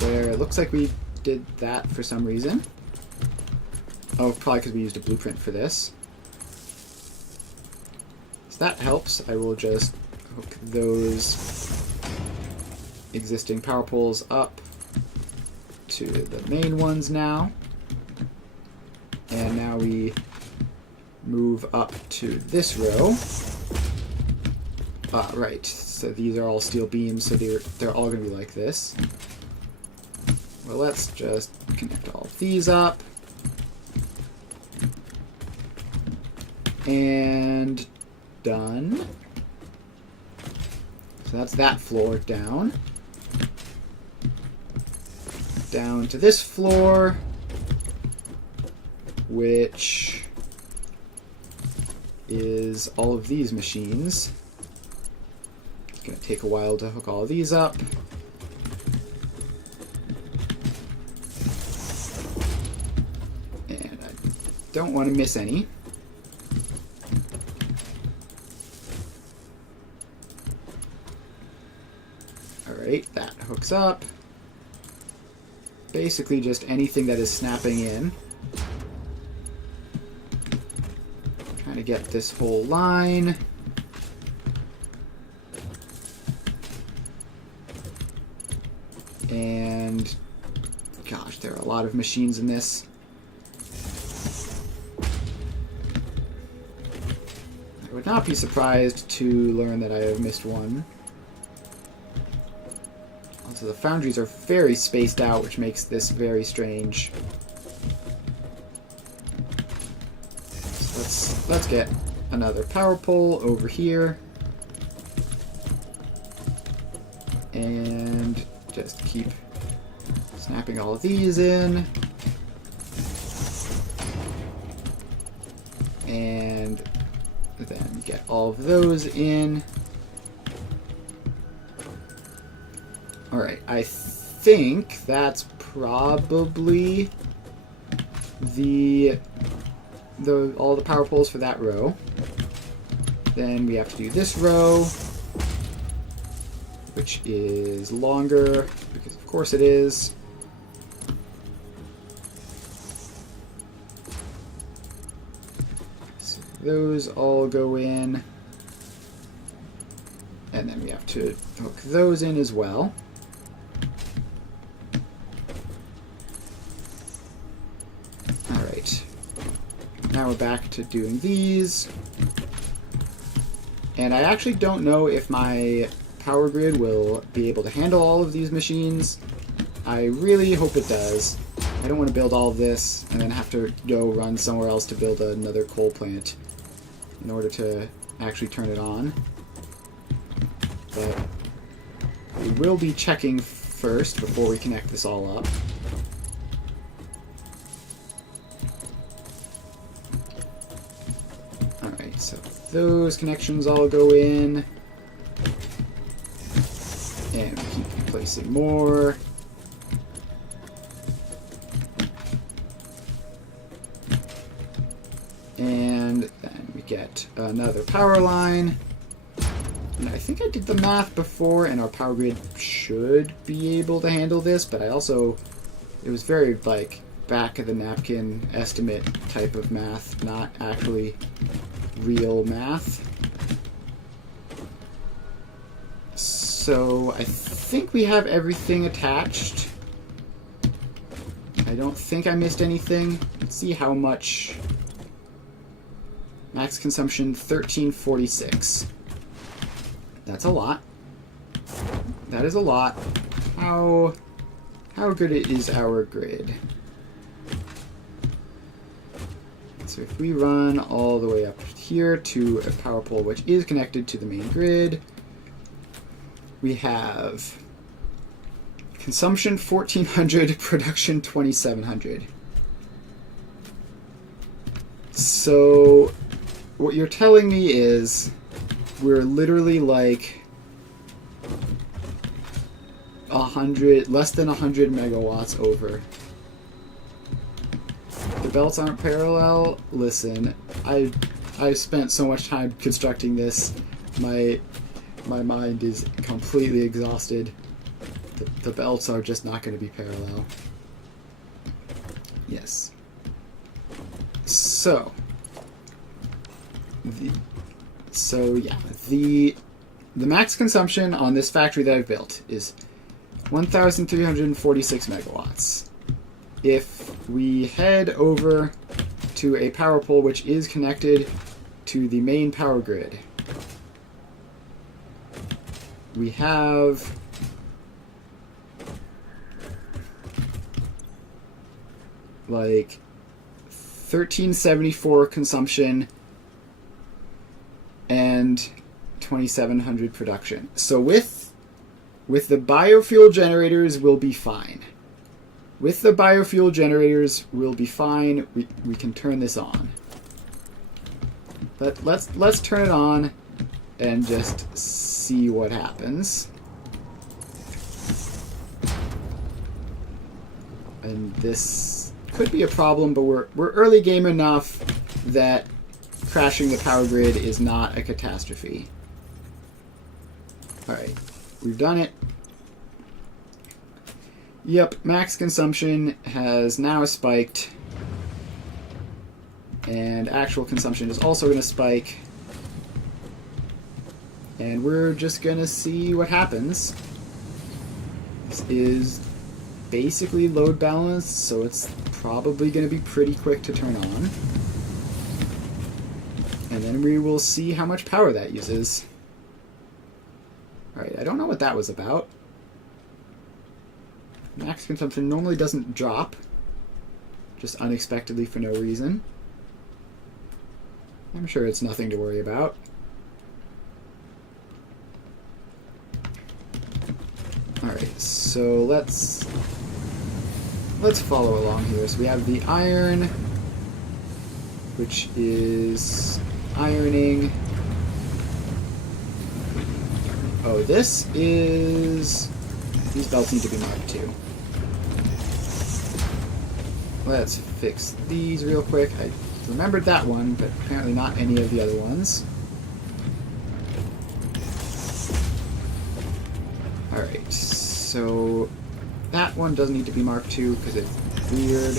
where it looks like we did that for some reason. Oh, probably because we used a blueprint for this. So that helps. I will just hook those existing power poles up to the main ones now. And now we move up to this row. Right, so these are all steel beams, so they're all going to be like this. Well, let's just connect all of these up. And done. So that's that floor down. Down to this floor, which is all of these machines. It's going to take a while to hook all of these up. And I don't want to miss any. Alright, that hooks up. Basically just anything that is snapping in. Trying to get this whole line. And gosh, there are a lot of machines in this. I would not be surprised to learn that I have missed one. So the foundries are very spaced out, which makes this very strange. So let's get another power pole over here. And just keep snapping all of these in. And then get all of those in. Alright, I think that's probably all the power poles for that row. Then we have to do this row, which is longer, because of course it is. So those all go in. And then we have to hook those in as well. Now we're back to doing these. And I actually don't know if my power grid will be able to handle all of these machines. I really hope it does. I don't want to build all of this and then have to go run somewhere else to build another coal plant in order to actually turn it on. But we will be checking first before we connect this all up. So those connections all go in, and we keep placing more. And then we get another power line. And I think I did the math before, and our power grid should be able to handle this, but it was very, like, back of the napkin estimate type of math, not actually real math. So I think we have everything attached. I don't think I missed anything. Let's see how much. Max consumption 1346. That's a lot. That is a lot. How good is our grid? So if we run all the way up here to a power pole which is connected to the main grid, we have consumption 1400, production 2700. So what you're telling me is we're literally like 100, less than 100 megawatts over. The belts aren't parallel. Listen, I spent so much time constructing this. My mind is completely exhausted. The belts are just not going to be parallel. Yes. So the max consumption on this factory that I've built is 1,346 megawatts. If we head over to a power pole which is connected to the main power grid. We have like 1374 consumption and 2700 production. So with the biofuel generators, we'll be fine. With the biofuel generators, we'll be fine. We can turn this on. Let's turn it on and just see what happens. And this could be a problem, but we're early game enough that crashing the power grid is not a catastrophe. Alright, we've done it. Yep, max consumption has now spiked. And actual consumption is also going to spike. And we're just going to see what happens. This is basically load balanced, so it's probably going to be pretty quick to turn on. And then we will see how much power that uses. Alright, I don't know what that was about. Max consumption normally doesn't drop, just unexpectedly for no reason. I'm sure it's nothing to worry about. Alright, so let's follow along here. So we have the iron, which is ironing. Oh, this is... These belts need to be marked too. Let's fix these real quick. I remembered that one, but apparently not any of the other ones. Alright, so that one doesn't need to be marked too because it's weird.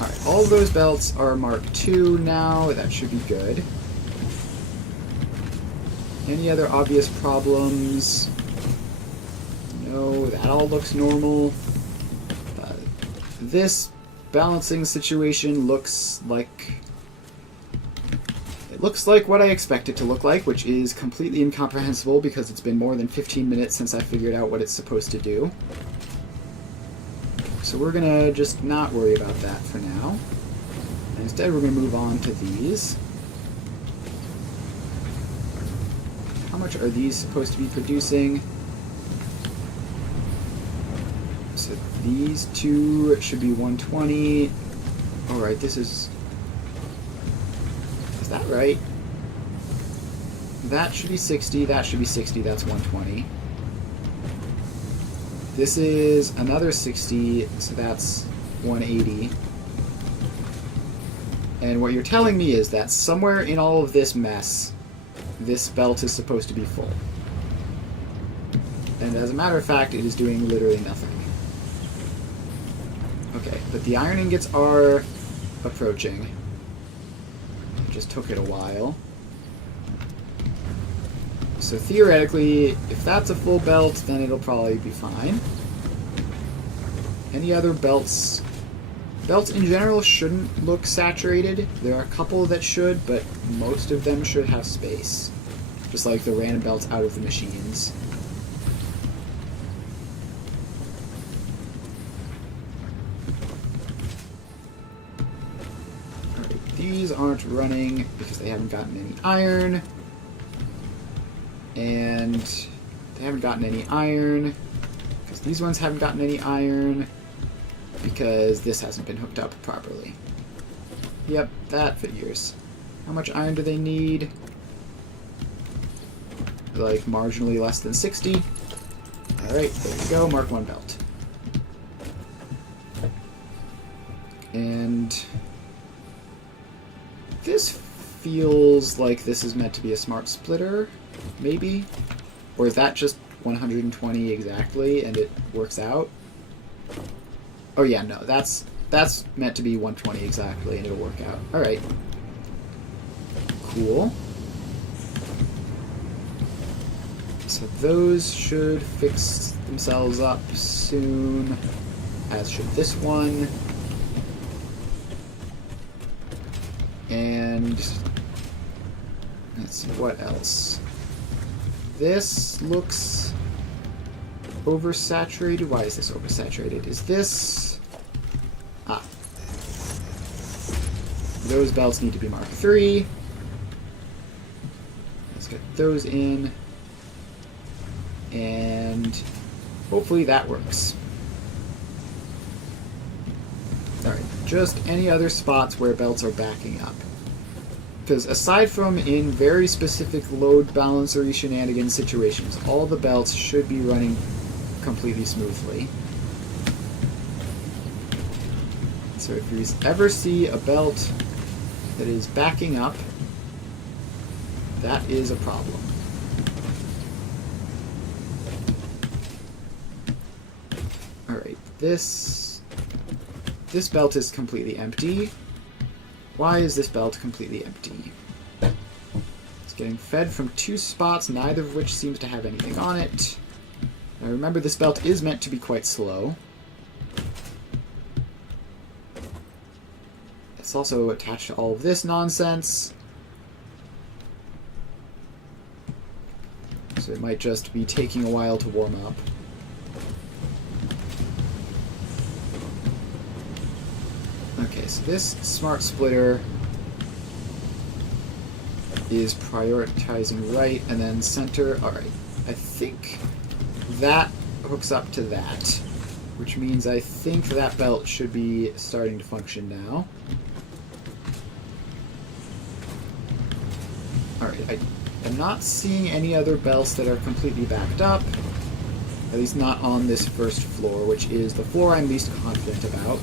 Alright, all of those belts are marked 2 now. That should be good. Any other obvious problems? No, that all looks normal. This balancing situation looks like... It looks like what I expect it to look like, which is completely incomprehensible because it's been more than 15 minutes since I figured out what it's supposed to do. So we're gonna just not worry about that for now. And instead we're gonna move on to these. How much are these supposed to be producing? So these two should be 120. Alright, this is... Is that right? That should be 60, that should be 60, that's 120. This is another 60, so that's 180. And what you're telling me is that somewhere in all of this mess, this belt is supposed to be full. And as a matter of fact, it is doing literally nothing. Okay, but the iron ingots are approaching. It just took it a while. So theoretically, if that's a full belt, then it'll probably be fine. Any other belts? Belts in general shouldn't look saturated. There are a couple that should, but most of them should have space. Just like the random belts out of the machines. Alright, these aren't running because they haven't gotten any iron. And they haven't gotten any iron because these ones haven't gotten any iron because this hasn't been hooked up properly. Yep, that figures. How much iron do they need? Like marginally less than 60. Alright, there we go, mark 1 belt. And this feels like this is meant to be a smart splitter. Maybe? Or is that just 120 exactly and it works out? Oh yeah, no, that's meant to be 120 exactly and it'll work out. Alright. Cool. So those should fix themselves up soon, as should this one. And let's see, what else? This looks oversaturated. Why is this oversaturated? Is this... Ah. Those belts need to be Mark III. Let's get those in. And hopefully that works. Alright, just any other spots where belts are backing up. Because aside from in very specific load balancery shenanigans situations, all the belts should be running completely smoothly. So if you ever see a belt that is backing up, that is a problem. Alright, this belt is completely empty. Why is this belt completely empty? It's getting fed from two spots, neither of which seems to have anything on it. Now remember, this belt is meant to be quite slow. It's also attached to all of this nonsense. So it might just be taking a while to warm up. Okay, so this smart splitter is prioritizing right and then center. Alright, I think that hooks up to that, which means I think that belt should be starting to function now. Alright, I'm not seeing any other belts that are completely backed up, at least not on this first floor, which is the floor I'm least confident about.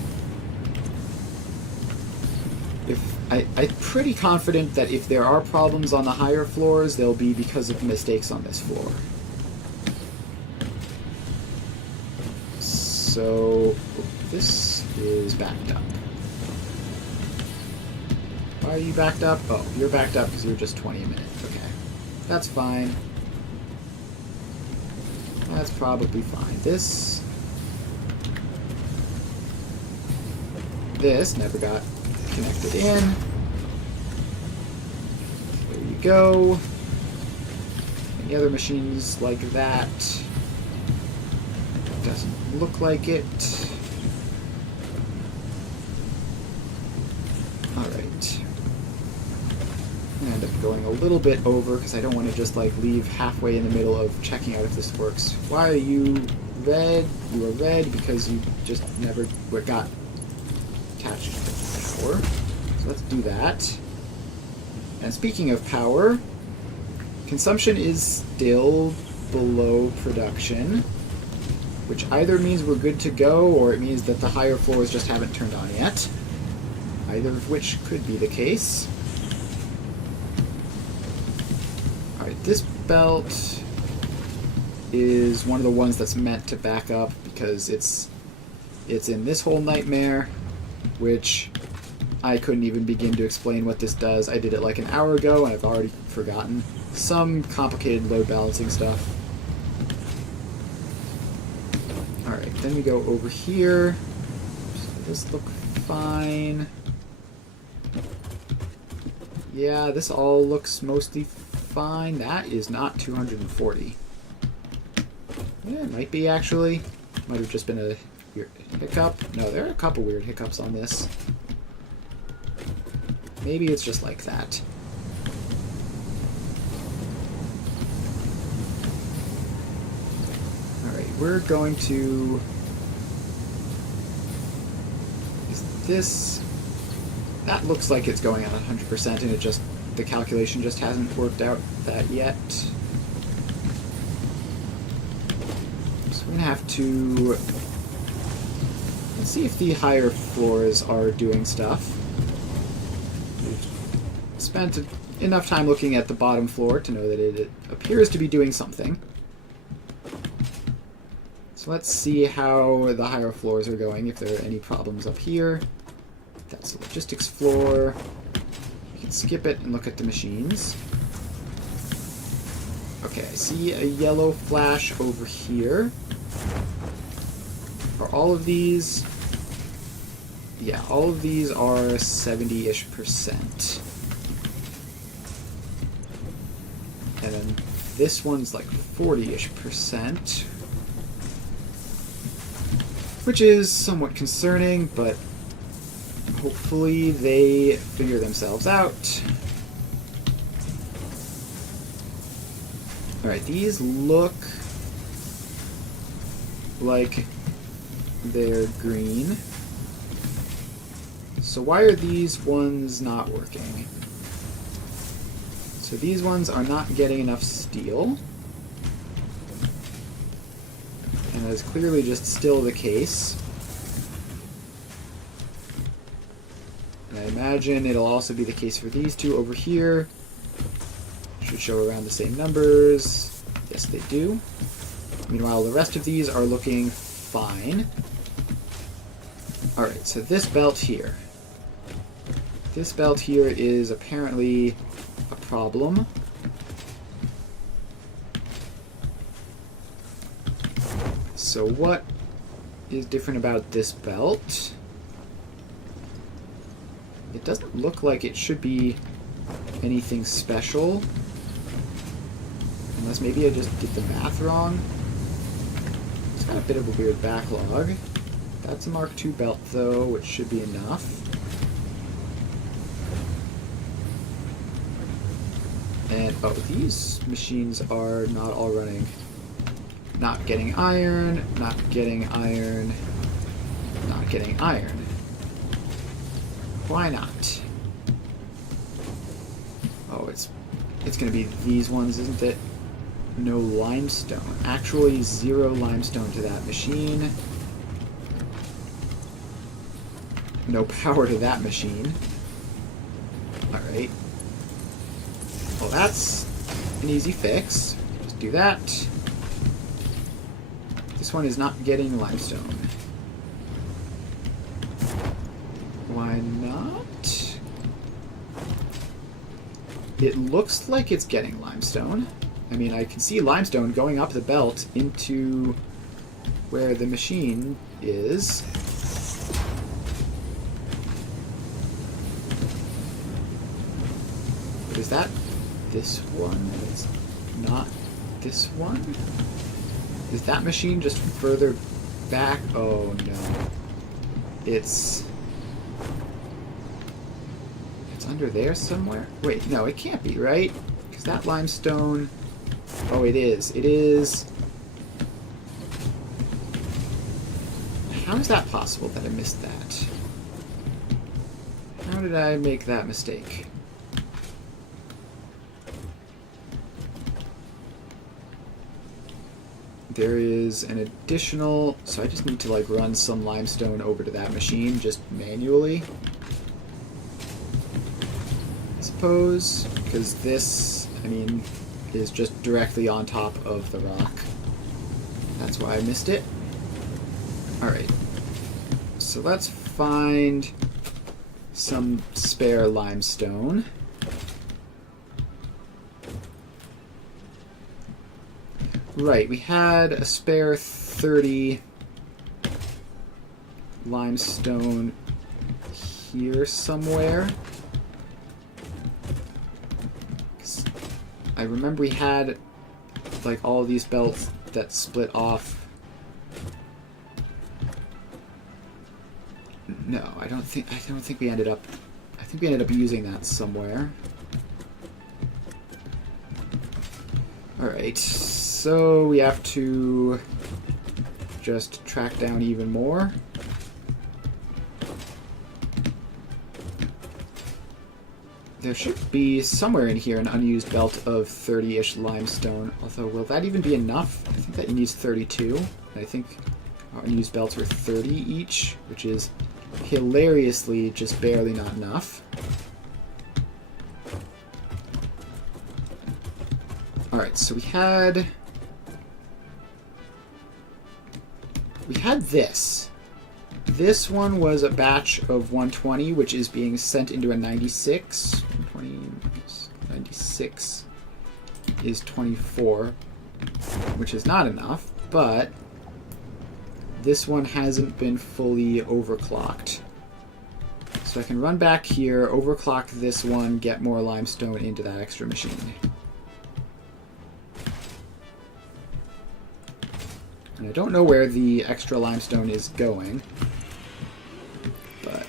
I'm pretty confident that if there are problems on the higher floors, they'll be because of mistakes on this floor. So, this is backed up. Why are you backed up? Oh, you're backed up because you're just 20 a minute. Okay. That's fine. That's probably fine. This never got connected in. There you go. Any other machines like that? Doesn't look like it. Alright. I'm gonna end up going a little bit over because I don't want to just like leave halfway in the middle of checking out if this works. Why are you red? You are red because you just never got attached to power. So let's do that. And speaking of power, consumption is still below production, which either means we're good to go or it means that the higher floors just haven't turned on yet. Either of which could be the case. Alright, this belt is one of the ones that's meant to back up because it's in this whole nightmare, which I couldn't even begin to explain what this does. I did it like an hour ago and I've already forgotten. Some complicated load balancing stuff. Alright, then we go over here. Does this look fine? Yeah, this all looks mostly fine. That is not 240. Yeah, it might be actually. Might have just been a weird hiccup. No, there are a couple weird hiccups on this. Maybe it's just like that. Alright, we're going to... Is this... That looks like it's going at 100% and it just... The calculation just hasn't worked out that yet. So we're going to have to... Let's see if the higher floors are doing stuff. Spent enough time looking at the bottom floor to know that it appears to be doing something. So let's see how the higher floors are going, if there are any problems up here. That's the logistics floor. You can skip it and look at the machines. Okay, I see a yellow flash over here. Are all of these... Yeah, all of these are 70-ish%. And then this one's like 40-ish%. Which is somewhat concerning, but hopefully they figure themselves out. Alright, these look like they're green. So why are these ones not working? So these ones are not getting enough steel. And that is clearly just still the case. And I imagine it'll also be the case for these two over here. Should show around the same numbers. Yes, they do. Meanwhile, the rest of these are looking fine. Alright, so this belt here. This belt here is apparently a problem. So what is different about this belt? It doesn't look like it should be anything special. Unless maybe I just did the math wrong. It's got a bit of a weird backlog. That's a Mark II belt though, which should be enough. And, oh, these machines are not all running. Not getting iron, not getting iron, not getting iron. Why not? Oh, it's gonna be these ones, isn't it? No limestone. Actually, 0 limestone to that machine. No power to that machine. Alright. Well, that's an easy fix. Just do that. This one is not getting limestone. Why not? It looks like it's getting limestone. I mean, I can see limestone going up the belt into where the machine is. But is that this one? It's not this one? Is that machine just further back? Oh no. It's under there somewhere? Wait, no, it can't be, right? Because that limestone... Oh, it is. It is... How is that possible that I missed that? How did I make that mistake? There is an additional... So I just need to, like, run some limestone over to that machine, just manually. I suppose. Because this, I mean, is just directly on top of the rock. That's why I missed it. Alright. So let's find some spare limestone. Right, we had a spare 30 limestone here somewhere. I remember we had like all of these belts that split off. No, I don't think we ended up. I think we ended up using that somewhere. All right. So we have to just track down even more. There should be somewhere in here an unused belt of 30-ish limestone. Although, will that even be enough? I think that needs 32. I think our unused belts were 30 each, which is hilariously just barely not enough. Alright, so we had this. This one was a batch of 120, which is being sent into a 96. 96 is 24, which is not enough, but this one hasn't been fully overclocked. So I can run back here, overclock this one, get more limestone into that extra machine. And I don't know where the extra limestone is going, but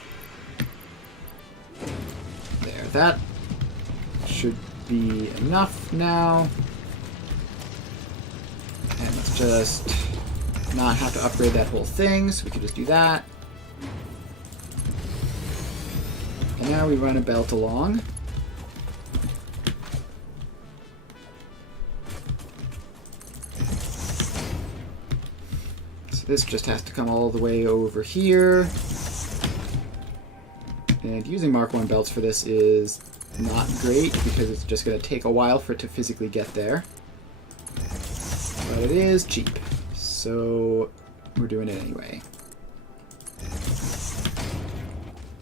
there, that should be enough now. And let's just not have to upgrade that whole thing, so we can just do that. And now we run a belt along. So this just has to come all the way over here. And using Mark 1 belts for this is not great because it's just going to take a while for it to physically get there. But it is cheap, so we're doing it anyway.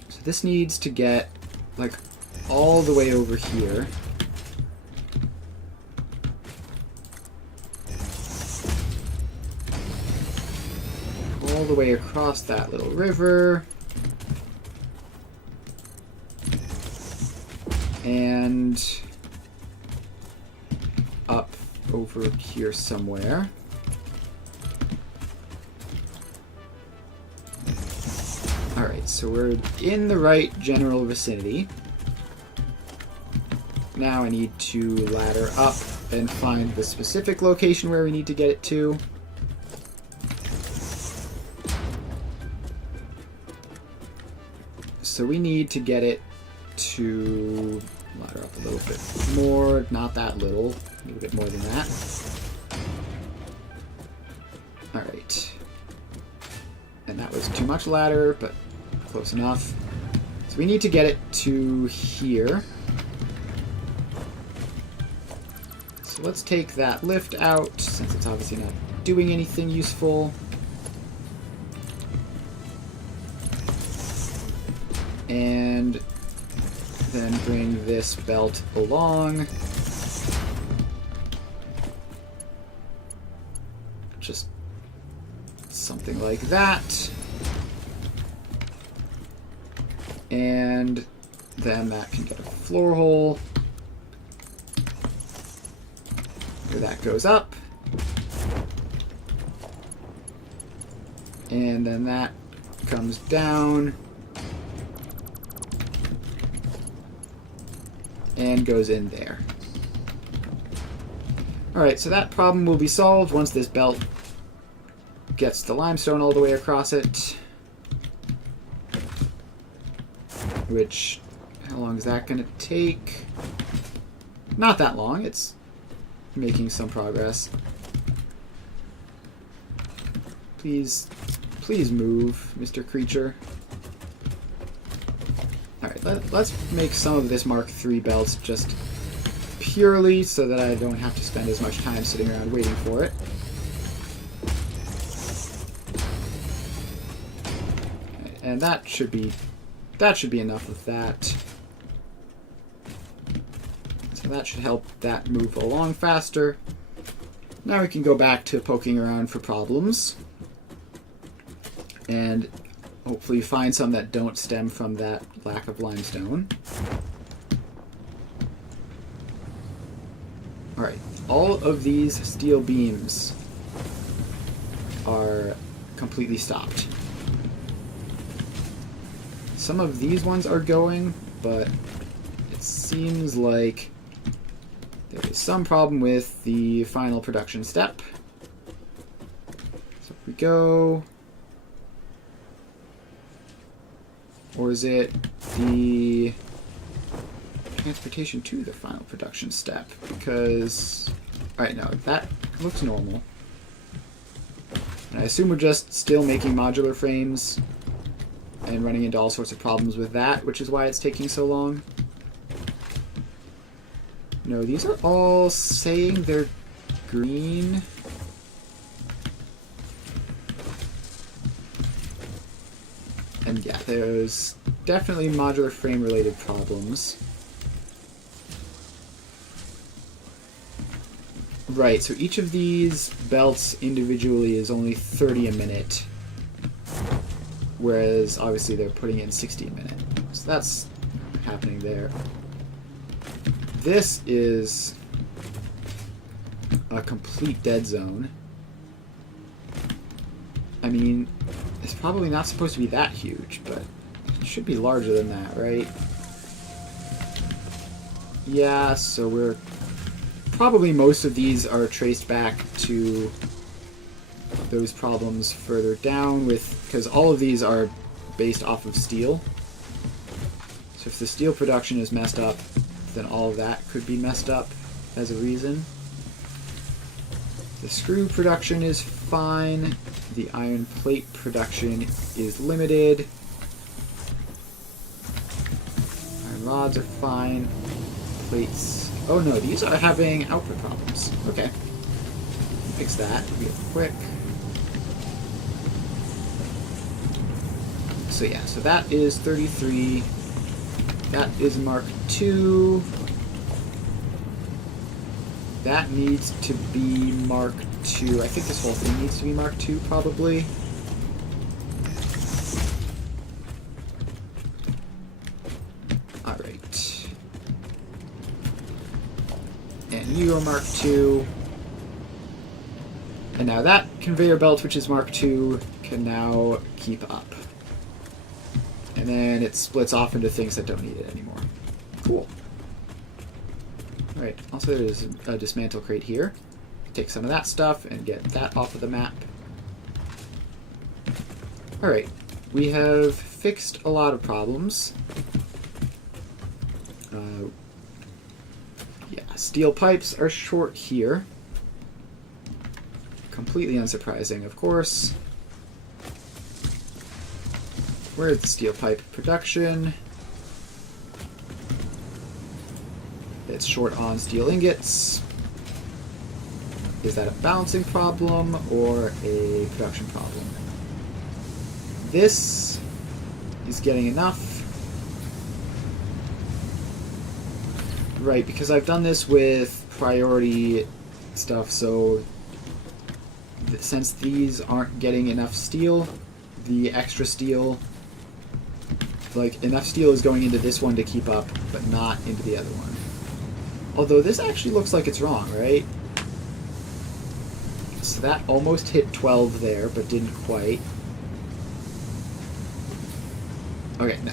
So this needs to get, like, all the way over here. All the way across that little river. And up over here somewhere. Alright, so we're in the right general vicinity. Now I need to ladder up and find the specific location where we need to get it to. So we need to get it to ladder up a little bit more, not that little, a little bit more than that. Alright. And that was too much ladder, but close enough. So we need to get it to here. So let's take that lift out, since it's obviously not doing anything useful. And then bring this belt along. Just something like that. And then that can get a floor hole. Where that goes up. And then that comes down. And goes in there. Alright, so that problem will be solved once this belt gets the limestone all the way across it. Which, how long is that going to take? Not that long. It's making some progress. Please, please move, Mr. Creature. Alright, let's make some of this Mark III belts just purely so that I don't have to spend as much time sitting around waiting for it. And that should be enough of that. So that should help that move along faster. Now we can go back to poking around for problems. And hopefully find some that don't stem from that lack of limestone. Alright, all of these steel beams are completely stopped. Some of these ones are going, but it seems like there is some problem with the final production step. So if we go... Or is it the transportation to the final production step? Because... Alright, no, that looks normal. And I assume we're just still making modular frames and running into all sorts of problems with that, which is why it's taking so long. No, these are all saying they're green. And yeah, there's definitely modular frame related problems. Right, so each of these belts individually is only 30 a minute. whereas obviously they're putting in 60 a minute. So that's happening there. This is a complete dead zone. I mean, it's probably not supposed to be that huge, but it should be larger than that, right? Yeah, so we're... Probably most of these are traced back to those problems further down with... Because all of these are based off of steel. So if the steel production is messed up, then all of that could be messed up as a reason. The screw production is fine. The iron plate production is limited. Iron rods are fine. Plates... Oh no, these are having output problems. Okay. Fix that real quick. So yeah, so that is 33. That is Mark II. That needs to be Mark II. I think this whole thing needs to be Mark II, probably. Alright. And you are Mark II. And now that conveyor belt, which is Mark II, can now keep up. And then it splits off into things that don't need it anymore. Cool. Alright, also there's a dismantle crate here. Take some of that stuff and get that off of the map. Alright, we have fixed a lot of problems. Yeah, steel pipes are short here. Completely unsurprising, of course. Where's the steel pipe production? It's short on steel ingots. Is that a balancing problem or a production problem? This is getting enough. Right, because I've done this with priority stuff, so since these aren't getting enough steel, the extra steel, like, enough steel is going into this one to keep up, but not into the other one. Although this actually looks like it's wrong, right? So that almost hit 12 there, but didn't quite. Okay, no,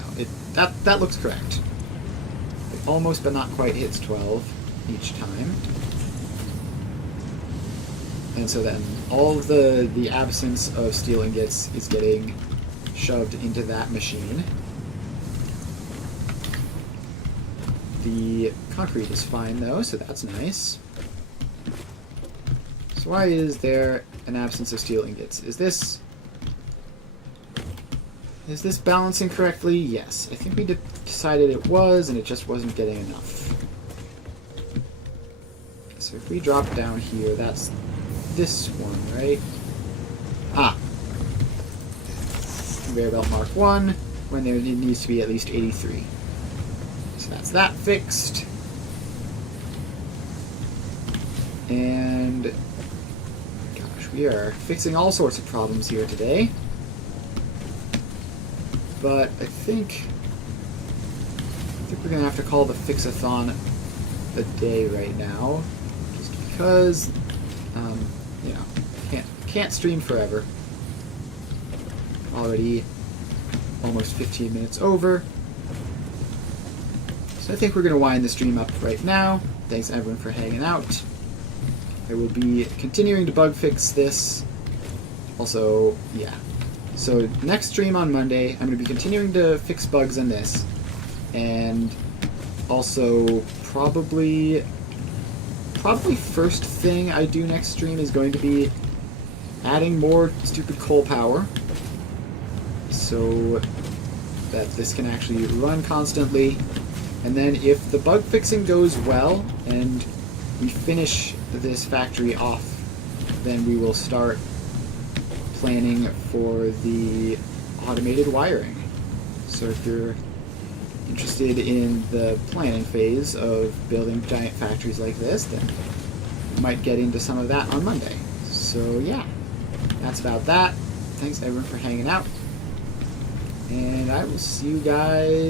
that looks correct. It almost but not quite hits 12 each time. And so then all of the absence of steel ingots is getting shoved into that machine. The concrete is fine though, so that's nice. So why is there an absence of steel ingots? Is this balancing correctly? Yes. I think we decided it was, and it just wasn't getting enough. So if we drop down here, that's this one, right? Ah! Conveyor belt Mark 1, when there needs to be at least 83. So that's that fixed. And gosh, we are fixing all sorts of problems here today. But I think we're gonna have to call the fix-a-thon a day right now, just because you know, can't stream forever. Already almost 15 minutes over. So I think we're going to wind the stream up right now. Thanks everyone for hanging out. I will be continuing to bug fix this. Also, yeah. So next stream on Monday, I'm going to be continuing to fix bugs in this. And also probably first thing I do next stream is going to be adding more stupid coal power so that this can actually run constantly. And then if the bug fixing goes well and we finish this factory off, then we will start planning for the automated wiring. So if you're interested in the planning phase of building giant factories like this, then we might get into some of that on Monday. So yeah, that's about that. Thanks everyone for hanging out. And I will see you guys